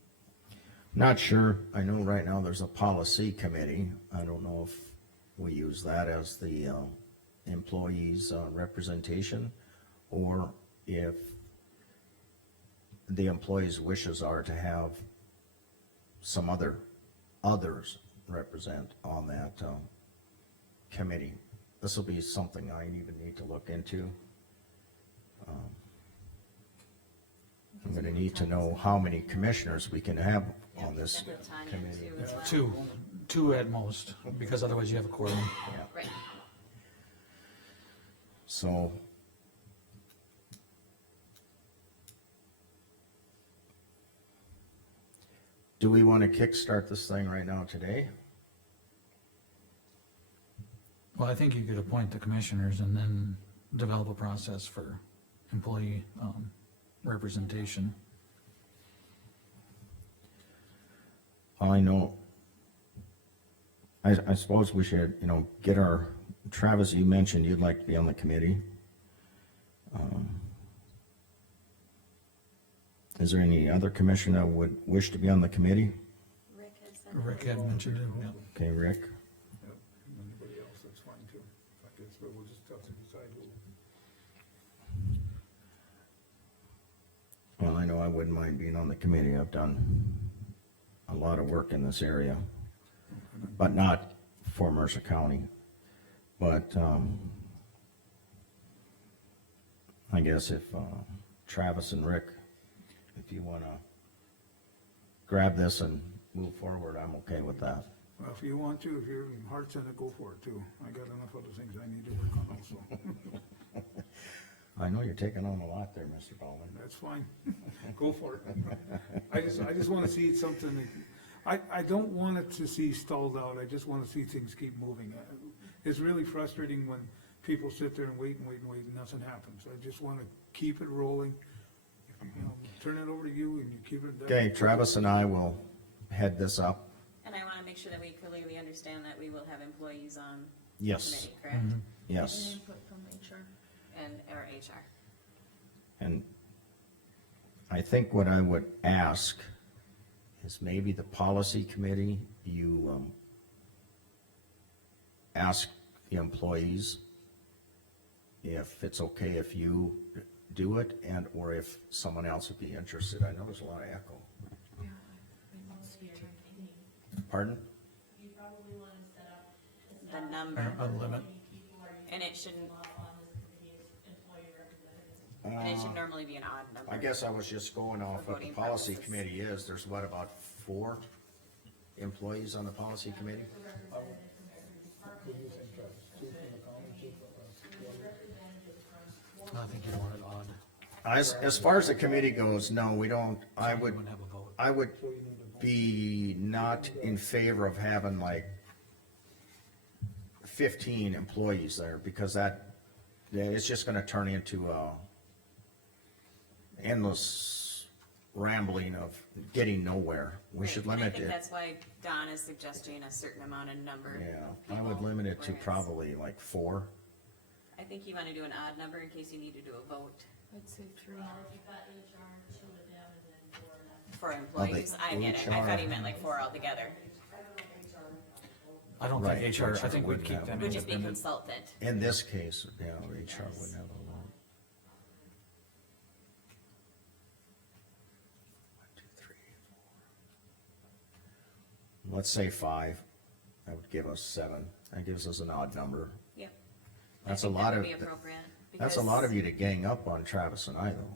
Not sure, I know right now there's a policy committee, I don't know if we use that as the, employees' representation, or if the employees' wishes are to have some others represent on that, committee. This will be something I even need to look into. I'm gonna need to know how many commissioners we can have on this Check with Tanya committee. too as well. Two at most, because otherwise you have a quorum. Yeah. Right. So. Do we wanna kickstart this thing right now today? Well, I think you could appoint the commissioners and then develop a process for employee, representation. I know, I suppose we should, get our, Travis, you mentioned you'd like to be on the committee. Is there any other commissioner that would wish to be on the committee? Rick has said. Rick had mentioned it, yeah. Okay, Rick, Yep, and anybody else, that's fine too. I guess, but we'll just have to decide who. well, I know I wouldn't mind being on the committee, I've done a lot of work in this area, but not for Mercer County. But, I guess if, Travis and Rick, if you wanna grab this and move forward, I'm okay with that. Well, if you want to, if your heart's in it, go for it too. I got enough other things I need to work on also. I know you're taking on a lot there, Mr. Bowman. That's fine. Go for it. I just wanna see something, I don't want it to see stalled out. I just wanna see things keep moving. It's really frustrating when people sit there and wait and wait and wait and nothing happens. I just wanna keep it rolling. Turn it over to you and you keep it. Okay, Travis and I will head this up. And I wanna make sure that we clearly understand that we will have employees on the Yes, committee, correct? yes. Input from HR. And, or HR. And I think what I would ask is maybe the policy committee, you, ask the employees if it's okay if you do it, and, or if someone else would be interested. I know there's a lot of echo. Pardon? You probably want to set up The number, A limit. people are and it shouldn't, on this committee as employee representatives. and it should normally be an odd number. I guess I was just going off what the voting policy purposes. committee is. There's what, about 4 employees on the policy committee? I think you want it odd. As far as the committee goes, no, we don't, I You would, wouldn't have a vote. I would be not in favor of having like 15 employees there, because that, yeah, it's just gonna turn into a endless rambling of getting nowhere. We Right, should and I limit think it, that's why Don is suggesting a certain amount of number. yeah, of I would people, limit it to whereas probably like 4. I think you wanna do an odd number in case you need to do a vote I'd say 3. Well, if you've got HR, 2 of them, and then 4 left. for employees. I get it. I thought he meant like 4 altogether. I don't Right, think HR, I HR think we'd wouldn't keep have them Would just be independent. consultant. In this case, yeah, HR wouldn't have a vote. 1, 2, 3, 4. Let's say 5. That would give us 7. That gives us an odd number. Yep. That's I a think lot that of, would be appropriate. that's a lot of you to gang up on Travis and I though.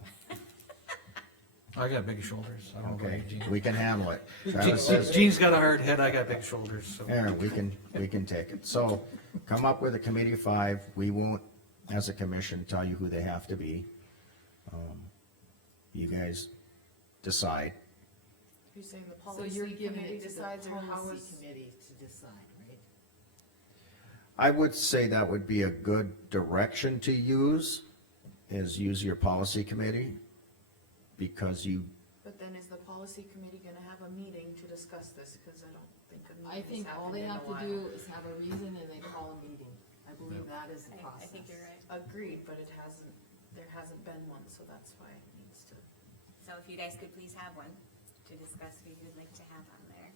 I got big shoulders. I don't know Okay, about Gene. we can handle it. Travis says, Gene's got a hard head, I got big shoulders, so. Aaron, we can take it. So, come up with a committee of 5. We won't, as a commission, tell you who they have to be. You guys decide. You say the So policy you're giving committee it to the decides, or how policy is? committee to decide, right? I would say that would be a good direction to use, is use your policy committee, because you But then is the policy committee gonna have a meeting to discuss this, cause I don't think a I meeting think has all happened they in a have to while. do is have a reason and they call a meeting. I believe that is the I process. think you're right. Agreed, but there hasn't been one, so that's why it needs to. So if you guys could please have one to discuss who you'd like to have on there.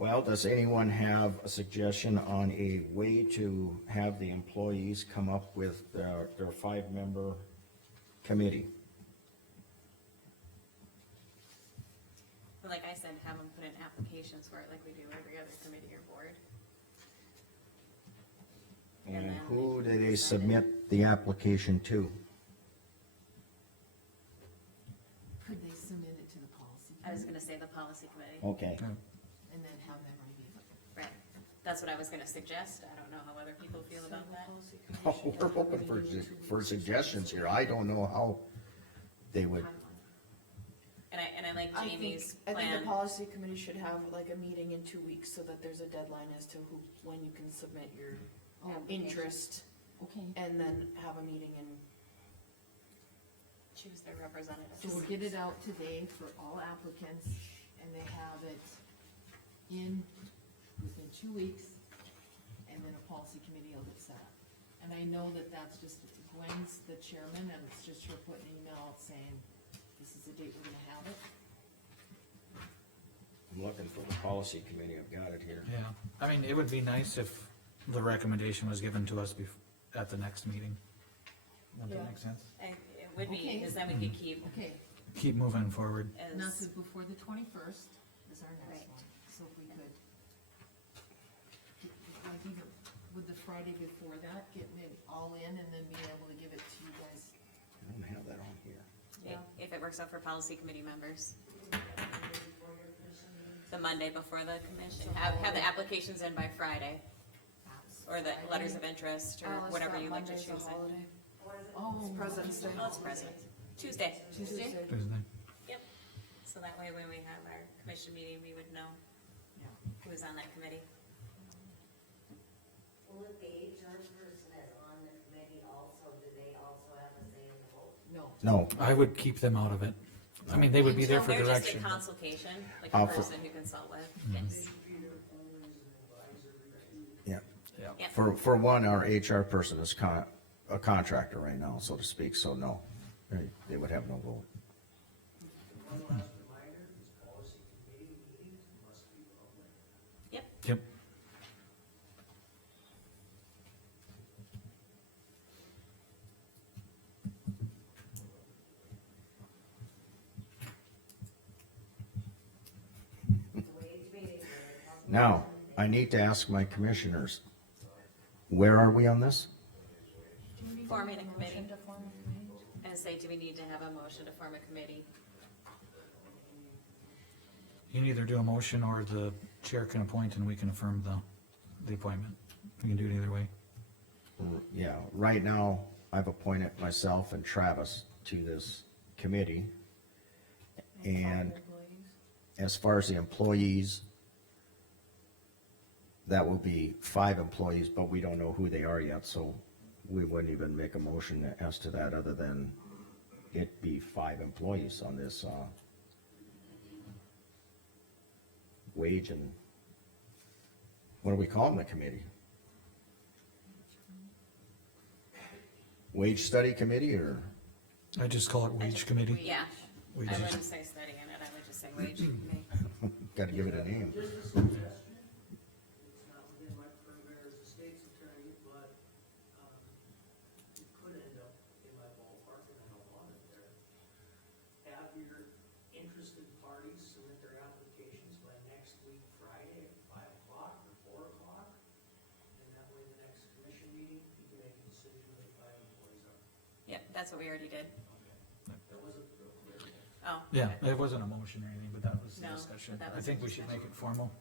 Well, does anyone have a suggestion on a way to have the employees come up with their 5-member committee? But like I said, have them put in applications for it like we do every other committee or board. And then who they do can they decide it. submit the application to? Could they submit it to the policy? I was committee gonna say the policy committee, Okay, And then have them review it? right, that's what I was gonna suggest, I don't know how other people feel about that. we're hoping for suggestions here. I don't know how they would, And I like Jamie's I think plan, the policy committee should have like a meeting in 2 weeks, so that there's a deadline as to when you can submit your interest, Okay. and then have a meeting in. choose their representatives. So we'll get it out today for all applicants, and they have it in within 2 weeks, and then a policy committee will get set up. And I know that that's just, Gwen's the chairman, and it's just her putting an email out saying, this is the date we're gonna have it. I'm looking for the policy committee, I've got it here. Yeah, I mean, it would be nice if the recommendation was given to us at the next meeting. Does that Yeah. make sense? It would be, Okay. because then we could keep Okay, Keep moving forward. and that's as, it before the 21st is our next Right. one, so if we could, like even with the Friday before that, get maybe all in and then be able to give it to you guys. I don't have that on here. if it works out for policy committee members. The Monday before the commission, have the applications in by Friday, or the letters of interest, or Alice, whatever that you like to Monday's a choose. holiday. Oh, It's President's Day. Oh, it's present, Tuesday. Tuesday? Tuesday. Yep, so that way when we have our commission meeting, we would know Yeah. who's on that committee. Well, if the HR person is on the committee also, do they also have a say in the vote? No. No, I would keep them out of it. I mean, they would be there for They're direction. just a consultation, like Uh, a for- person who consult with. Mhm. yeah. Yeah. Yep. For one, our HR person is a contractor right now, so to speak, so no, they would have no vote. One last reminder, these policy committee meetings must be public. Yep. Now, I need to ask my commissioners, where are we on this? Forming a committee, and say, do we need to have a motion to form a committee? You can either do a motion or the chair can appoint and we can affirm the appointment. We can do it either way. Yeah, right now, I've appointed myself and Travis to this committee. And as far as the employees, that will be 5 employees, but we don't know who they are yet, so we wouldn't even make a motion as to that, other than it be 5 employees on this, wage and, what do we call them, the committee? Wage study committee, or? I just call it wage committee. Yeah, I Wages. wouldn't say study in it, I would just say wage committee. Gotta give it a name. Just a suggestion, it's not within my purview as a state's attorney, but, it could end up in my ballpark and I don't want it there. Have your interested parties submit their applications by next week, Friday at 5 o'clock or 4 o'clock. And that way the next commission meeting, you can make a decision who the 5 employees are. Yep, that's what we already did. That wasn't real clear. Oh. Yeah, okay. it wasn't a motion or anything, but that was the No, discussion. but that I was think the we should make discussion. it formal.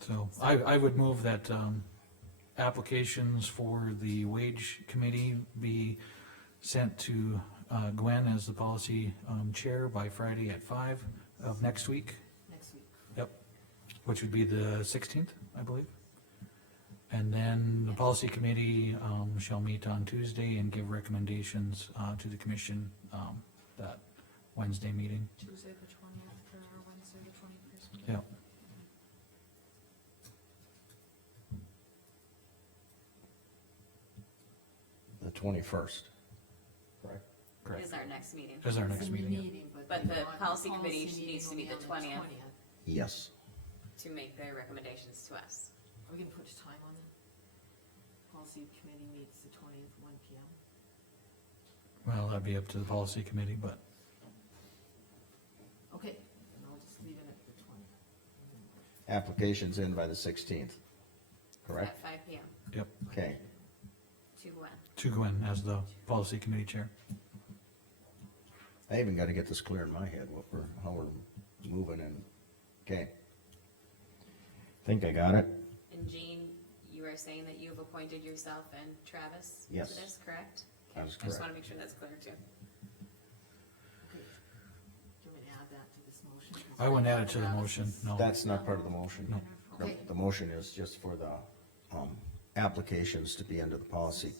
So I would move that, applications for the wage committee be sent to, Gwen as the policy, chair by Friday at 5 of next week, Next week. which would be the 16th, I believe. And then the policy committee, shall meet on Tuesday and give recommendations, to the commission, that Wednesday meeting. Tuesday the 20th or Wednesday the 21st. Yep. The 21st, correct? Correct. Is our next meeting. Is our next meeting. But the policy committee needs to meet the 20th Yes. to make their recommendations to us. Are we gonna put a time on it? Policy committee meets the 20th, 1 p.m. Well, that'd be up to the policy committee, but Okay, then I'll just leave it at the 20th. Applications in by the 16th, correct? At 5 p.m. yep, Okay, to Gwen. to Gwen as the policy committee chair. I even gotta get this clear in my head, how we're moving and, okay. Think I got it? And Jean, you are saying that you have appointed yourself and Travis Yes. to this, correct? That Okay, is I just correct. wanna make sure that's clear too. Okay. Do you want me to add that to this motion? I wouldn't add it to the motion, no. That's not part of the motion. No. Okay. The motion is just for the, applications to be under the policy,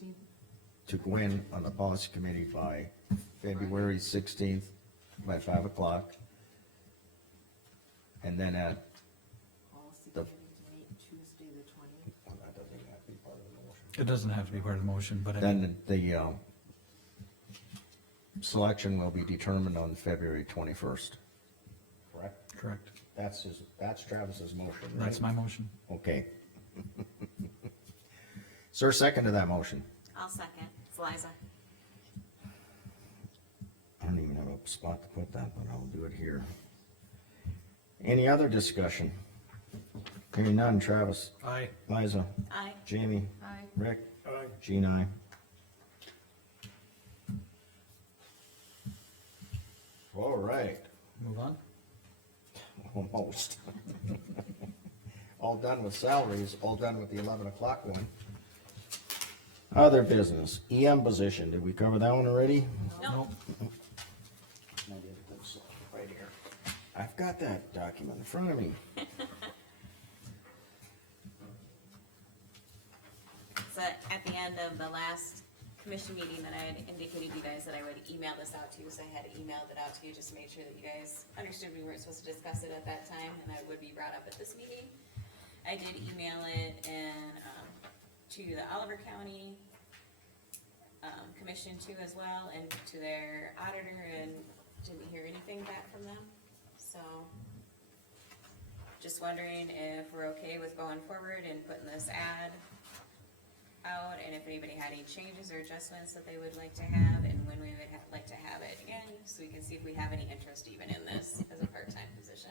to go in on the policy committee by February 16th by 5 o'clock. And then at, Policy The- committee to meet Tuesday the 20th. well, that doesn't have to be part of the motion. It doesn't have to be part of the motion, but I mean, Then the, selection will be determined on February 21st. Correct? correct. That's Travis's motion, right? That's my motion. Okay. Is there a second to that motion? I'll second. It's Liza. I don't even have a spot to put that, but I'll do it here. Any other discussion? Hearing none, Travis, Aye. Liza, Aye. Jamie, Aye. Rick, Aye. Jean, I. All right, Move on. almost. All done with salaries, all done with the 11 o'clock one. Other business, EM position, did we cover that one already? No, I didn't think so. Right here. I've got that document in front of me. so at the end of the last commission meeting that I had indicated to you guys that I would email this out to you, so I had emailed it out to you, just to make sure that you guys understood we weren't supposed to discuss it at that time, and that it would be brought up at this meeting. I did email it and, to the Oliver County, commission too as well, and to their auditor, and didn't hear anything back from them, so. Just wondering if we're okay with going forward and putting this ad out, and if anybody had any changes or adjustments that they would like to have, and when we would like to have it again, so we can see if we have any interest even in this as a part-time position,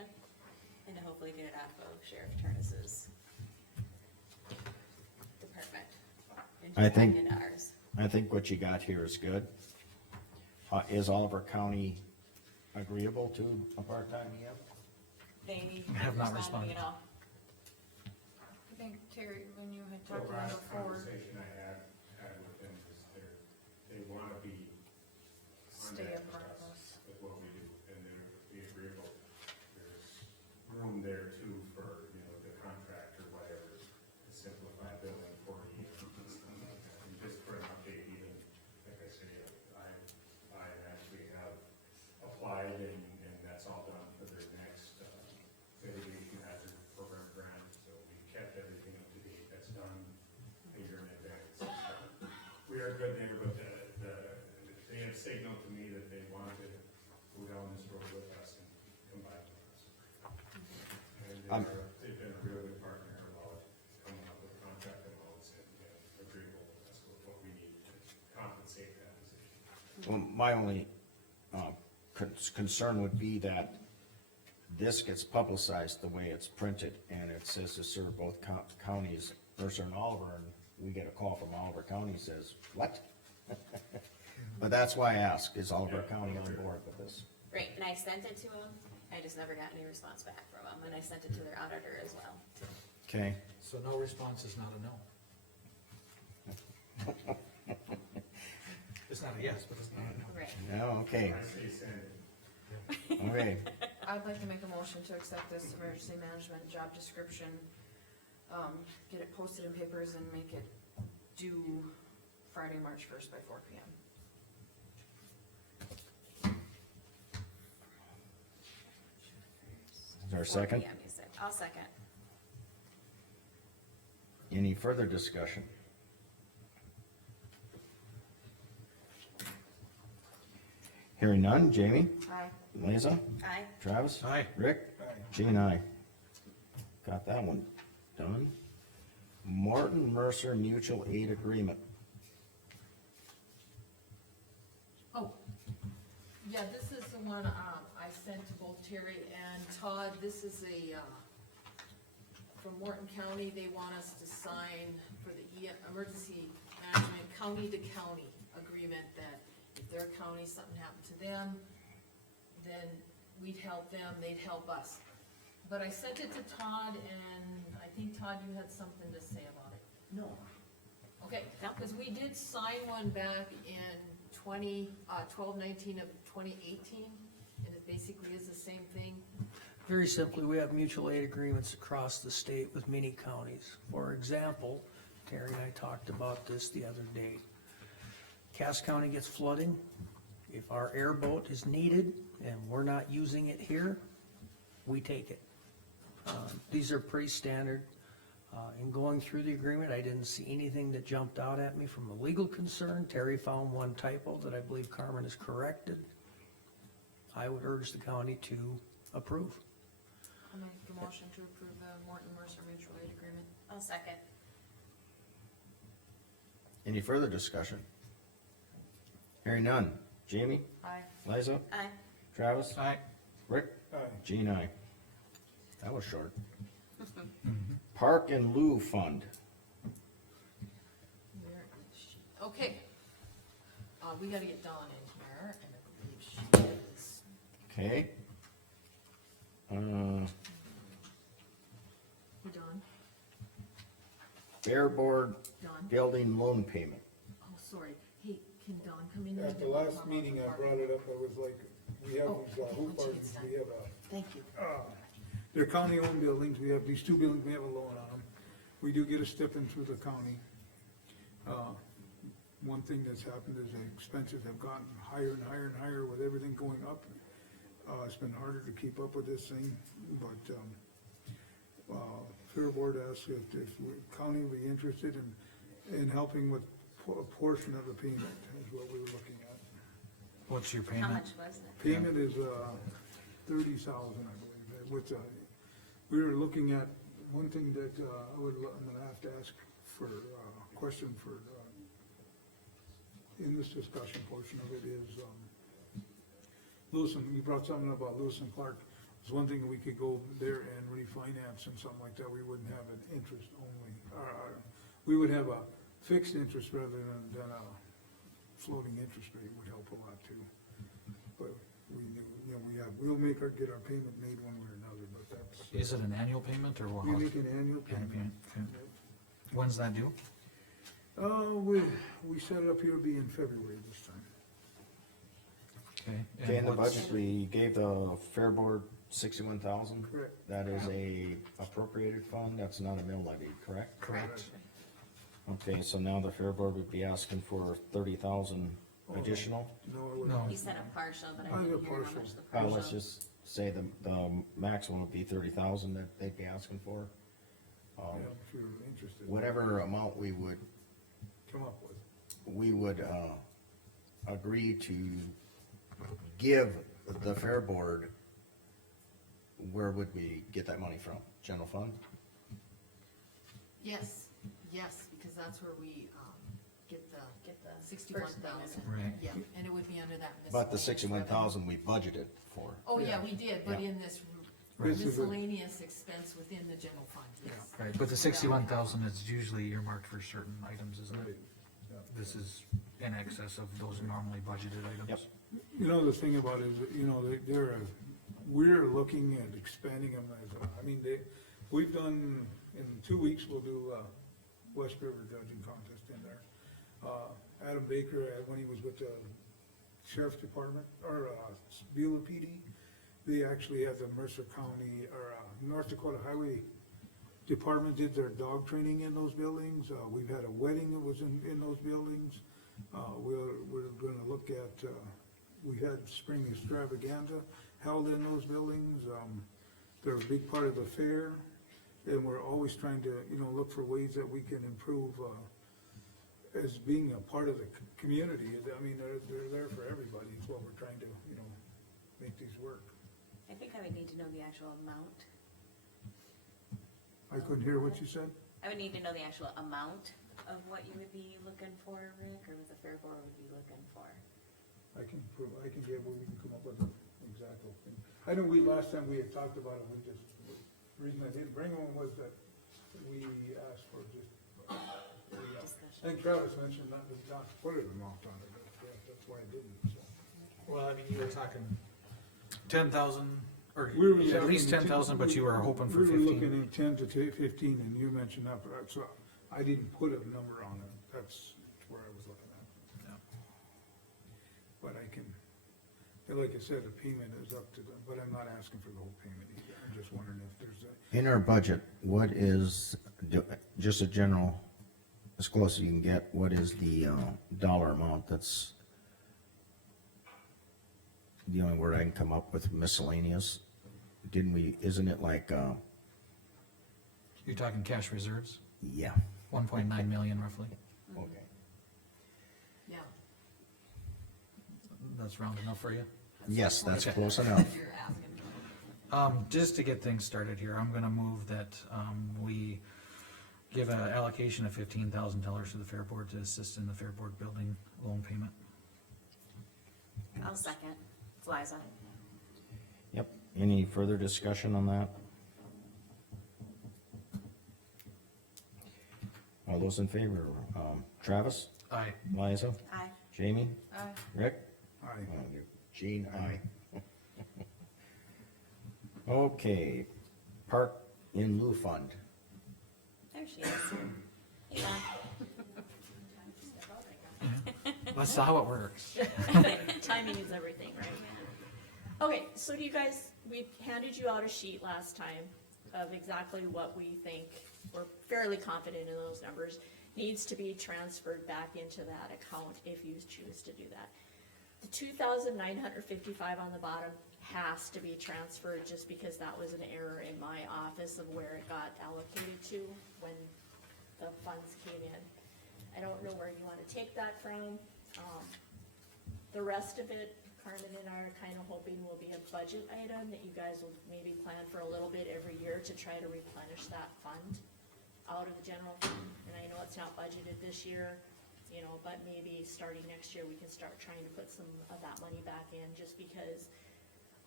and to hopefully get it off of Sheriff Turnus's department. And I back think- into ours. I think what you got here is good. Is Oliver County agreeable to a part-time EM? They Have not responded responded. at all. I think Terry, when you had talked to them before, Conversation I had with them is they wanna be on stay that a part of with us. with what we do, and they're be agreeable. There's room there too for, the contract or whatever, to simplify billing for you, and stuff like that. And just for an update, even, like I say, I actually have applied, and that's all done for their next, mitigation hazard program grant, so we kept everything up to date, that's done a year in advance. So we are good there, but they have signaled to me that they want to go down this road with us and combine with us. And they've been a real good partner about coming up with contract amounts and agreeable with us with what we need to compensate that position. Well, my only, concern would be that this gets publicized the way it's printed, and it says to serve both counties, Mercer and Oliver, and we get a call from Oliver County says, what? But that's why I ask, is Oliver County on board with this? Right, and I sent it to them, I just never got any response back from them, and I sent it to their auditor as well. Okay, So no response is not a no. It's not a yes, but it's not a no. Right. now, okay, I say send it. okay, I'd like to make a motion to accept this emergency management job description get it posted in papers and make it due Friday, March 1st by 4 PM. Is there a second? 4 PM, you said. I'll second. Any further discussion? Hearing none, Jamie, Aye. Liza, Aye. Travis? Aye. Rick? Aye. Jean, aye. Got that one done. Martin Mercer Mutual Aid Agreement. Oh, yeah, this is the one, I sent to both Terry and Todd. This is from Morton County. They want us to sign for the emergency management county to county agreement that if their county, something happened to them, then we'd help them, they'd help us. But I sent it to Todd, and I think, Todd, you had something to say about it. No. Okay, because we did sign one back in 12/19 of 2018, and it basically is the same thing. Very simply, we have mutual aid agreements across the state with many counties. For example, Terry and I talked about this the other day. Cass County gets flooding. If our airboat is needed and we're not using it here, we take it. These are pretty standard. In going through the agreement, I didn't see anything that jumped out at me from a legal concern. Terry found one typo that I believe Carmen has corrected. I would urge the county to approve. I'll make a motion to approve the Morton Mercer mutual aid agreement. I'll second. Any further discussion? Hearing none. Jamie, Aye. Liza, Aye. Travis? Aye. Rick? Aye. Jean, aye. That was short. Park and Lou Fund. Where is she? Okay. We gotta get Dawn in here, and I believe she is. Okay. Hey, Dawn? Fair Board Dawn? Building Loan Payment. Oh, sorry. Hey, can Dawn come in? At the last meeting, I brought it up, I was like, we have these, hoop parties, we have, Thank you. they're county-owned buildings, we have these two buildings, we have a loan on them. We do get a stipend through the county. One thing that's happened is the expenses have gotten higher and higher and higher with everything going up. It's been harder to keep up with this thing, but, Fair Board asked if the county would be interested in helping with a portion of the payment, is what we were looking at. What's your How payment? much was it? Payment is, 30,000, I believe, with, we were looking at, one thing that, I'm gonna have to ask for, question for, in this discussion portion of it is, Lewis and, you brought something about Lewis and Clark. It's one thing we could go there and refinance and something like that, we wouldn't have an interest only, we would have a fixed interest rather than a floating interest rate would help a lot too. But we, we'll get our payment made one way or another, but that's. Is it an annual payment or what? We make an annual Annual payment. payment, okay. When's that due? We set it up here to be in February this time. Okay. Okay, in the what's- budget, we gave the Fair Board 61,000. Correct. That is a appropriated fund, that's not a mill levy, correct? Correct. Okay, so now the Fair Board would be asking for 30,000 additional. No, I wouldn't. No. You said a partial, but I I didn't did hear how partial. much the partial. Let's just say the maximum would be 30,000 that they'd be asking for. Yeah, if you're interested. Whatever amount we would Come up with. agree to give the Fair Board, where would we get that money from? General fund? Yes, because that's where we, get the 61,000. Right. Yeah, and it would be under that But the miscellaneous 61,000 we budgeted for. revenue. Oh, yeah, we did, but Yeah. in this Right. miscellaneous expense within the general fund, yes. Right, but the 61,000 is usually earmarked for certain items, isn't Right. it? This is in excess of those normally budgeted items. Yep. You know, the thing about it is, that, you know, we're looking at expanding them as, we've done, in 2 weeks, we'll do, West River judging contest in there. Adam Baker, when he was with the Sheriff's Department, or, Beulah PD, they actually had the Mercer County, or, North Dakota Highway department did their dog training in those buildings. We've had a wedding that was in those buildings. We're gonna look at, we had spring extravaganza held in those buildings. They're a big part of the fair, and we're always trying to, look for ways that we can improve, as being a part of the community. I mean, they're there for everybody, is what we're trying to, make these work. I think I would need to know the actual amount. I couldn't hear what you said? I would need to know the actual amount of what you would be looking for, Rick, or what the fair board would be looking for. We can come up with an exact thing. I know last time we had talked about it, the reason I didn't bring one was that we asked for just, I think Travis mentioned not to put an amount on it, but that's why I didn't, so. Well, I mean, you were talking 10,000, or We were at least talking 10,000, but you were hoping for We were looking 15. at 10 to 15, and you mentioned that, but so I didn't put a number on it, that's where I was looking at. Yeah. But I can, like I said, the payment is up to them, but I'm not asking for the whole payment either, I'm just wondering if there's a. In our budget, what is, just a general, as close as you can get, what is the, dollar amount that's the only word I can come up with, miscellaneous? Isn't it like, You're talking cash reserves, yeah, 1.9 million roughly. okay. Yeah. That's round enough for you? Yes, that's Okay. close enough. You're asking. Just to get things started here, I'm gonna move that, we give an allocation of $15,000 to the Fair Board to assist in the Fair Board building loan payment. I'll second. It's Liza. Yep, any further discussion on that? All those in favor, Travis, Aye. Liza, Aye. Jamie, Aye. Rick? Aye. Gene, aye. Okay, park in lieu fund. There she is. Hey, Mom. That's how it works. Timing is everything, right? Okay, so do you guys, we handed you out a sheet last time of exactly what we think, we're fairly confident in those numbers, needs to be transferred back into that account if you choose to do that. The 2,955 on the bottom has to be transferred just because that was an error in my office of where it got allocated to when the funds came in. I don't know where you wanna take that from. The rest of it, Carmen and I are kinda hoping will be a budget item that you guys will maybe plan for a little bit every year to try to replenish that fund out of the general fund. And I know it's not budgeted this year, but maybe starting next year, we can start trying to put some of that money back in, just because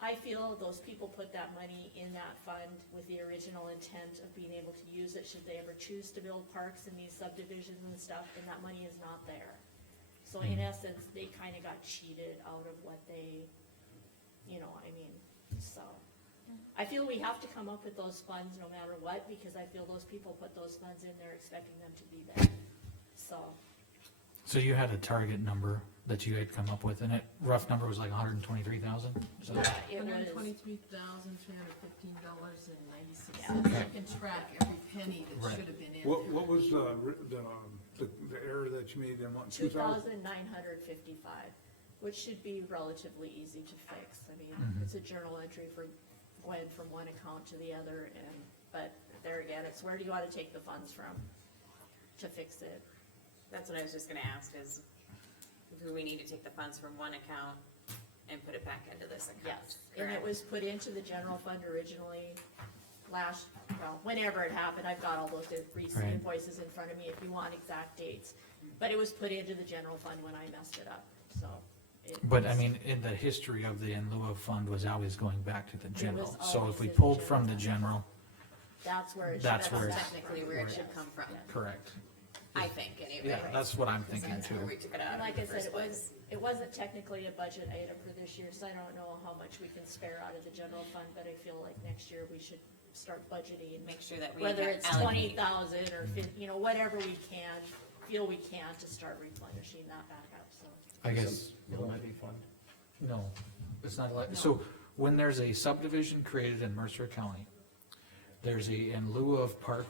I feel those people put that money in that fund with the original intent of being able to use it should they ever choose to build parks in these subdivisions and stuff, and that money is not there. So in essence, they kinda got cheated out of what they, so. I feel we have to come up with those funds no matter what, because I feel those people put those funds in there expecting them to be there, so. So you had a target number that you had come up with, and rough number was like 123,000? So Yeah, it was, $123,315.96. I can track every penny that Right. should have been in What there. was the error that you made in what, 2,955, which should be relatively easy to fix. I mean, it's a journal entry for Gwen from one account to the other, but there again, it's where do you wanna take the funds from to fix it? That's what I was just gonna ask is, do we need to take the funds from one account and put it back into this account? Yes, and it Correct. was put into the general fund originally whenever it happened, I've got all those recent Right. invoices in front of me if you want exact dates. But it was put into the general fund when I messed it up, so. But I mean, in the history of the in lieu of fund was always going back to the general. So always if we in the pulled from general the general, That's where it should. That's where That's it's- technically where it should come from, correct. I think, anyway. Yeah, that's what I'm thinking That's where too. we took it out And of like in I the said, first place. it wasn't technically a budget item for this year, so I don't know how much we can spare out of the general fund, but I feel like next year we should start budgeting and Make sure that we whether it's allocate. 20,000 or 50, whatever we feel we can to start replenishing that back up, so. I guess, Levy fund. no, it's not like, so when there's a subdivision created in Mercer County, there's a in lieu of park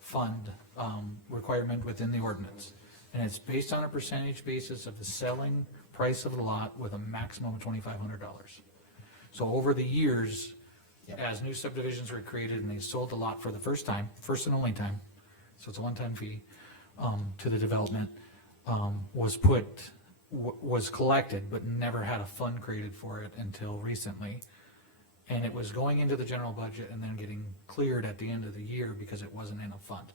fund, requirement within the ordinance. And it's based on a percentage basis of the selling price of the lot with a maximum of $2,500. So over the years, as new subdivisions were created and they sold the lot for the first time, first and only time, so it's a one-time fee, to the development, was collected, but never had a fund created for it until recently. And it was going into the general budget and then getting cleared at the end of the year because it wasn't in a fund.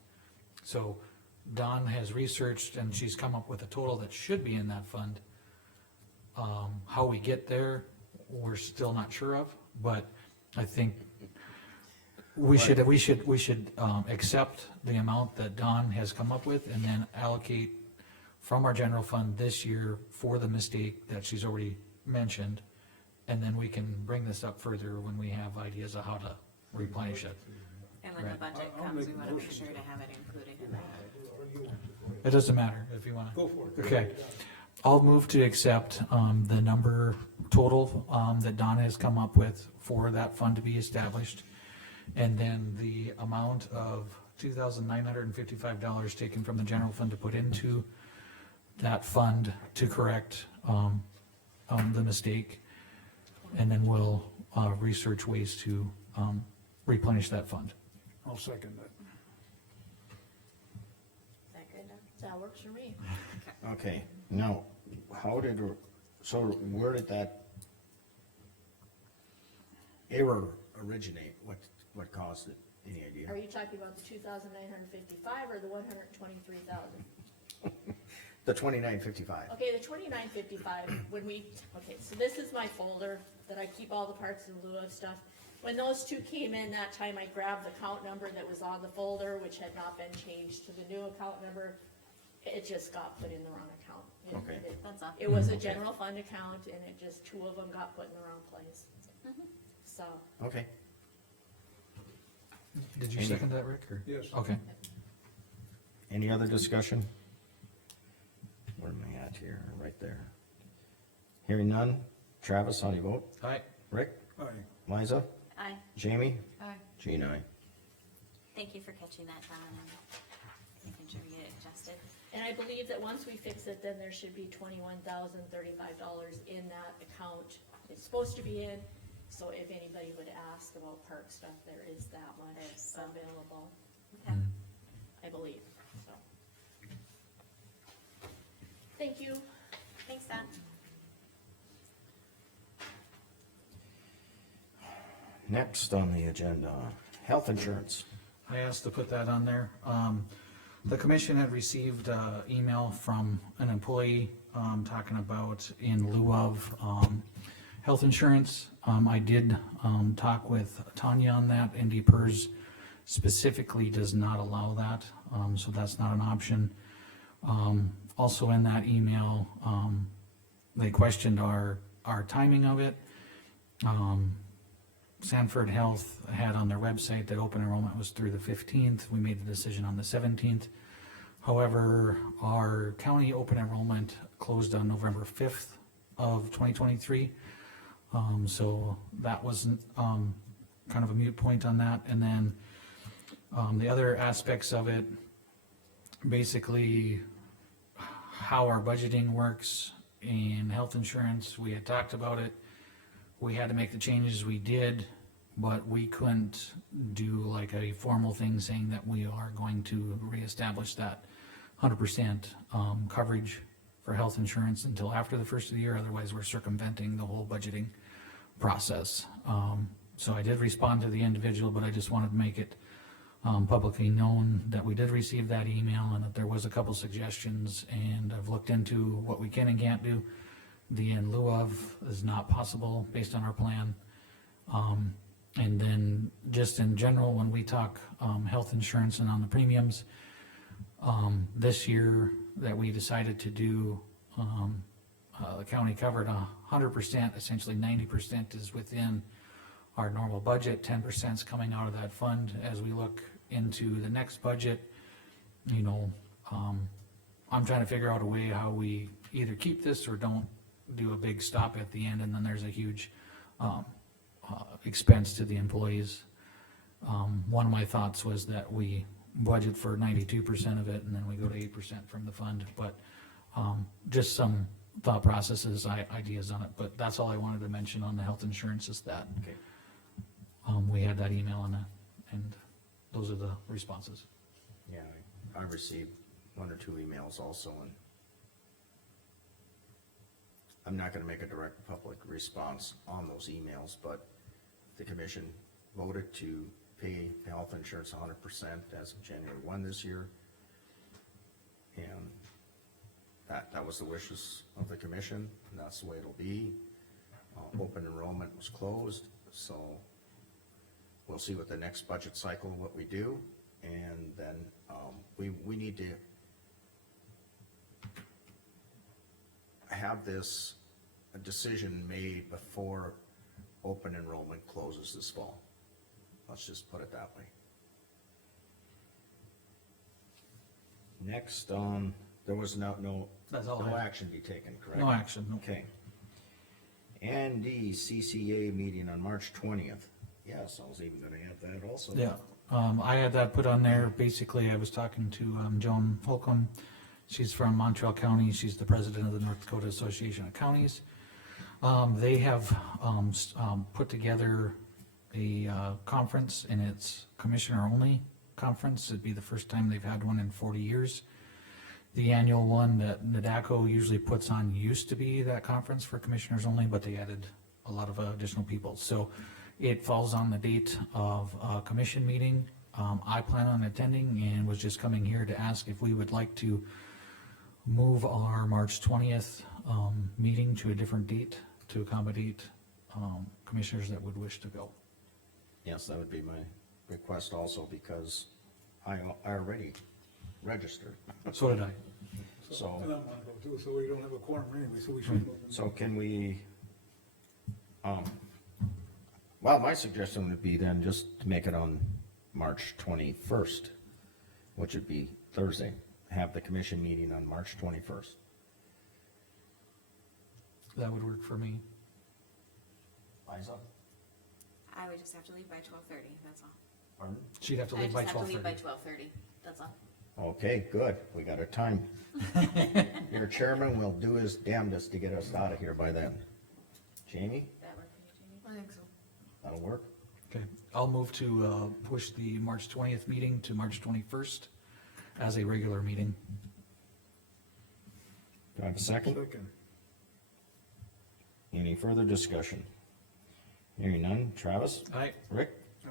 So Dawn has researched and she's come up with a total that should be in that fund. How we get there, we're still not sure of, but I think we should accept the amount that Dawn has come up with and then allocate from our general fund this year for the mistake that she's already mentioned. And then we can bring this up further when we have ideas of how to replenish it. And when the Right. budget I'll comes, we make a wanna make motion sure to- to have it included in that. It doesn't matter if you wanna. Go for it. Okay. I'll move to accept, the number total, that Donna has come up with for that fund to be established. And then the amount of $2,955 taken from the general fund to put into that fund to correct, the mistake. And then we'll, research ways to, replenish that fund. I'll second that. Is that good, Doc? That works for me. Okay, now, so where did that error originate? What caused it? Any idea? Are you talking about the 2,955 or the 123,000? The 2955. Okay, the 2955, okay, so this is my folder that I keep all the parks in lieu of stuff. When those two came in that time, I grabbed the account number that was on the folder, which had not been changed to the new account number. It just got put in the wrong account. Okay. That's all. It was a general fund account and it just, two of them got put in the wrong place. So, Okay. Did you Any- second that, Rick, or? Yes. Okay. Any other discussion? Where am I at here? Right there. Hearing none. Travis, how do you vote? Aye. Rick? Aye. Liza? Aye. Jamie? Aye. Jean, aye. Thank you for catching that, Don, and making sure we get it adjusted. and I believe that once we fix it, then there should be $21,035 in that account. It's supposed to be in, so if anybody would ask about park stuff, there is that much There's some. available, Okay. I believe, so. Thank you. Thanks, Don. Next on the agenda, health insurance. I asked to put that on there. The commission had received an email from an employee, talking about in lieu of, health insurance. I did, talk with Tanya on that, and DPERS specifically does not allow that, so that's not an option. Also in that email, they questioned our timing of it. Sanford Health had on their website that open enrollment was through the 15th. We made the decision on the 17th. However, our county open enrollment closed on November 5th of 2023. So that wasn't, kind of a moot point on that. And then, the other aspects of it, basically how our budgeting works in health insurance, we had talked about it. We had to make the changes we did, but we couldn't do like a formal thing saying that we are going to reestablish that 100% coverage for health insurance until after the first of the year, otherwise we're circumventing the whole budgeting process. So I did respond to the individual, but I just wanted to make it publicly known that we did receive that email and that there was a couple suggestions, and I've looked into what we can and can't do. The in lieu of is not possible based on our plan. And then just in general, when we talk health insurance and on the premiums, this year that we decided to do, the county covered 100%, essentially 90% is within our normal budget, 10% is coming out of that fund. As we look into the next budget, you know, I'm trying to figure out a way how we either keep this or don't do a big stop at the end, and then there's a huge expense to the employees. one of my thoughts was that we budget for 92% of it and then we go to 8% from the fund, but, just some thought processes, ideas on it, but that's all I wanted to mention on the health insurance is that. Okay. We had that email on that, and those are the responses. Yeah, I received one or two emails also, and I'm not gonna make a direct public response on those emails, but the commission voted to pay health insurance 100% as of January 1 this year. And that was the wishes of the commission, and that's the way it'll be. Open enrollment was closed, so we'll see what the next budget cycle, what we do, and then, we need to have this, a decision made before open enrollment closes this fall. Let's just put it that way. Next, there was no That's all I have. action be taken, correct? No action, no. Okay. And the CCA meeting on March 20th. Yes, I was even gonna add that also. Yeah, I had that put on there. Basically, I was talking to, Joan Holcomb. She's from Montreal County. She's the president of the North Dakota Association of Counties. They have, put together a, conference, and it's commissioner-only conference. It'd be the first time they've had one in 40 years. The annual one that NADACO usually puts on used to be that conference for commissioners only, but they added a lot of additional people. So it falls on the date of a commission meeting. I plan on attending and was just coming here to ask if we would like to move our March 20th, meeting to a different date to accommodate, commissioners that would wish to go. Yes, that would be my request also, because I already registered. So did I. So, And I'm on vote too, so we don't have a quorum anyway, so we should. so can we, well, my suggestion would be then just to make it on March 21st, which would be Thursday. Have the commission meeting on March 21st. That would work for me. Liza? I would just have to leave by 12:30, that's all. Pardon? She'd have to I leave just by have to leave by 12:30. 12:30, that's all. Okay, good, we got a time. Your chairman will do his damnedest to get us out of here by then. Jamie, That work for you, Jamie? I think so. that'll work? Okay, I'll move to, push the March 20th meeting to March 21st as a regular meeting. Do I have a second? Second. Any further discussion? Hearing none, Travis? Aye. Rick? Aye.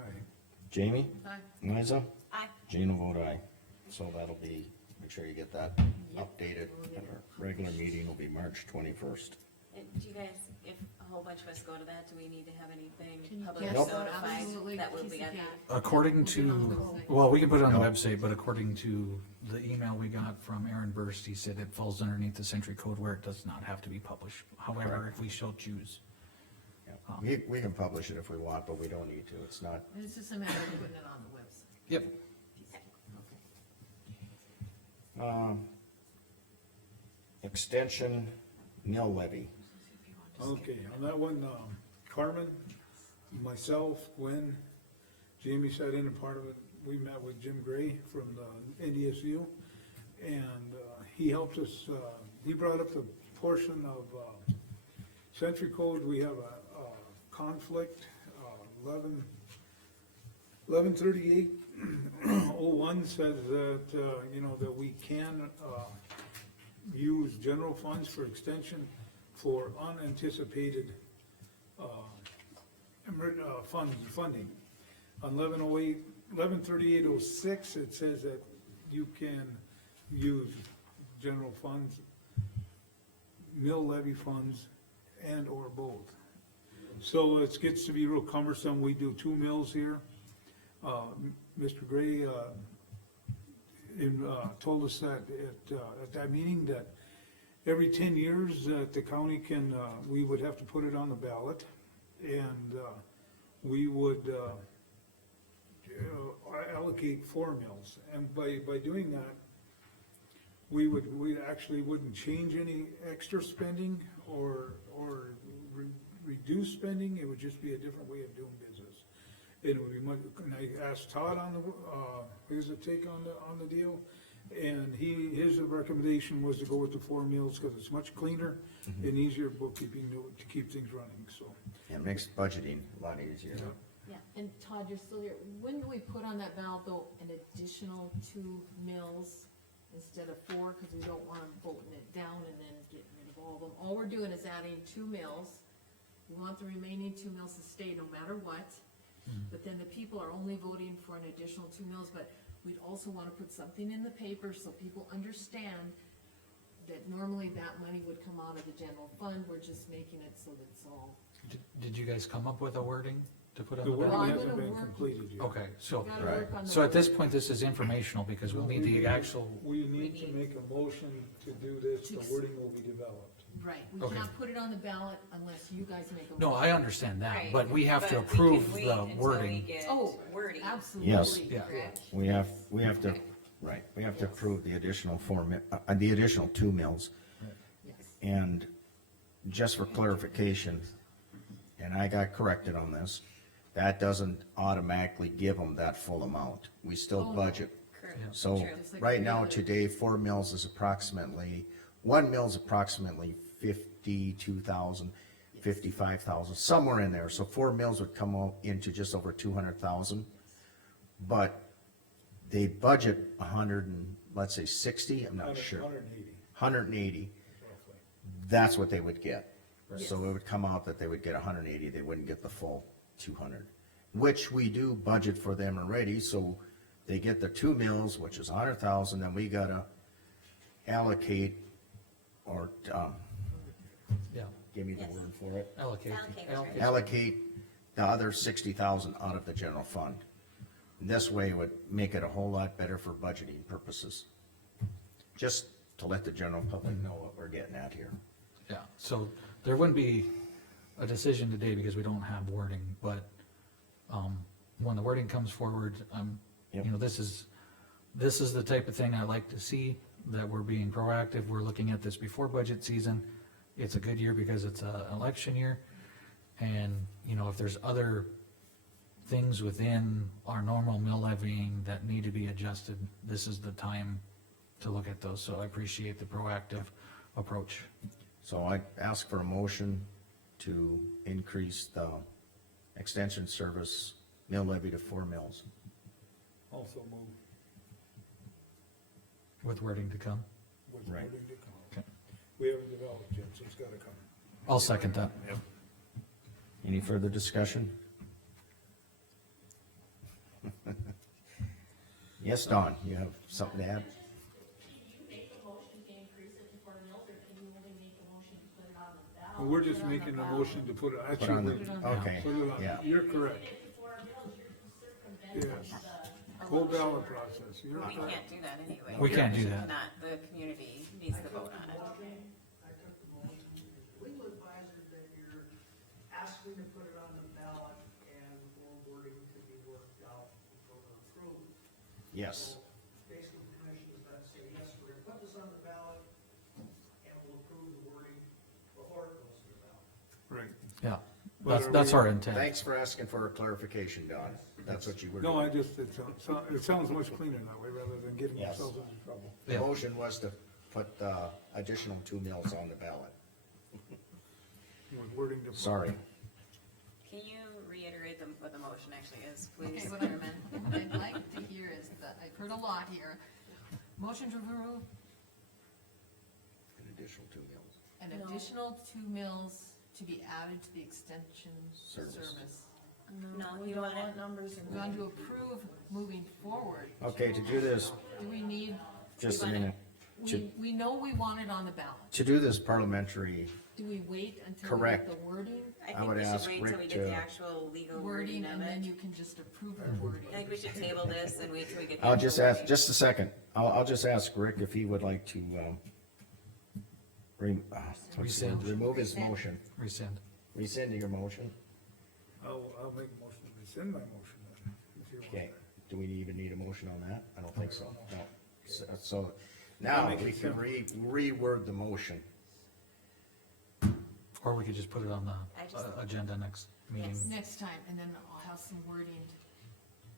Jamie? Aye. Liza? Aye. Jane will vote aye. So that'll be, make sure you get that updated. And our regular meeting will be March 21st. Do you guys, if a whole bunch of us go to that, do we need to have Can anything you publicly cancel? notified Absolutely. that would be at the? According Put it on the to, website. well, we can put it on the website, but according to the email we got from Aaron Burst, he said it falls underneath the century code where it does not have to be published. However, if we shall choose. Yeah. We can publish it if we want, but we don't need to. It's not, It's just a matter of putting it on the website. Yep. extension mill levy. Okay, on that one, Carmen, myself, Gwen, Jamie sat in a part of it. We met with Jim Gray from the NDSU, and he helped us, he brought up the portion of century code. We have a conflict, 113801 says that, that we can use general funds for extension for unanticipated funding. On 113806, it says that you can use general funds, mill levy funds, and or both. So it gets to be real cumbersome. We do 2 mills here. Mr. Gray told us that at that meeting that every 10 years that the county can, we would have to put it on the ballot, and we would allocate 4 mills. And by doing that, we actually wouldn't change any extra spending or reduce spending. It would just be a different way of doing business. it would be much, and I asked Todd on his take on the deal, and his recommendation was to go with the 4 meals, cause it's much cleaner and easier bookkeeping to keep things running, so. It makes budgeting a lot easier. Yeah, and Todd, you're still here, wouldn't we put on that ballot though, an additional 2 mills instead of 4, cause we don't want them voting it down and then getting rid of all of them, all we're doing is adding 2 mills. We want the remaining 2 mills to stay no matter what, but then the people are only voting for an additional 2 mills, but we'd also wanna put something in the paper so people understand that normally that money would come out of the general fund, we're just making it so that it's all. Did you guys come up with a wording to put on The the wording ballot? I'm hasn't gonna been work- completed yet. Okay, so, Gotta work on the so at this wording. point, this is informational, because we'll need the actual, We need to make a motion to do this, the wording will be developed. Right, we Okay. can't put it on the ballot unless you guys make a motion. no, I understand that, Right, but we have to but we can approve wait the until we wording. get Oh, wording. absolutely. Yes. Yeah. Correct. We have to, right, we have to approve the additional the additional 2 mills. Yes. And just for clarification, and I got corrected on this, that doesn't automatically give them that full amount. We still Oh. budget. Correct. So, True. Just like right every now, other- today, 4 mills is approximately, 1 mill is approximately 52,000, 55,000, somewhere in there. So 4 mills would come out into just over 200,000. But they budget 100 and, let's say 60, I'm not sure. 180, 180, roughly. that's what they would get. So it would come out that they would get 180, they wouldn't get the full 200. Which we do budget for them already, so they get the 2 mills, which is 100,000, then we gotta allocate, or, Yeah, give me the Yes. word for it, allocate. Allocate, allocate. right. allocate the other 60,000 out of the general fund. This way it would make it a whole lot better for budgeting purposes. Just to let the general public know what we're getting at here. Yeah, so there wouldn't be a decision today because we don't have wording, but, when the wording comes forward, you know, this is the type of thing I like to see, that we're being proactive, we're looking at this before budget season. It's a good year because it's a election year, and, you know, if there's other things within our normal mill levying that need to be adjusted, this is the time to look at those, so I appreciate the proactive approach. So I ask for a motion to increase the extension service mill levy to 4 mills. Also move With wording to come. with Right. wording to come. Okay. We haven't developed yet, so it's gotta come. I'll second that. Any further discussion? Yes, Don, you have something to add? Can you make a motion to increase it to 4 mills, or can you only make a motion to put it on the ballot? Well, we're just Put it on the making a ballot? motion to put it, Put on the, actually, okay, put it on, yeah. you're correct. If it's 4 mills, you're circumventing Yes. the. Whole ballot process, you're We correct. can't do that anyway. We can't do that. Not, the community needs to vote on it. I took the motion, legal advisor that you're asking to put it on the ballot and more wording to be worked out before we're approved. Yes, So basically, the commission is going to say, yes, we're gonna put this on the ballot and we'll approve the wording before it goes to the ballot. Right. Yeah, But that's are our we- intent. thanks for asking for a clarification, Don. That's what you were No, doing. it sounds much cleaner that way, rather than getting Yes. ourselves into trouble. The Yeah. motion was to put additional 2 mills on the ballot. With wording to. Sorry. Can you reiterate what the motion actually is, Okay, please, what Chairman? I'd like to hear is that, I've heard a lot here, motion to approve An additional 2 mills. an No. additional 2 mills to be added to the extension Service. service. No, you want it, numbers We're going to approve moving forward. Okay, to do this, Do we need, just a minute. we know we want it on the ballot. To do this parliamentary, Do we wait until we Correct. get the wording? I I think would we should ask wait Rick till we get the to- actual legal Wording, wording of and then it. you can just approve the wording. I think we should table this and wait till we get the I'll actual just ask, wording. just a second, I'll just ask Rick if he would like to, Rescind. remove his motion, Rescind. rescind your motion. I'll make a motion to rescind my motion then, if you want. Okay, do we even need a motion on that? I don't think so, no. So, now we can reword the motion. Or we could just put it on the I just- agenda next meeting. Yes. Next time, and then I'll have some wording,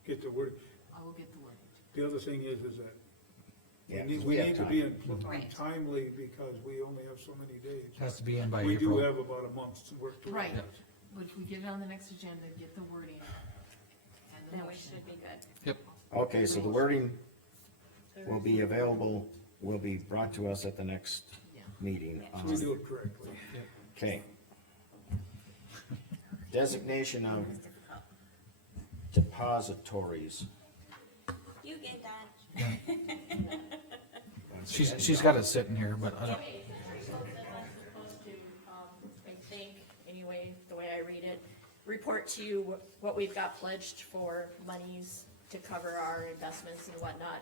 Get the word, I will get the wording. the other thing is that we Yeah, need, 'cause we have need to time. be Right. timely because we only have so many days. Has to be in by We do April. have about a month to work towards. Right, Yeah. but if we get it on the next agenda, get the wording and the Then we motion. should be good. Yep, Okay, so the wording will be available, will be brought to us at the next Yeah. meeting. Yeah. We do it correctly. Okay. Designation of It's difficult. depositories. You get that. she's got it sitting here, but I don't, Supposed to, I think, anyway, the way I read it, report to you what we've got pledged for monies to cover our investments and whatnot.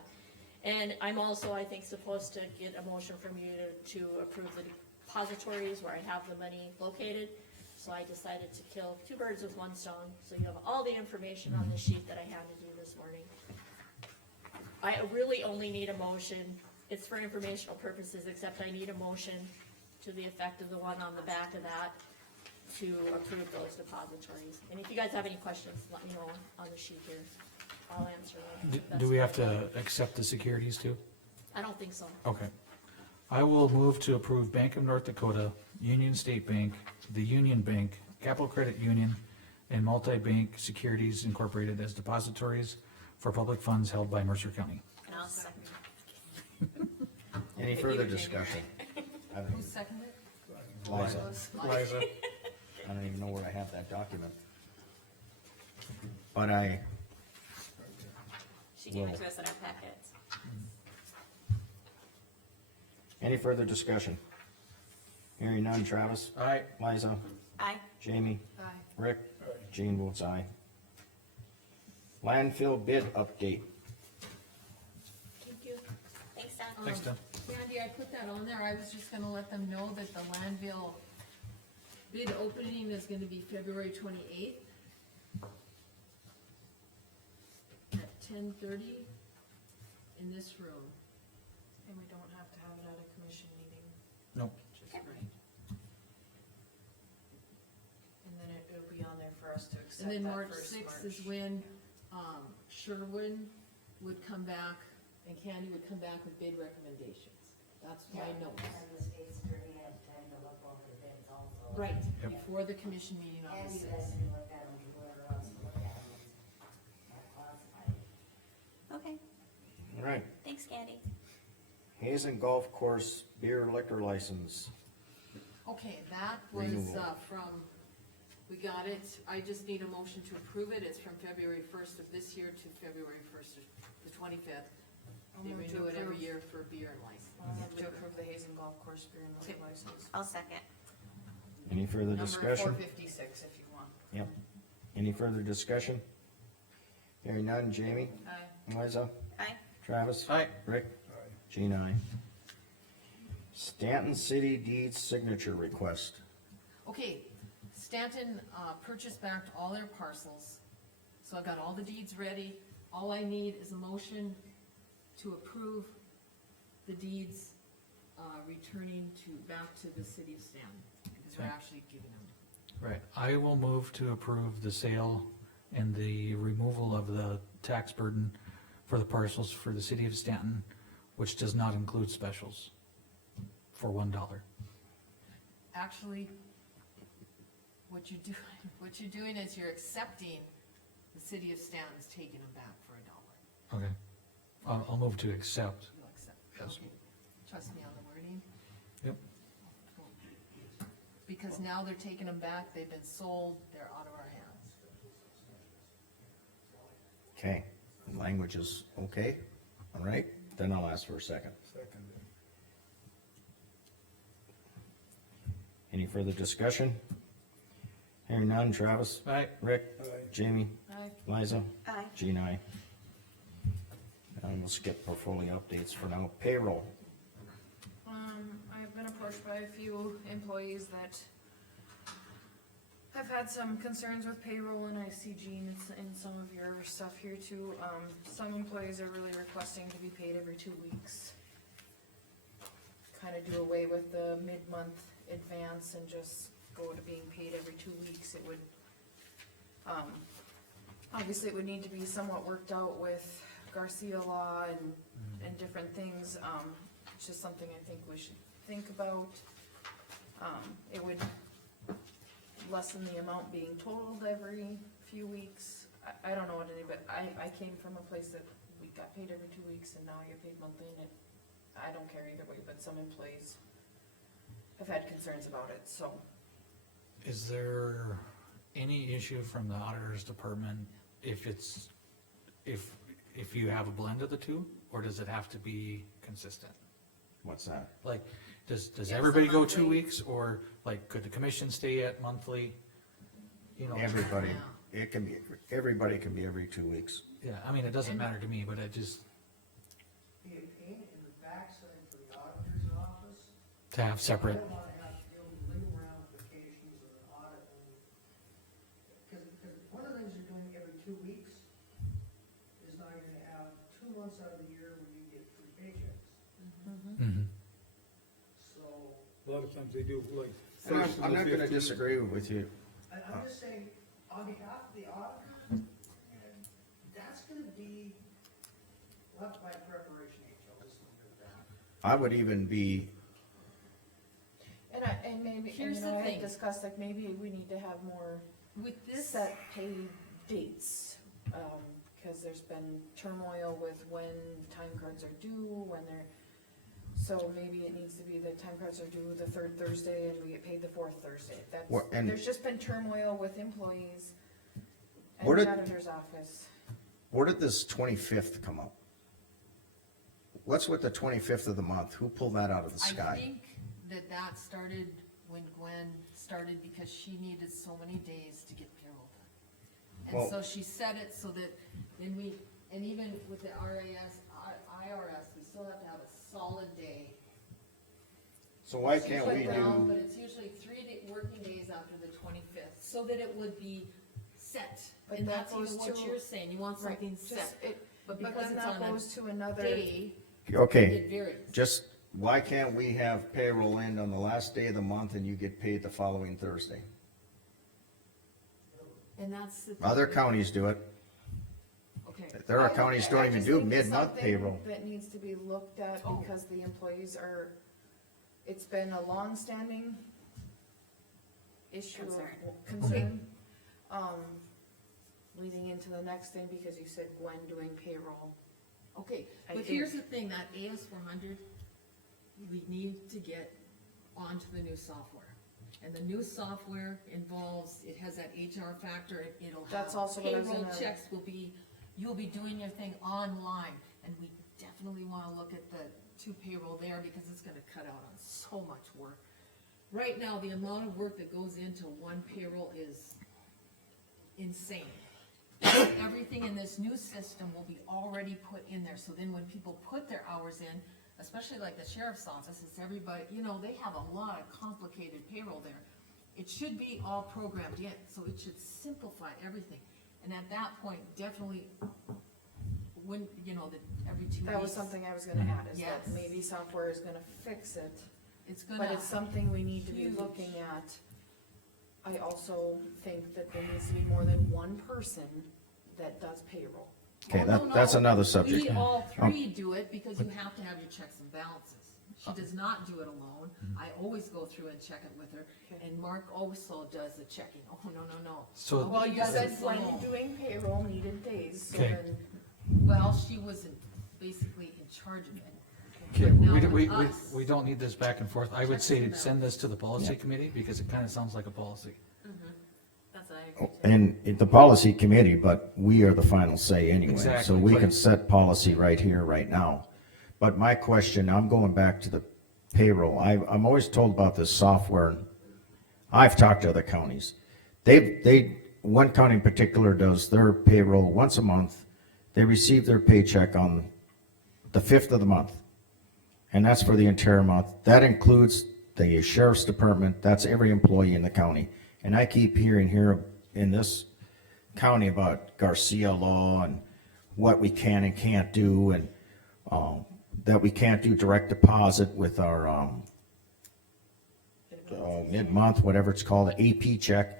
And I'm also, I think, supposed to get a motion from you to approve the depositories where I have the money located. So I decided to kill two birds with one stone, so you have all the information on the sheet that I handed you this morning. I really only need a motion, it's for informational purposes, except I need a motion to the effect of the one on the back of that to approve those depositories. And if you guys have any questions, let me know on the sheet here, I'll answer them. do we have to accept the securities too? I don't think so. Okay. I will move to approve Bank of North Dakota, Union State Bank, the Union Bank, Capital Credit Union, and Multi-Bank Securities Incorporated as depositories for public funds held by Mercer County. And I'll second. Any further discussion? I don't Who even- seconded it? Liza, Liza, I don't even know where I have that document. But I, She gave it Well- to us in our packets. any further discussion? Hearing none, Travis, Aye. Liza, Aye. Jamie, Aye. Rick, Gene votes aye. Landfill bid update. Thank you. Thanks, Don. Thanks, Tim. Randy, I put that on there, I was just gonna let them know that the landfill bid opening is gonna be February 28th at 10:30 in this room. And we don't have to have it at a commission meeting, Nope. Just right. and then it'll be on there for us to And accept then that March first 6th March. is when, Sherwood would come back, and Candy would come back with bid recommendations. That's my notes. the state's attorney has time to look over the bids also. Right, Yep. before the commission meeting on the And you 6th. guys can look at them, whoever wants to look at them. Not classified. Okay, Alright, thanks, Candy. Hazen Golf Course beer liquor license. Okay, that was, Renewal. from, we got it, I just need a motion to approve it, it's from February 1st of this year to February 1st of the 25th. I'll They move to renew it every approve. year for beer and license. I'll move to approve the Hazen Golf Course beer and liquor license. I'll second. Any further Number discussion? 456 if you want. Yep. Any further discussion? Hearing none, Jamie, Aye. Liza, Aye. Travis. Aye. Rick, Gene, aye. Stanton City Deeds Signature Request. Okay, Stanton, purchased back all their parcels, so I've got all the deeds ready. All I need is a motion to approve the deeds, returning back to the city of Stanton, because we're Okay. actually giving them. Right, I will move to approve the sale and the removal of the tax burden for the parcels for the city of Stanton, which does not include specials, for $1. Actually, what you're doing is you're accepting the city of Stanton's taking them back for $1. Okay, I'll move to accept. You'll accept, Yes. okay, trust me on the wording. Yep. Because now they're taking them back, they've been sold, they're out of our hands. Okay, language is okay, all right, then I'll ask for a second. second. Any further discussion? Hearing none, Travis, Aye. Rick, Aye. Jamie, Aye. Liza, Aye. Gene, aye. And we'll skip portfolio updates for now. Payroll, I've been approached by a few employees that have had some concerns with payroll, and I see Gene in some of your stuff here too. Some employees are really requesting to be paid every 2 weeks. Kinda do away with the mid-month advance and just go to being paid every 2 weeks, it would, obviously it would need to be somewhat worked out with Garcia law and different things, it's just something I think we should think about. It would lessen the amount being totaled every few weeks. I don't know what any, but I came from a place that we got paid every 2 weeks and now I get paid monthly, and I don't care either way, but some employees have had concerns about it, so. Is there any issue from the auditor's department if it's, if you have a blend of the two, or does it have to be consistent? What's that? Like, does Yeah, everybody so go 2 monthly. weeks, or like, could the commission stay at monthly? You know, Everybody, it can be, everybody can be every 2 weeks. yeah, I mean, it doesn't matter to me, but it just, Be a pain in the backside for the auditor's office. to have separate, I don't wanna have to deal with legal ramifications of an audit. Because one of the things you're doing every 2 weeks is now you're gonna have 2 months out of the year where you get 3 paychecks. Mhm. So, A lot of times they do like. And first and I'm the not gonna 15th. disagree with you. I'm just saying, on behalf of the auditor, that's gonna be left by preparation H, I'll just leave it at that. I would even be, And maybe, and Here's you know, the I had thing. discussed, like, maybe we need to have more With this, set pay dates. Cause there's been turmoil with when time cards are due, when they're, so maybe it needs to be that time cards are due the 3rd Thursday and we get paid the 4th Thursday. Well, and- There's just been turmoil with employees and Where the did- auditor's office. where did this 25th come up? What's with the 25th of the month? Who pulled that out of the I sky? think that started when Gwen started because she needed so many days to get payroll done. Well- And so she set it so that, then we, and even with the IRS, we still have to have a solid day. So why She can't put we down, do, But it's usually 3 working days after the 25th, so that it would be set. But And that that's even goes what to- you're saying, you want Right, something just set. it- But But because then it's that on goes to a another, day, okay, it varies. just, why can't we have payroll end on the last day of the month and you get paid the following Thursday? And that's the. Other counties do it. Okay. There are I- counties I don't even just do think it's mid-month something payroll. that needs to be looked at Oh. because the employees are, it's been a long-standing issue Concern. of concern. Leading into the next thing, because you said Gwen doing payroll. Okay, I but think- here's the thing, that AS400, we need to get onto the new software. And the new software involves, it has that HR factor, it'll have. That's also what I was Payroll gonna- checks will be, you'll be doing your thing online, and we definitely wanna look at the 2 payroll there, because it's gonna cut out on so much work. Right now, the amount of work that goes into 1 payroll is insane. Everything in this new system will be already put in there, so then when people put their hours in, especially like the sheriff's office, it's everybody, you know, they have a lot of complicated payroll there. It should be all programmed in, so it should simplify everything, and at that point, definitely, when, you know, every 2 weeks. That was something I was gonna add, is that Yes. maybe software is gonna fix it, It's gonna. but it's something we need to be Huge. looking at. I also think that there needs to be more than one person that does payroll. Okay, Oh, that, no, that's no. another subject. We all 3 do it because you have to have your checks and balances. She does not do it alone. I always go through and check it with her, and Mark also does the checking. Oh, no. So- Well, you He does said it when alone. doing payroll needed days, so Okay. then, Well, she wasn't basically in charge of it. okay, But now we with us- we don't need this back and forth. I would Checks say and send this to the policy committee, because it kinda sounds like a policy. That's what I agree too. And it's the policy committee, but we are the final say anyway, so Exactly. we can set policy right here, right now. But my question, I'm going back to the payroll, I'm always told about this software. I've talked to other counties. One county in particular does their payroll once a month. They receive their paycheck on the 5th of the month. And that's for the entire month. That includes the sheriff's department, that's every employee in the county. And I keep hearing here in this county about Garcia law and what we can and can't do, and, that we can't do direct deposit with our, mid-month, whatever it's called, an AP check.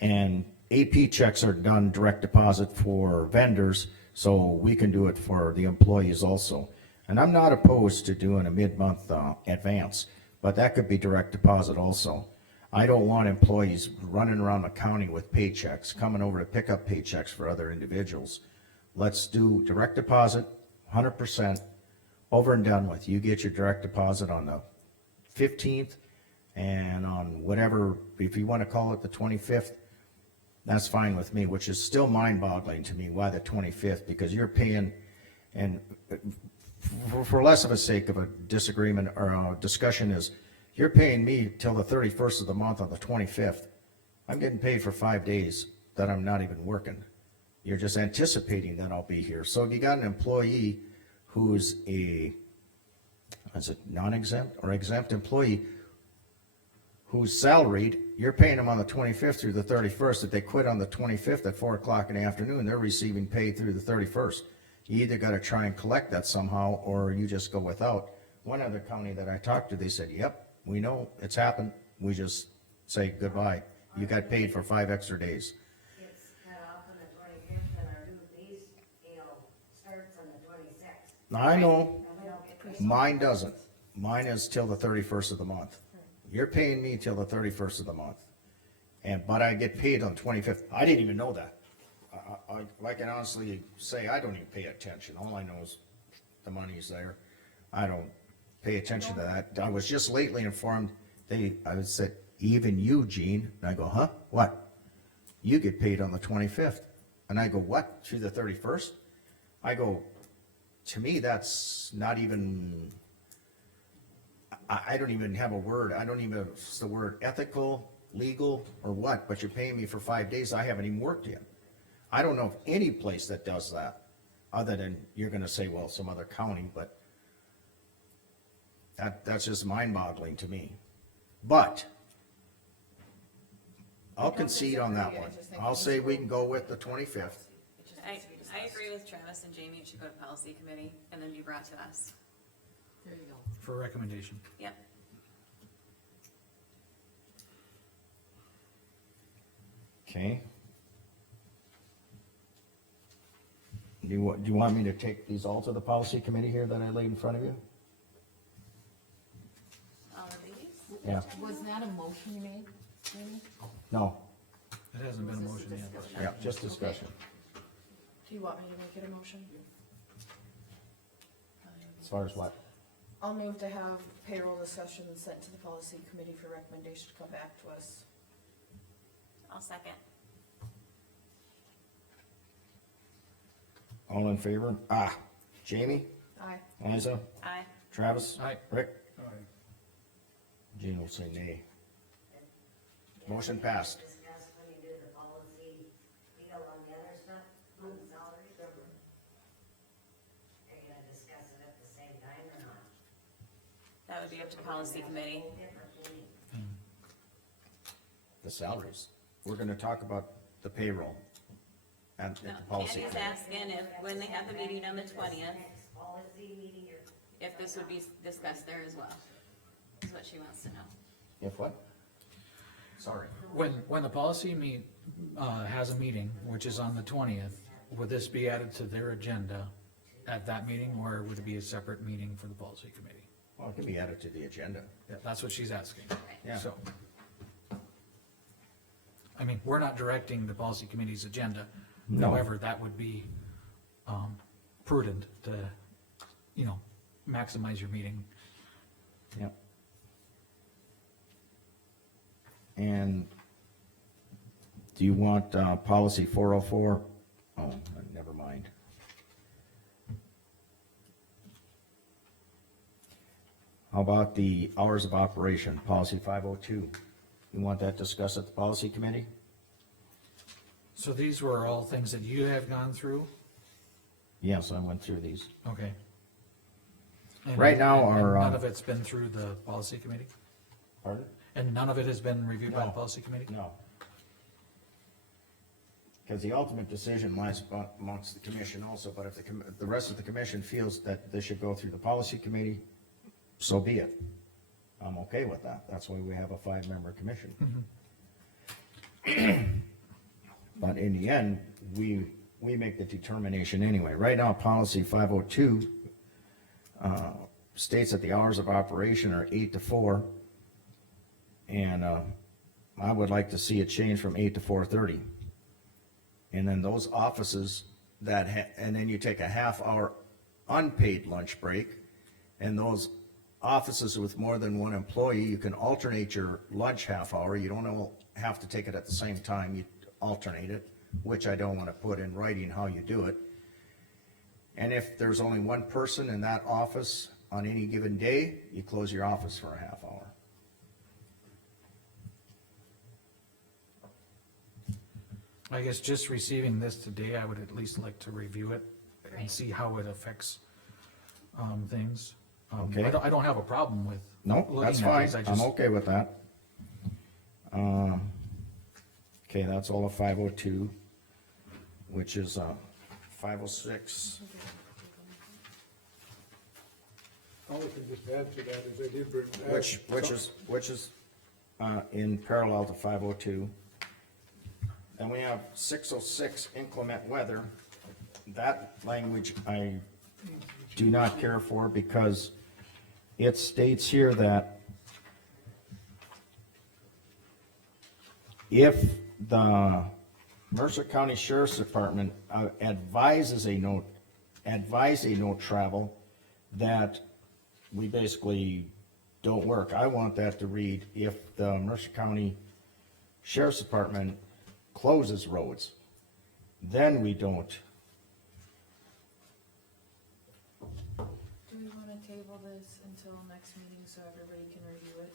And AP checks are done direct deposit for vendors, so we can do it for the employees also. And I'm not opposed to doing a mid-month advance, but that could be direct deposit also. I don't want employees running around the county with paychecks, coming over to pick up paychecks for other individuals. Let's do direct deposit, 100%, over and done with. You get your direct deposit on the 15th, and on whatever, if you want to call it the 25th, that's fine with me, which is still mind-boggling to me, why the 25th, because you're paying, and for less of a sake of a disagreement or a discussion is, you're paying me till the 31st of the month on the 25th. I'm getting paid for 5 days that I'm not even working. You're just anticipating that I'll be here. So if you got an employee who's is it non-exempt or exempt employee who's salaried, you're paying them on the 25th through the 31st. If they quit on the 25th at 4 o'clock in the afternoon, they're receiving pay through the 31st. You either gotta try and collect that somehow, or you just go without. One other county that I talked to, they said, yep, we know it's happened, we just say goodbye. You got paid for 5 extra days. It's cut off on the 25th, and our new base scale starts on the 26th. I know, And we don't get paid. mine doesn't. Mine is till the 31st of the month. You're paying me till the 31st of the month. But I get paid on 25th. I didn't even know that. I can honestly say I don't even pay attention. All I know is the money's there. I don't pay attention to that. I was just lately informed, I said, even you, Gene, and I go, huh, what? You get paid on the 25th. And I go, what, through the 31st? I go, to me, that's not even, I don't even have a word, I don't even, it's the word ethical, legal, or what, but you're paying me for 5 days, I haven't even worked yet. I don't know of any place that does that, other than, you're gonna say, well, some other county, but that's just mind-boggling to me. But, I'll concede on that one. I'll say we can go with the 25th. I agree with Travis and Jamie, it should go to policy committee and then be brought to us. There you go. For recommendation. Yep. Okay. Do you want me to take these all to the policy committee here that I laid in front of you? All of these? Yeah. Was that a motion you made, Jamie? No, It hasn't been a motion yet. yeah, just discussion. Do you want me to make it a motion? As far as what? I'll move to have payroll discussion sent to the policy committee for recommendation to come back to us. I'll second. All in favor? Jamie? Aye. Liza? Aye. Travis? Aye. Rick? Gene will say nay. Motion passed. Discuss when you do the policy deal on the other stuff, on the salary. Are you gonna discuss it at the same time or not? That would be up to policy committee. Different meeting. The salaries. We're gonna talk about the payroll at No, the policy. Candy's asking if, when they have the meeting on the 20th, Next policy meeting, you're if this would be discussed there as well, is what she wants to know. If what? Sorry. When the policy has a meeting, which is on the 20th, would this be added to their agenda at that meeting, or would it be a separate meeting for the policy committee? Well, it can be added to the agenda. Yeah, that's what she's asking, Yeah. so. I mean, we're not directing the policy committee's agenda. No. However, that would be, prudent to, maximize your meeting. Yep. And do you want, policy 404? Oh, never mind. How about the hours of operation, policy 502? You want that discussed at the policy committee? So these were all things that you have gone through? Yes, I went through these. Okay. And- Right now, and our, none of it's been through the policy committee? Pardon? And none of it has been reviewed by the No. policy committee? No. Because the ultimate decision lies amongst the commission also, but if the rest of the commission feels that this should go through the policy committee, so be it. I'm okay with that, that's why we have a 5-member commission. But in the end, we make the determination anyway. Right now, policy 502 states that the hours of operation are 8 to 4. And I would like to see it change from 8 to 4:30. And then those offices and then you take a half-hour unpaid lunch break. And those offices with more than one employee, you can alternate your lunch half hour. You don't all have to take it at the same time. You alternate it, which I don't want to put in writing how you do it. And if there's only one person in that office on any given day, you close your office for a half hour. I guess just receiving this today, I would at least like to review it and Right. see how it affects, things. Okay. I don't have a problem with. No, looking that's at fine, these, I I'm just- okay with that. Okay, that's all of 502, which is 506. All I can just add to that is I did bring back. Which is in parallel to 502. Then we have 606 inclement weather. That language I do not care for because it states here that if the Mercer County Sheriff's Department advises a no travel, that we basically don't work. I want that to read, if the Mercer County Sheriff's Department closes roads, then we don't. Do we wanna table this until next meeting so everybody can review it?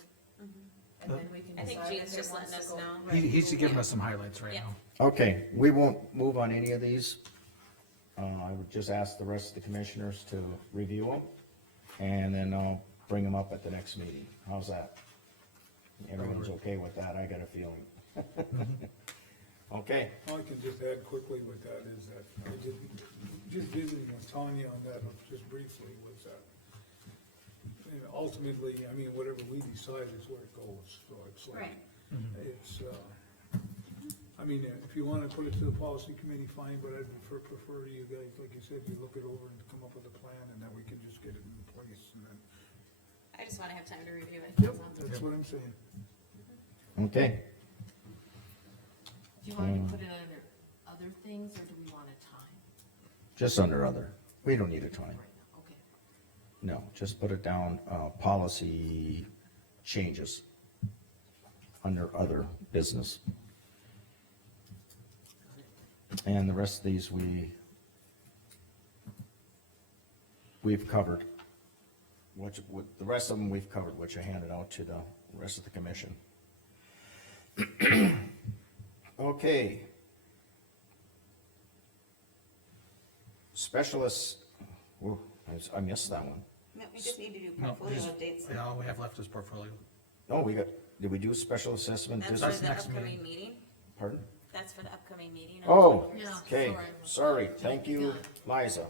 And then we can I think decide Gene's if it just wants letting to us go. know. Right. He's giving us some highlights right Yeah. now. Okay, we won't move on any of these. I would just ask the rest of the commissioners to review them, and then I'll bring them up at the next meeting. How's that? Everyone's okay with that, I got a feeling. Okay, All I can just add quickly with that is that I did, just visiting with Tanya on that, just briefly, was that and ultimately, I mean, whatever we decide is where it goes, so it's like, Right. it's, I mean, if you wanna put it to the policy committee, fine, but I'd prefer you guys, like you said, you look it over and come up with a plan, and then we can just get it in place, and then, I just wanna have time to review it. yep, that's what I'm saying. okay. Do you want to put it under other things, or do we want a time Just under other. We don't need a time. right now? Okay. No, just put it down, policy changes under other business. And the rest of these we've covered. The rest of them we've covered, which I handed out to the rest of the commission. Okay. Specialists, whoa, I missed that one. No, we just need to do No, portfolio just- updates. Yeah, all we have left is portfolio. Oh, did we do special assessment? That's This- for the next upcoming meeting. Pardon? That's for the upcoming meeting. Oh, Yeah, okay, sorry, thank you, Liza.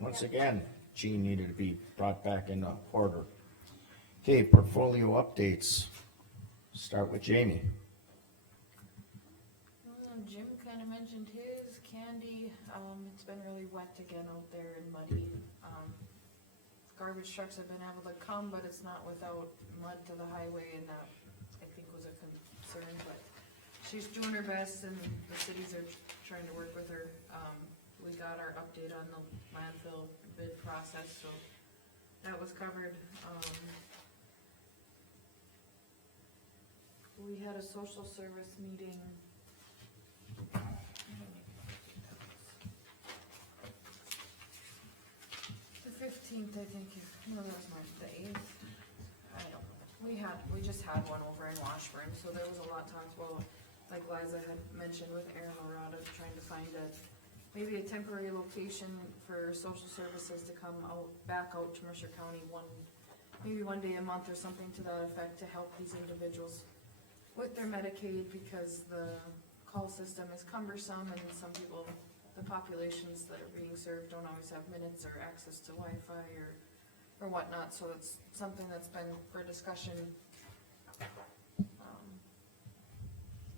Once again, Gene needed to be brought back into order. Okay, portfolio updates. Start with Jamie. Jim kinda mentioned his, Candy, it's been really wet again out there and muddy. Garbage trucks have been able to come, but it's not without mud to the highway, and that, I think, was a concern, but she's doing her best, and the cities are trying to work with her. We got our update on the landfill bid process, so that was covered. We had a social service meeting. The 15th, I think, no, that was March the 8th. I don't know. We just had one over in Washburn, so there was a lot talked about, like Liza had mentioned with Aaron Orada, trying to find maybe a temporary location for social services to come back out to Mercer County maybe one day a month or something to that effect, to help these individuals with their Medicaid, because the call system is cumbersome, and some people, the populations that are being served don't always have minutes or access to Wi-Fi or or whatnot, so it's something that's been for discussion.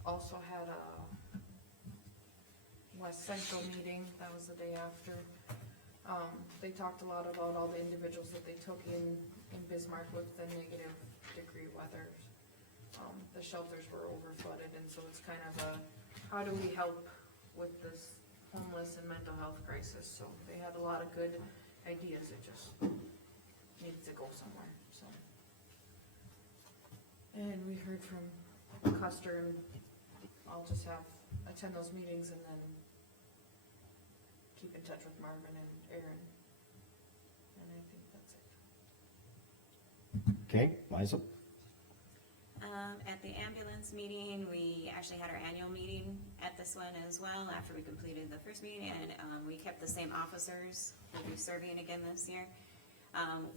Also had a West Central meeting, that was the day after. They talked a lot about all the individuals that they took in Bismarck with the negative degree weather. The shelters were over flooded, and so it's kind of a, how do we help with this homeless and mental health crisis? So they had a lot of good ideas, it just needs to go somewhere, so. And we heard from Custer, and I'll just attend those meetings and then keep in touch with Marvin and Aaron. And I think that's it. Okay, Liza? At the ambulance meeting, we actually had our annual meeting at this one as well, after we completed the first meeting, and, we kept the same officers. We'll be serving again this year.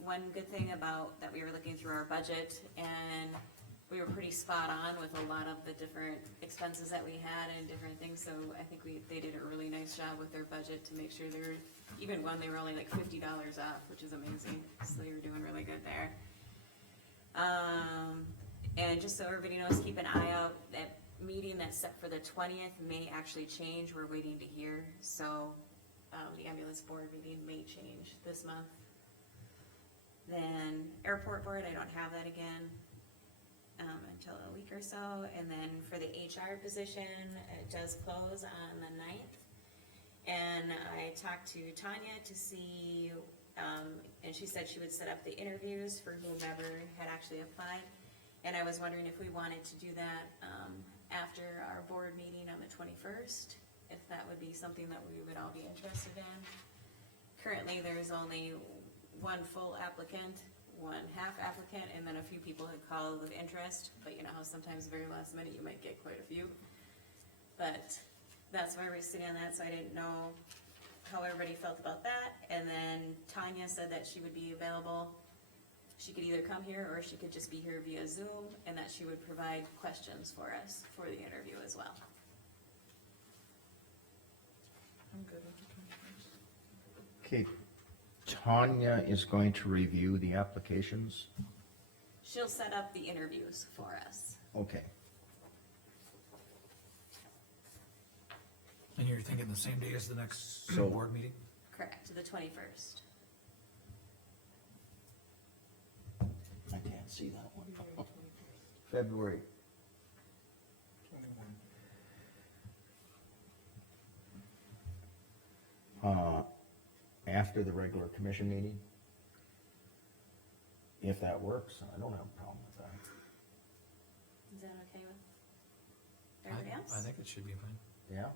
One good thing about, that we were looking through our budget, and we were pretty spot on with a lot of the different expenses that we had and different things, so I think they did a really nice job with their budget to make sure they were, even one, they were only like $50 off, which is amazing, so they were doing really good there. And just so everybody knows, keep an eye out, that meeting that's set for the 20th may actually change, we're waiting to hear, so, the ambulance board meeting may change this month. Then airport board, I don't have that again, until a week or so, and then for the HR position, it does close on the 9th. And I talked to Tanya to see, and she said she would set up the interviews for whomever had actually applied. And I was wondering if we wanted to do that, after our board meeting on the 21st, if that would be something that we would all be interested in. Currently, there's only one full applicant, one half applicant, and then a few people had called with interest, but you know how sometimes very last minute you might get quite a few. But that's where we're sitting on that, so I didn't know how everybody felt about that. And then Tanya said that she would be available. She could either come here or she could just be here via Zoom, and that she would provide questions for us for the interview as well. I'm good with the 21st. Okay, Tanya is going to review the applications. She'll set up the interviews for us. Okay, And you're thinking the same day as the next So- board meeting? Correct, the 21st. I can't see that one. February. 21. After the regular commission meeting? If that works, I don't have a problem with that. Is that okay with everybody else? I think it should be fine. Yeah?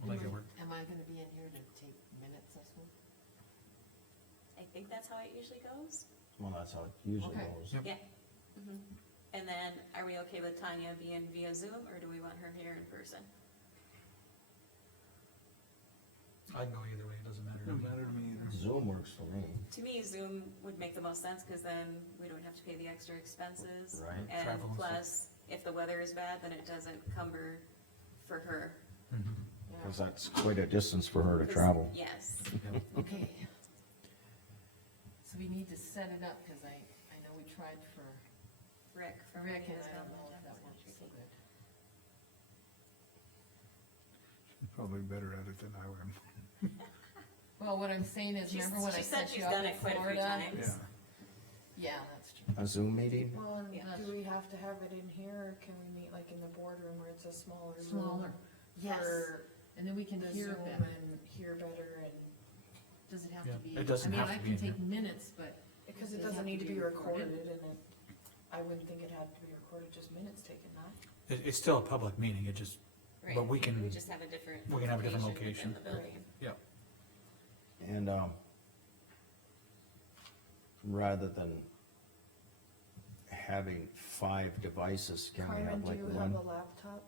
We'll make it work. Am I gonna be in here to take minutes this week? I think that's how it usually goes. Well, that's how it usually Okay. goes. Yep. Yeah. Mhm. And then, are we okay with Tanya being via Zoom, or do we want her here in person? I can go either way, it doesn't matter. to Doesn't me. matter to me either. Zoom works for me. To me, Zoom would make the most sense, cause then we don't have to pay the extra expenses. Right. And Travel and stuff. plus, if the weather is bad, then it doesn't cumber for her. Mhm. Cause that's quite a distance for her to 'Cause- travel. Yes. Yep. Okay. So we need to set it up, cause I know we tried for Rick from Rick, and Radios I don't know Village. if that works so good. Probably better at it than I am. Well, what I'm saying is, remember when I She said set she's you up done in it quite a few Florida? times. Yeah. Yeah, that's true. A Zoom meeting? Well, and Yeah. do we have to have it in here, or can we meet like in the boardroom where it's a smaller room? Smaller. Yes, For and then we can the hear Zoom better. and hear better, and, Does it have Yeah, to be? it doesn't have to be I in mean, I can here. take minutes, but because it Does it doesn't have need to to be be recorded? recorded, and I wouldn't think it had to be recorded, just minutes taken, not? It's still a public meeting, it just, Right. but we can, We just have a different. we can have a different within location. the building. yeah. And, rather than having 5 devices, can we Carmen, have do like you one? have a laptop?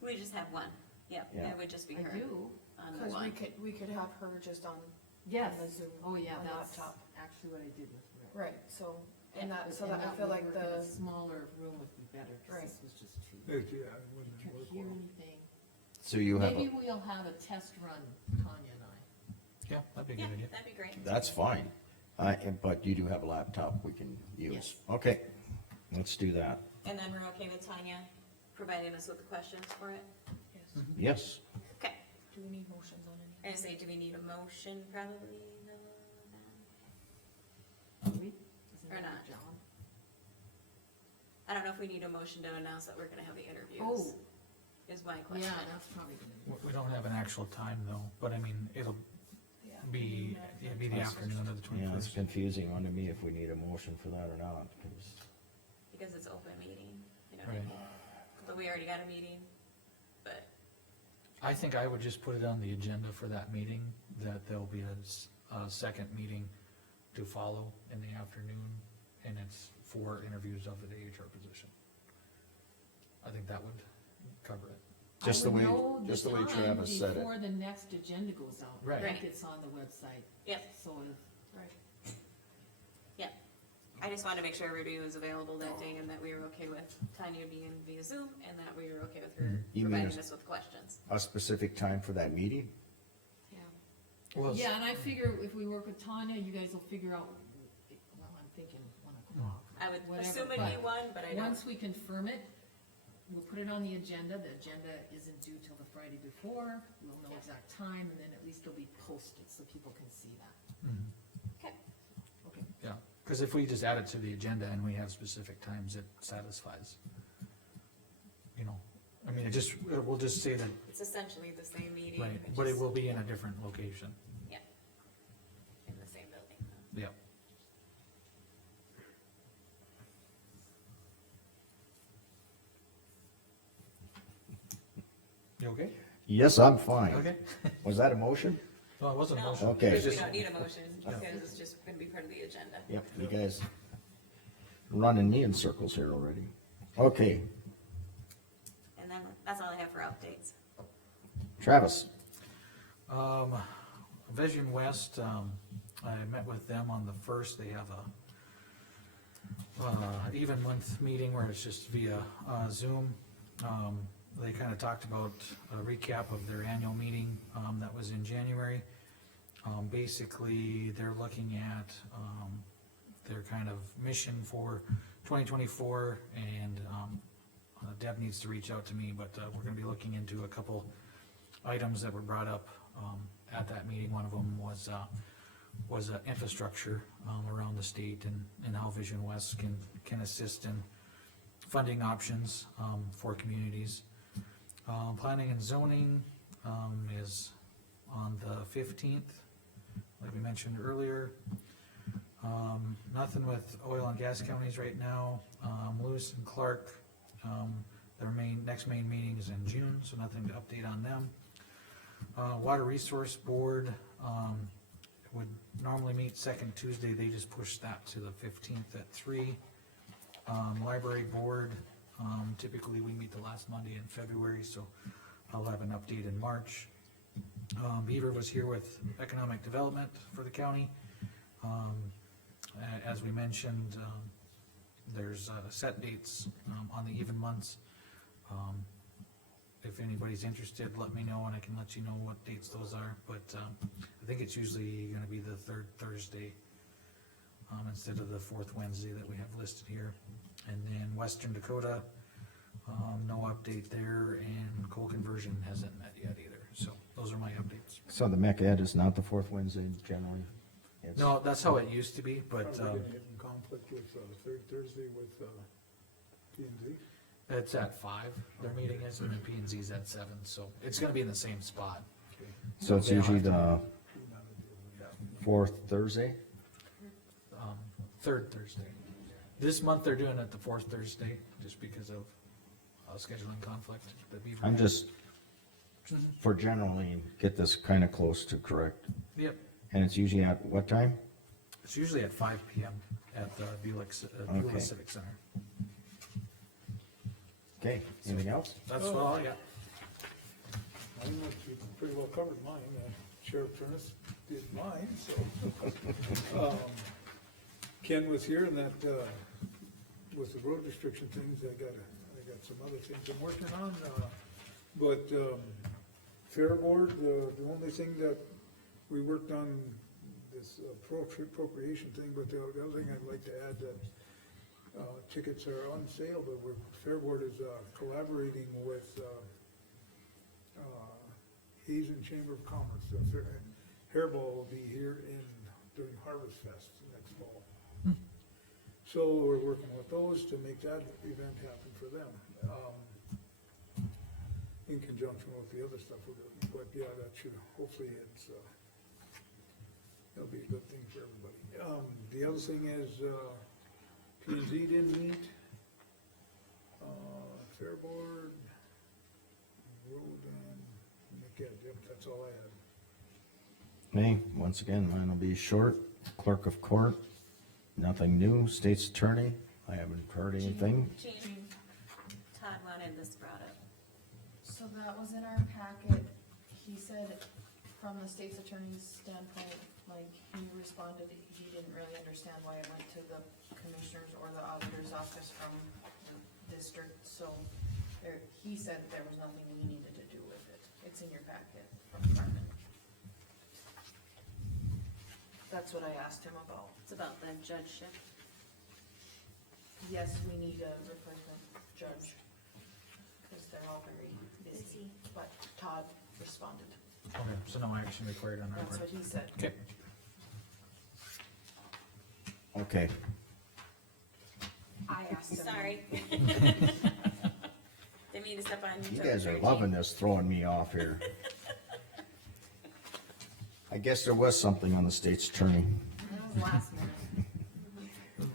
We just have one. Yep, Yeah. it would just be I her do. on the Cause one. we could have her just on Yes. the Zoom, Oh, yeah, on that's laptop. actually what I did with Rick. Right, so, and Yeah. that, so And that I that feel would like work in a the, smaller room would be better, cause Right. this was just too, It, yeah, it wouldn't couldn't work hear well. anything. So you have, Maybe we'll have a test run, Tanya and I. Yeah, that'd be a Yeah, good idea. that'd be great. that's fine. But you do have a laptop we can use. Okay, let's do that. And then we're okay with Tanya providing us with the questions for it? Yes, Okay. Do we need motions on any? I say, do we need a motion probably, no, Do we? Isn't Or that not. your job? I don't know if we need a motion to announce that we're gonna have the interviews. Oh. Is my question. Yeah, that's probably gonna We don't have an actual time though, but I mean, it'll be the afternoon of the yeah, it's 21st. confusing on to me if we need a motion for that or not, 'cause Because it's open meeting, you know, Right. but we already got a meeting, but, I think I would just put it on the agenda for that meeting, that there'll be a second meeting to follow in the afternoon, and it's for interviews of the AHR position. I think that would cover it. just the I would way, know the just the way time Travis said it. Before the next agenda goes out. Right. Like Right. it's on the website, yep, so if. yep. I just wanted to make sure everybody was available that day and that we were okay with Tanya being via Zoom and that we were okay with her You mean providing as- us with questions. A specific time for that meeting? Yeah. Well, Yeah, and I figure if we work with Tanya, you guys will figure out, well, I'm thinking 1 o'clock. I would Whatever, assume it'd be but one, but I don't. Once we confirm it, we'll put it on the agenda isn't due till the Friday before, we'll know exact time, and then at least it'll be posted, so people can see that. Mhm. Okay. Okay. Yeah, cause if we just add it to the agenda and we have specific times, it satisfies. You know, I mean, we'll just say that, It's essentially the same meeting. right, which but it is- will be in a different location. Yeah. In the same building. Yeah. You okay? Yes, I'm fine. Okay. Was that a motion? No, it wasn't a No, motion. Okay. It's We just- don't need a motion because it's just gonna be part of the agenda. Yep, you guys running me in circles here already. Okay, And then that's all I have for updates. Travis, Vision West, I met with them on the first, they have a even month meeting where it's just via, Zoom. They kinda talked about a recap of their annual meeting, that was in January. Basically, they're looking at, their kind of mission for 2024, and, Deb needs to reach out to me, but, we're gonna be looking into a couple items that were brought up, at that meeting. One of them was infrastructure, around the state and how Vision West can assist in funding options, for communities. Planning and zoning, is on the 15th, like we mentioned earlier. Nothing with oil and gas counties right now. Lewis and Clark, their next main meeting is in June, so nothing to update on them. Water Resource Board, would normally meet second Tuesday, they just pushed that to the 15th at 3. Library Board, typically we meet the last Monday in February, so I'll have an update in March. Beaver was here with Economic Development for the county. As we mentioned, there's set dates on the even months. If anybody's interested, let me know and I can let you know what dates those are, but I think it's usually gonna be the third Thursday instead of the fourth Wednesday that we have listed here. And then Western Dakota, no update there, and coal conversion hasn't met yet either, so those are my updates. so the MEC Ed is not the fourth Wednesday generally? It's- No, that's how it used to be, but Are we gonna get in conflict with, third Thursday with, P and Z? it's at 5, their meeting is, and then P and Z's at 7, so it's gonna be in the same spot. So it's They usually have the fourth Thursday? Third Thursday. This month they're doing it the fourth Thursday, just because of scheduling conflict. that Beaver I'm had. just, for generally, get this kinda close to correct, Yep, and it's usually at what time? it's usually at 5 PM at the Beulah Okay. Civic Center. Okay, anything else? That's all, yeah. I think you pretty well covered mine, Sheriff Turnus did mine, so. Ken was here and that, with the road restriction things, I got some other things I'm working on, but, Fair Board, the only thing that we worked on this appropriation thing, but the other thing I'd like to add that tickets are on sale, but Fair Board is collaborating with Hazen Chamber of Commerce. The Hairball will be here during Harvest Fest next fall. So we're working with those to make that event happen for them, in conjunction with the other stuff we're doing. But yeah, that should, hopefully that'll be a good thing for everybody. The other thing is, P and Z didn't meet, Fair Board, Road and yep, that's all I had. Hey, once again, mine will be short. Clerk of Court, nothing new. State's Attorney, I haven't heard anything. Jean, Todd wanted this brought up. So that was in our packet. He said, from the state's attorney's standpoint, like, he responded, he didn't really understand why it went to the commissioners or the auditor's office from the district, so he said there was nothing we needed to do with it. It's in your packet from Carmen. That's what I asked him about. It's about the judgeship. Yes, we need a replacement judge, because they're all very busy, but Todd responded. Okay, so no action required on our That's part. what he said. Okay. Okay, I asked him. Sorry. Didn't mean to step on you your toes. guys are there, loving this, throwing me off here. I guess there was something on the State's Attorney. That was last minute.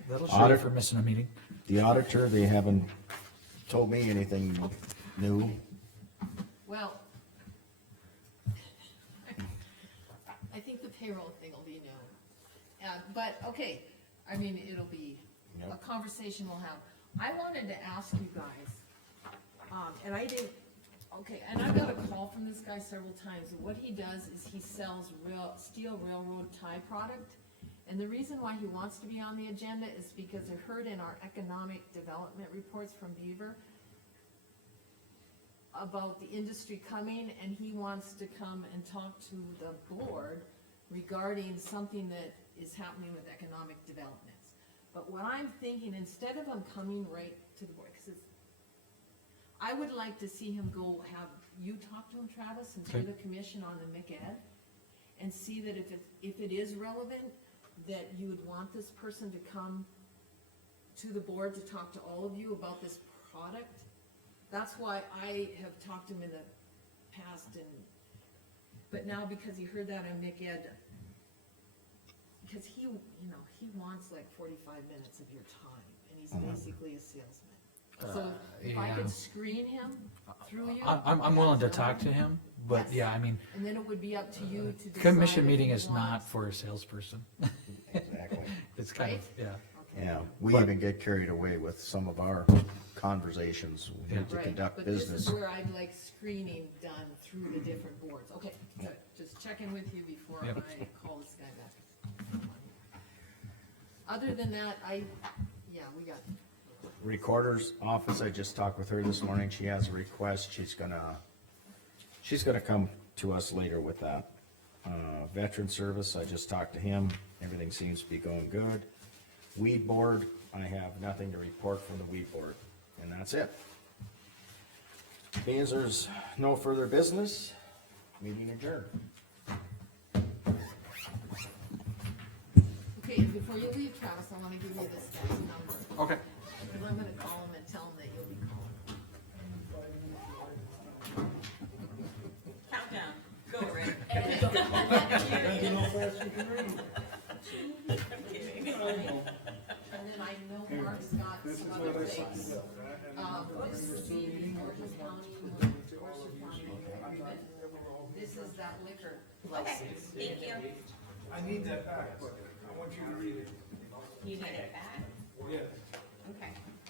That'll show you Audit- for missing a meeting. The auditor, they haven't told me anything new. Well, I think the payroll thing will be new. But, okay, I mean, it'll be a Yep. conversation we'll have. I wanted to ask you guys, and I didn't, okay, and I got a call from this guy several times. What he does is he sells steel railroad tie product. And the reason why he wants to be on the agenda is because I heard in our economic development reports from Beaver about the industry coming, and he wants to come and talk to the board regarding something that is happening with economic developments. But what I'm thinking, instead of him coming right to the board, because I would like to see him go have you talk to him, Travis, and through Okay. the commission on the McEd, and see that if it is relevant, that you would want this person to come to the board to talk to all of you about this product. That's why I have talked to him in the past, but now because he heard that on McEd, because he wants like 45 minutes of your time, and he's basically a salesman. So if I yeah. could screen him through you. I'm willing to talk to him, but Yes. yeah, I mean, And then it would be up to you to decide. commission if meeting you is want- not for a salesperson. Exactly. It's kind of, Right? yeah. Okay. Yeah, we even get carried away with some of our conversations. We need to Right, conduct but this business. is where I'd like screening done through the different boards. Okay, good. Just checking with you before Yep. I call this guy back. Other than that, we got, Recorder's office, I just talked with her this morning. She has a request. She's gonna come to us later with that. Veteran Service, I just talked to him. Everything seems to be going good. Weed Board, I have nothing to report from the Weed Board, and that's it. Being there's no further business, meeting adjourned. okay, and before you leave, Travis, I wanna give you this guy's number. Okay. Because I'm gonna call him and tell him that you'll be calling. Countdown. Go, Rick. I'm kidding. And then I know Mark's got some other things. This is the Orange County, this is that liquor license. Thank you. I need that back, but I want you to read it. You need it back? Yes. Okay.